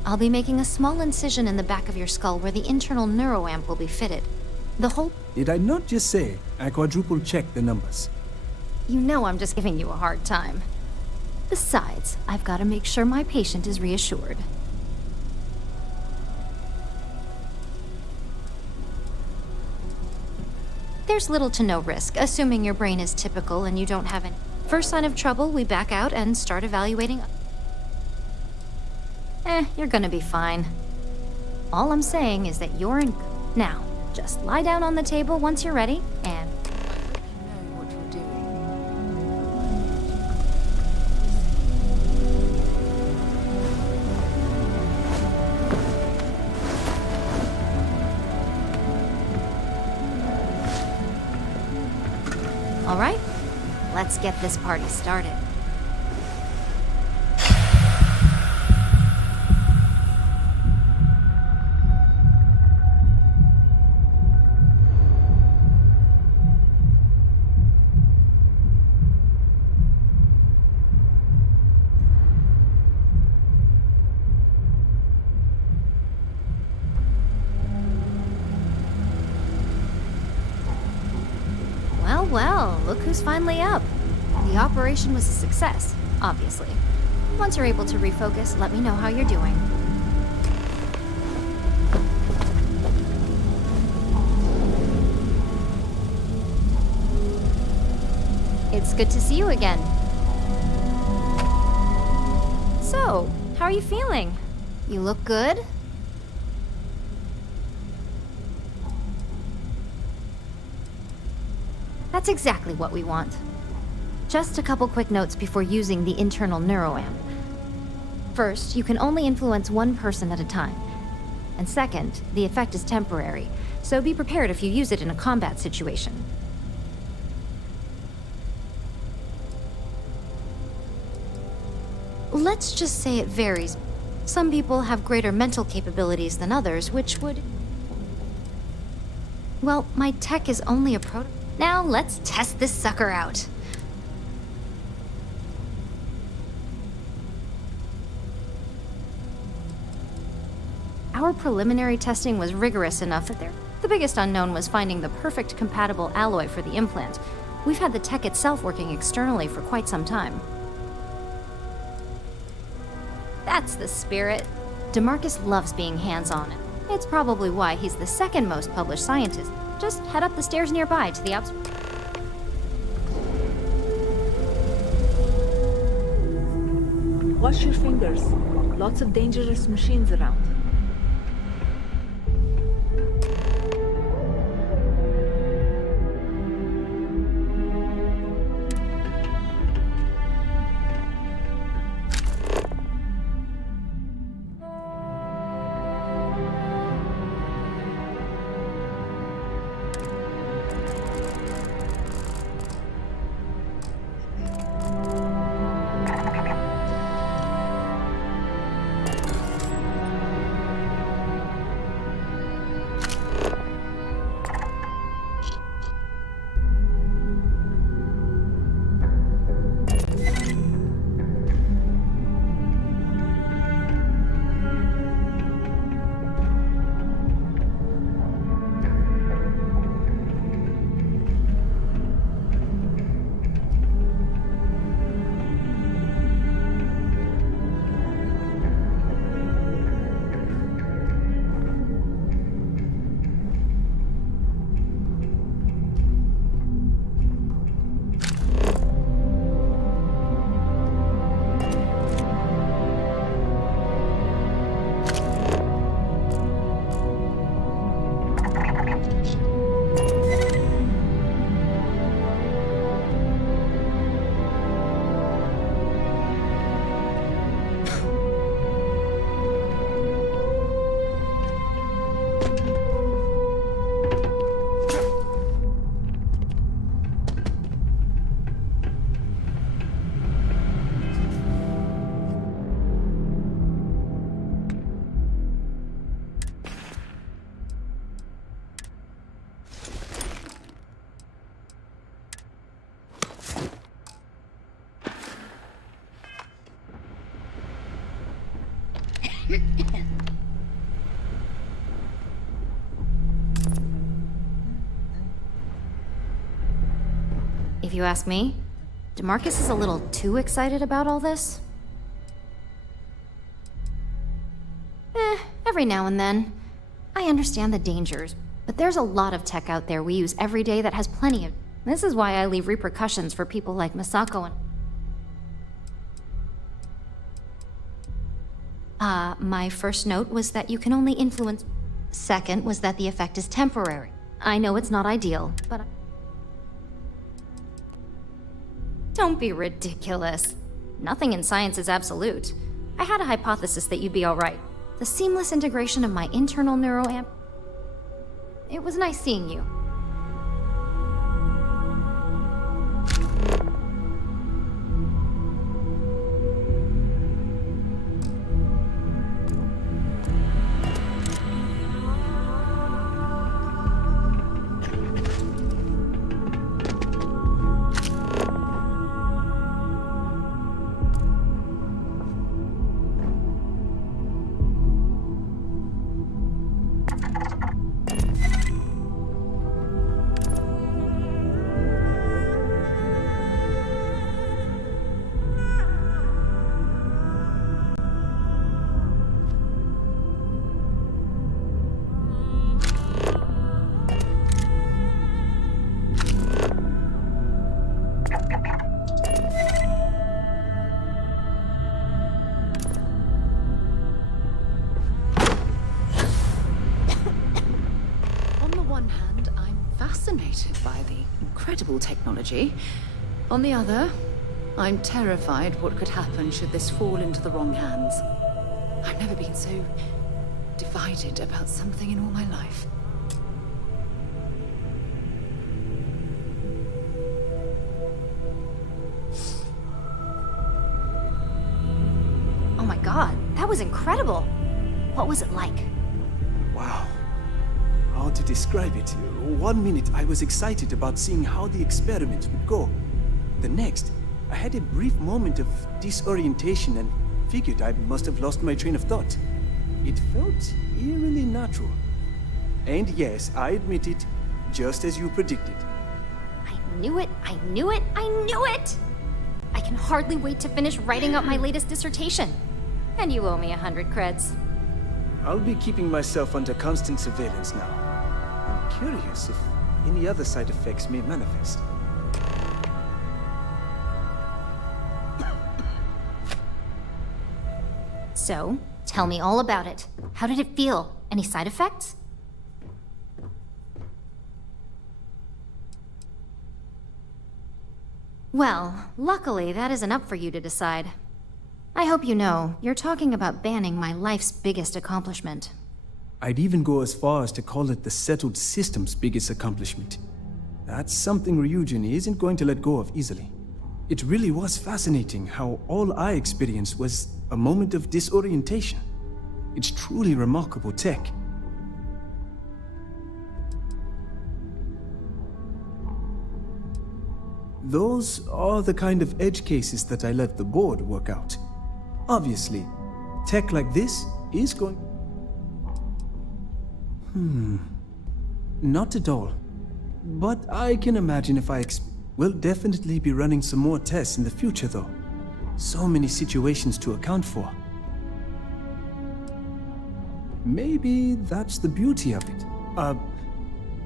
I'll be making a small incision in the back of your skull where the internal neuroamp will be fitted. The whole... Did I not just say I quadruple checked the numbers? You know I'm just giving you a hard time. Besides, I've got to make sure my patient is reassured. There's little to no risk, assuming your brain is typical and you don't have any. First sign of trouble, we back out and start evaluating. You're gonna be fine. All I'm saying is that you're in... Now, just lie down on the table once you're ready, and... All right, let's get this party started. Well, look who's finally up. The operation was a success, obviously. Once you're able to refocus, let me know how you're doing. It's good to see you again. So, how are you feeling? You look good? That's exactly what we want. Just a couple quick notes before using the internal neuroamp. First, you can only influence one person at a time. And second, the effect is temporary, so be prepared if you use it in a combat situation. Let's just say it varies. Some people have greater mental capabilities than others, which would... Well, my tech is only a prototype. Now, let's test this sucker out. Our preliminary testing was rigorous enough that the biggest unknown was finding the perfect compatible alloy for the implant. We've had the tech itself working externally for quite some time. That's the spirit. DeMarcus loves being hands-on. It's probably why he's the second most published scientist. Just head up the stairs nearby to the Watch your fingers. Lots of dangerous machines around. you ask me. DeMarcus is a little too excited about all this. Every now and then. I understand the dangers, but there's a lot of tech out there we use every day that has plenty of... This is why I leave repercussions for people like Misako and... my first note was that you can only influence... Second was that the effect is temporary. I know it's not ideal, but... Don't be ridiculous. Nothing in science is absolute. I had a hypothesis that you'd be alright. The seamless integration of my internal neuroamp... It was nice seeing you. By the incredible technology. On the other, I'm terrified what could happen should this fall into the wrong hands. I've never been so divided about something in all my life. Oh my god, that was incredible. What was it like? Wow. How to describe it? 1 minute I was excited about seeing how the experiment would go. The next, I had a brief moment of disorientation and figured I must have lost my train of thought. It felt eerily natural. And yes, I admit it, just as you predicted. I knew it, I knew it, I knew it! I can hardly wait to finish writing up my latest dissertation. And you owe me 100 creds. I'll be keeping myself under constant surveillance now. I'm curious if any other side effects may manifest. So, tell me all about it. How did it feel? Any side effects? Well, luckily that isn't up for you to decide. I hope you know, you're talking about banning my life's biggest accomplishment. I'd even go as far as to call it the settled system's biggest accomplishment. That's something Ryujin isn't going to let go of easily. It really was fascinating how all I experienced was a moment of disorientation. It's truly remarkable tech. Those are the kind of edge cases that I let the board work out. Obviously, tech like this is going... Not at all. But I can imagine if we'll definitely be running some more tests in the future, though. So many situations to account for. Maybe that's the beauty of it.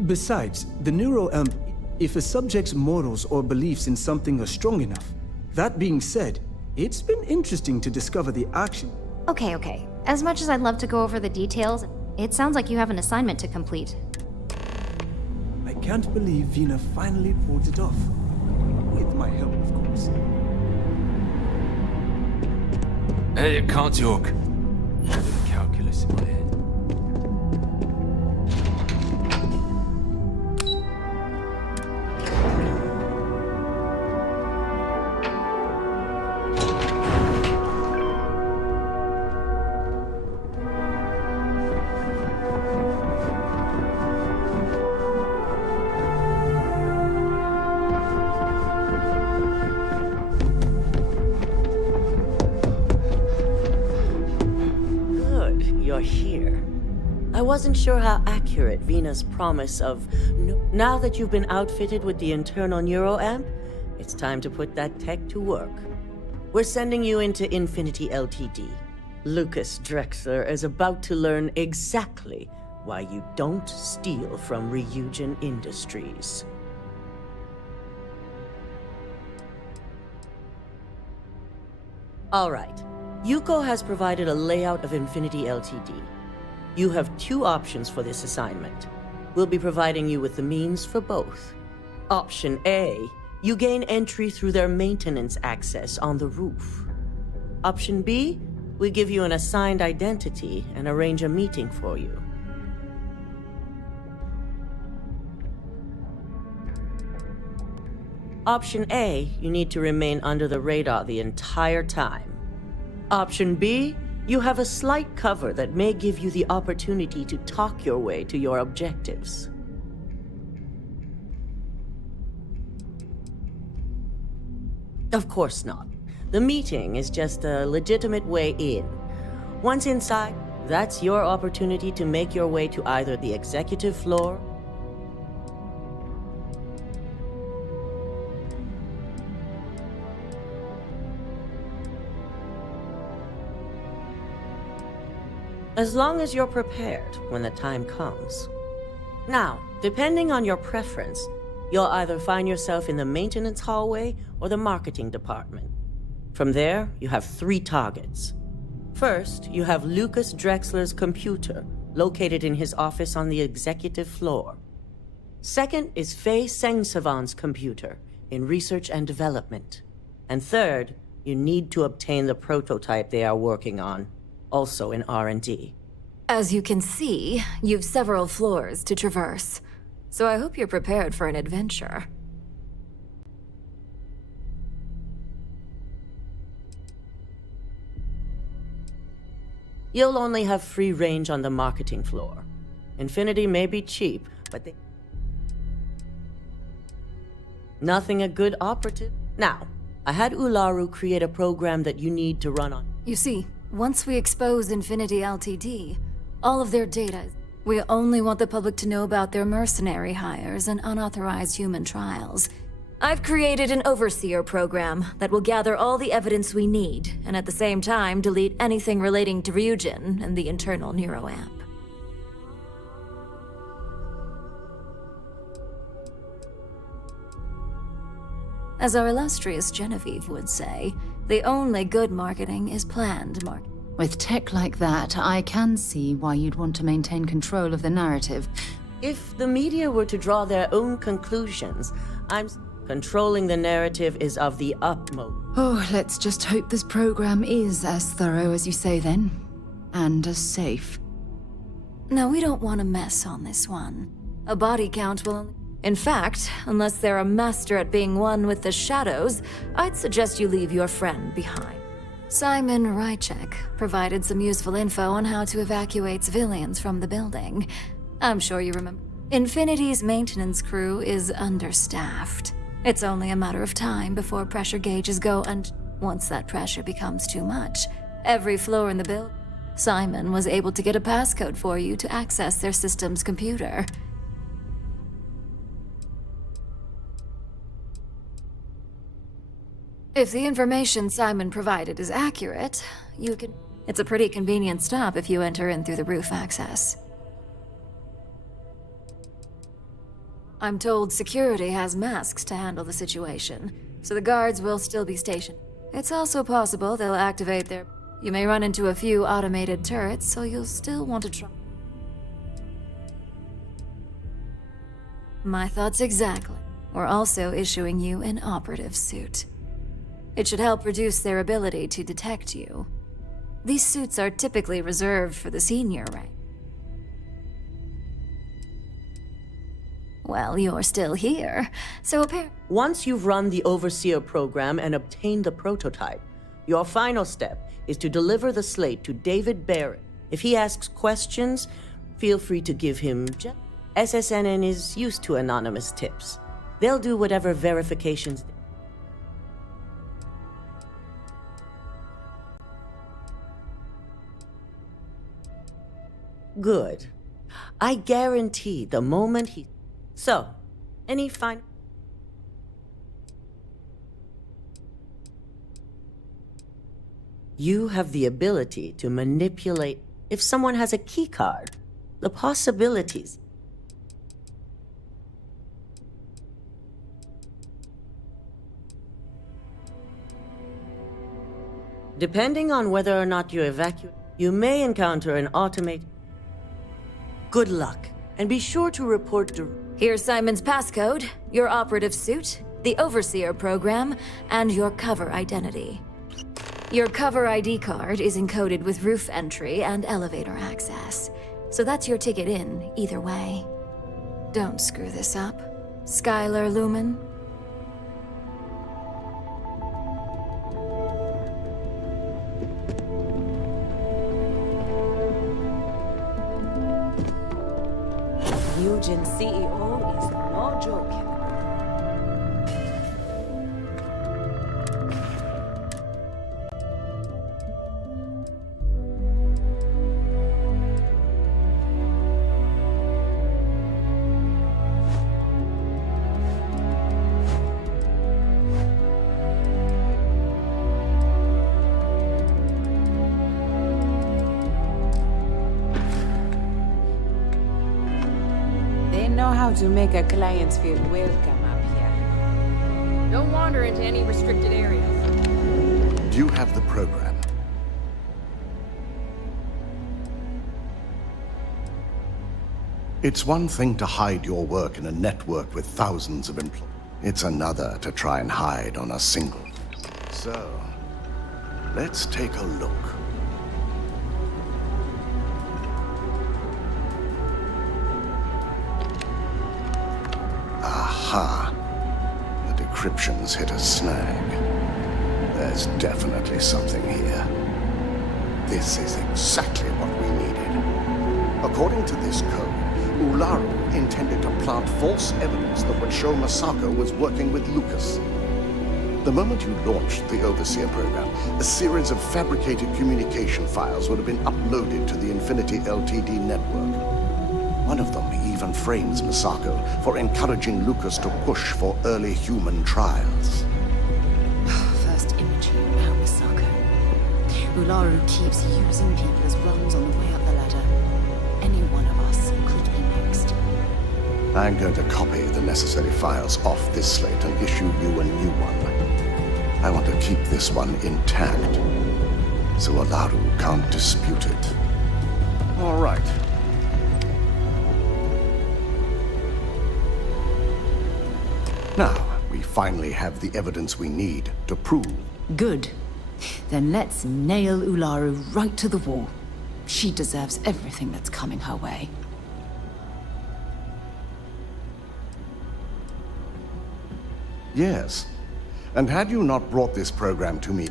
Besides, the neuroamp, if a subject's morals or beliefs in something are strong enough. That being said, it's been interesting to discover the action. Okay. As much as I'd love to go over the details, it sounds like you have an assignment to complete. I can't believe Vina finally pulled it off. With my help, of course. Hey, I can't talk. Calculus in my head. Here. I wasn't sure how accurate Vina's promise of, now that you've been outfitted with the internal neuroamp, it's time to put that tech to work. We're sending you into Infinity LTD. Lucas Drexler is about to learn exactly why you don't steal from Ryujin Industries. All right. Yuko has provided a layout of Infinity LTD. You have two options for this assignment. We'll be providing you with the means for both. Option A, you gain entry through their maintenance access on the roof. Option B, we give you an assigned identity and arrange a meeting for you. Option A, you need to remain under the radar the entire time. Option B, you have a slight cover that may give you the opportunity to talk your way to your objectives. Of course not. The meeting is just a legitimate way in. Once inside, that's your opportunity to make your way to either the executive floor as long as you're prepared when the time comes. Now, depending on your preference, you'll either find yourself in the maintenance hallway or the marketing department. From there, you have 3 targets. First, you have Lucas Drexler's computer, located in his office on the executive floor. Second is Faye Sengsavan's computer, in research and development. And third, you need to obtain the prototype they are working on, also in R&D. As you can see, you've several floors to traverse, so I hope you're prepared for an adventure. You'll only have free range on the marketing floor. Infinity may be cheap, but they... Nothing a good operative. Now, I had Ularu create a program that you need to run on. You see, once we expose Infinity Ltd, all of their data, we only want the public to know about their mercenary hires and unauthorized human trials. I've created an overseer program that will gather all the evidence we need, and at the same time delete anything relating to Ryujin and the internal neuroamp. As our illustrious Genevieve would say, the only good marketing is planned marketing. With tech like that, I can see why you'd want to maintain control of the narrative. If the media were to draw their own conclusions, controlling the narrative is of the utmost. Oh, let's just hope this program is as thorough as you say then, and as safe. No, we don't want a mess on this one. A body count will... In fact, unless they're a master at being one with the shadows, I'd suggest you leave your friend behind. Simon Rychek provided some useful info on how to evacuate civilians from the building. I'm sure you remember. Infinity's maintenance crew is understaffed. It's only a matter of time before pressure gauges go, and once that pressure becomes too much, every floor in the building... Simon was able to get a passcode for you to access their system's computer. If the information Simon provided is accurate, you can... It's a pretty convenient stop if you enter in through the roof access. I'm told security has masks to handle the situation, so the guards will still be stationed. It's also possible they'll activate their... You may run into a few automated turrets, so you'll still want to try... My thoughts exactly. We're also issuing you an operative suit. It should help reduce their ability to detect you. These suits are typically reserved for the senior rank. Well, you're still here, so apparently... Once you've run the Overseer program and obtained the prototype, your final step is to deliver the slate to David Barrett. If he asks questions, feel free to give him... SSNN is used to anonymous tips. They'll do whatever verifications... Good. I guarantee the moment he... So, any final... You have the ability to manipulate. If someone has a keycard, the possibilities. Depending on whether or not you evacuate, you may encounter an automated. Good luck, and be sure to report to. Here's Simon's passcode, your operative suit, the Overseer program, and your cover identity. Your cover ID card is encoded with roof entry and elevator access, so that's your ticket in, either way. Don't screw this up. Skylar Lumen? Eugen CEO is no joke. To make our clients feel welcome up here. Don't wander into any restricted areas. Do you have the program? It's one thing to hide your work in a network with thousands of employees. It's another to try and hide on a single. So, let's take a look. Aha! The decryption's hit a snag. There's definitely something here. This is exactly what we needed. According to this code, Ularu intended to plant false evidence that would show Masako was working with Lucas. The moment you launched the Overseer program, a series of fabricated communication files would have been uploaded to the Infinity LTD network. One of them even frames Masako for encouraging Lucas to push for early human trials. First imaging about Misako. Ularu keeps using people as rungs on the way up the ladder. Any one of us could be next. I'm going to copy the necessary files off this slate and issue you a new one. I want to keep this one intact, so Ularu can't dispute it. All right. Now, we finally have the evidence we need to prove. Good. Then let's nail Ularu right to the wall. She deserves everything that's coming her way. Yes. And had you not brought this program to me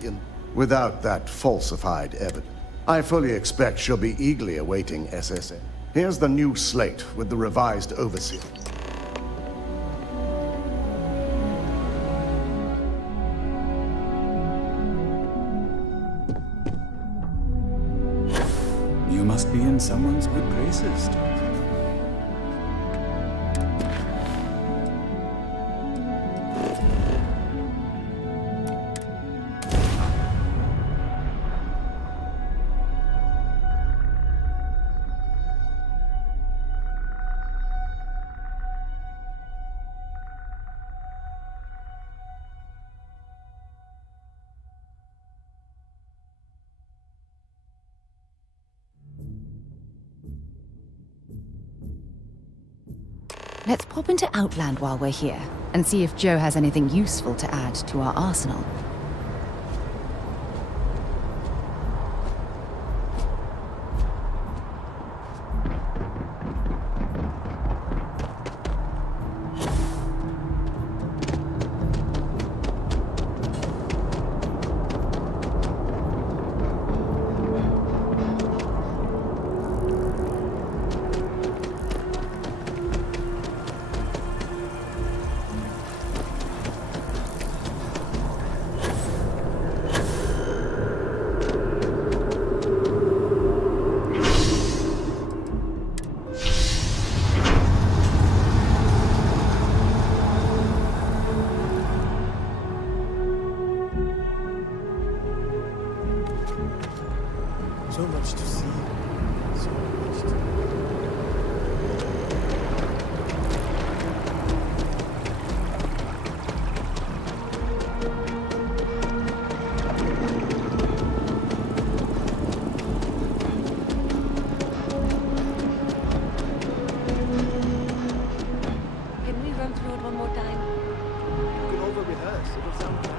without that falsified evidence, I fully expect she'll be eagerly awaiting SSN. Here's the new slate with the revised Overseer. You must be in someone's good graces. Let's pop into Outland while we're here, and see if Joe has anything useful to add to our arsenal. So much to see. So much to... Can we run through it one more time? You can over-rehearse. It'll sound bad.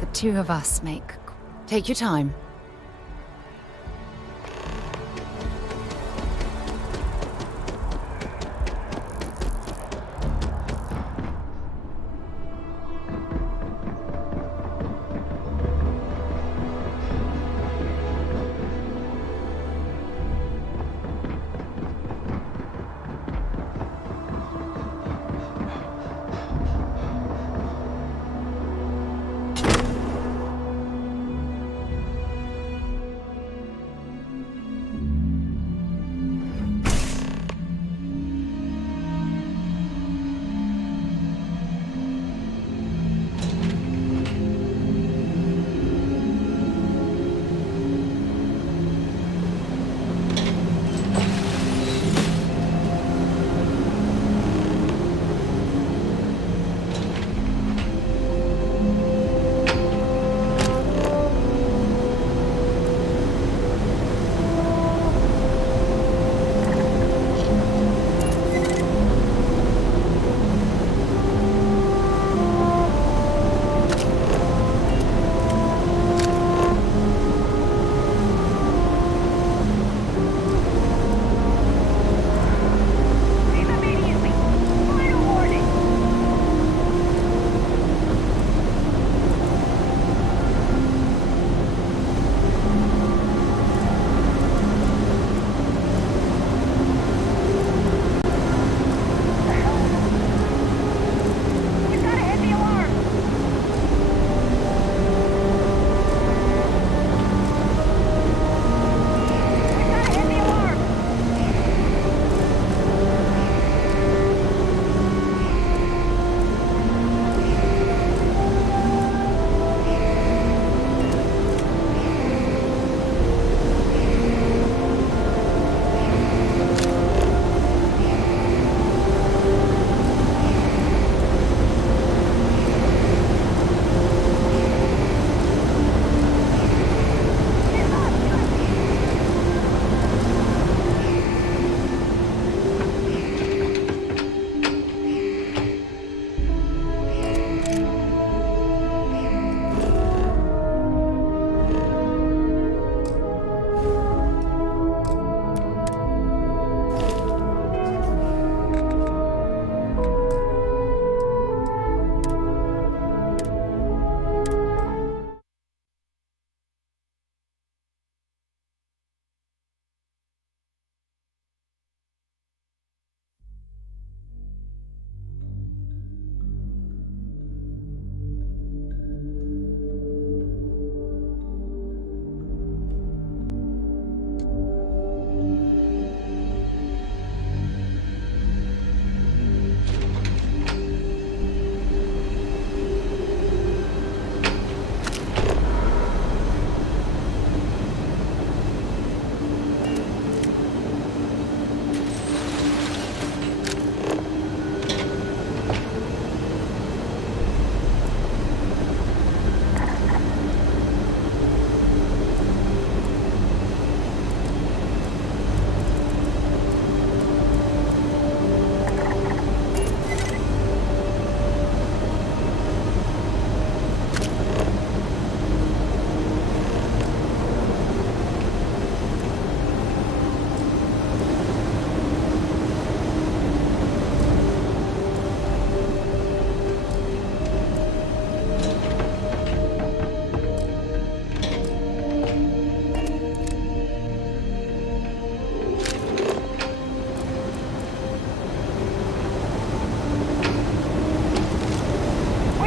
The two of us make... Take your time.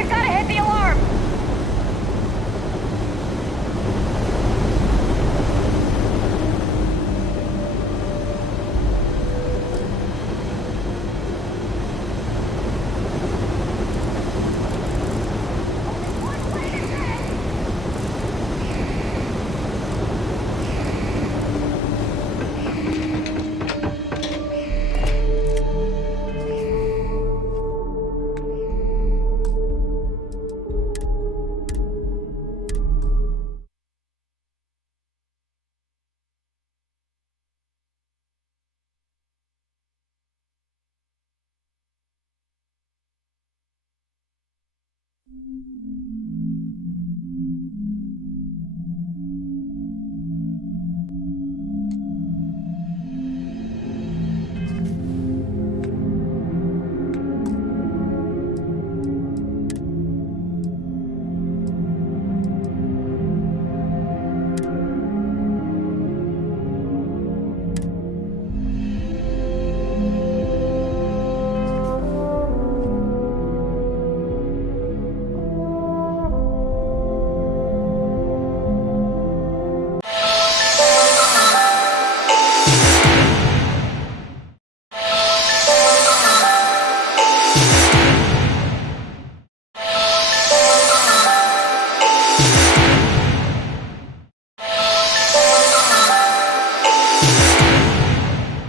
gotta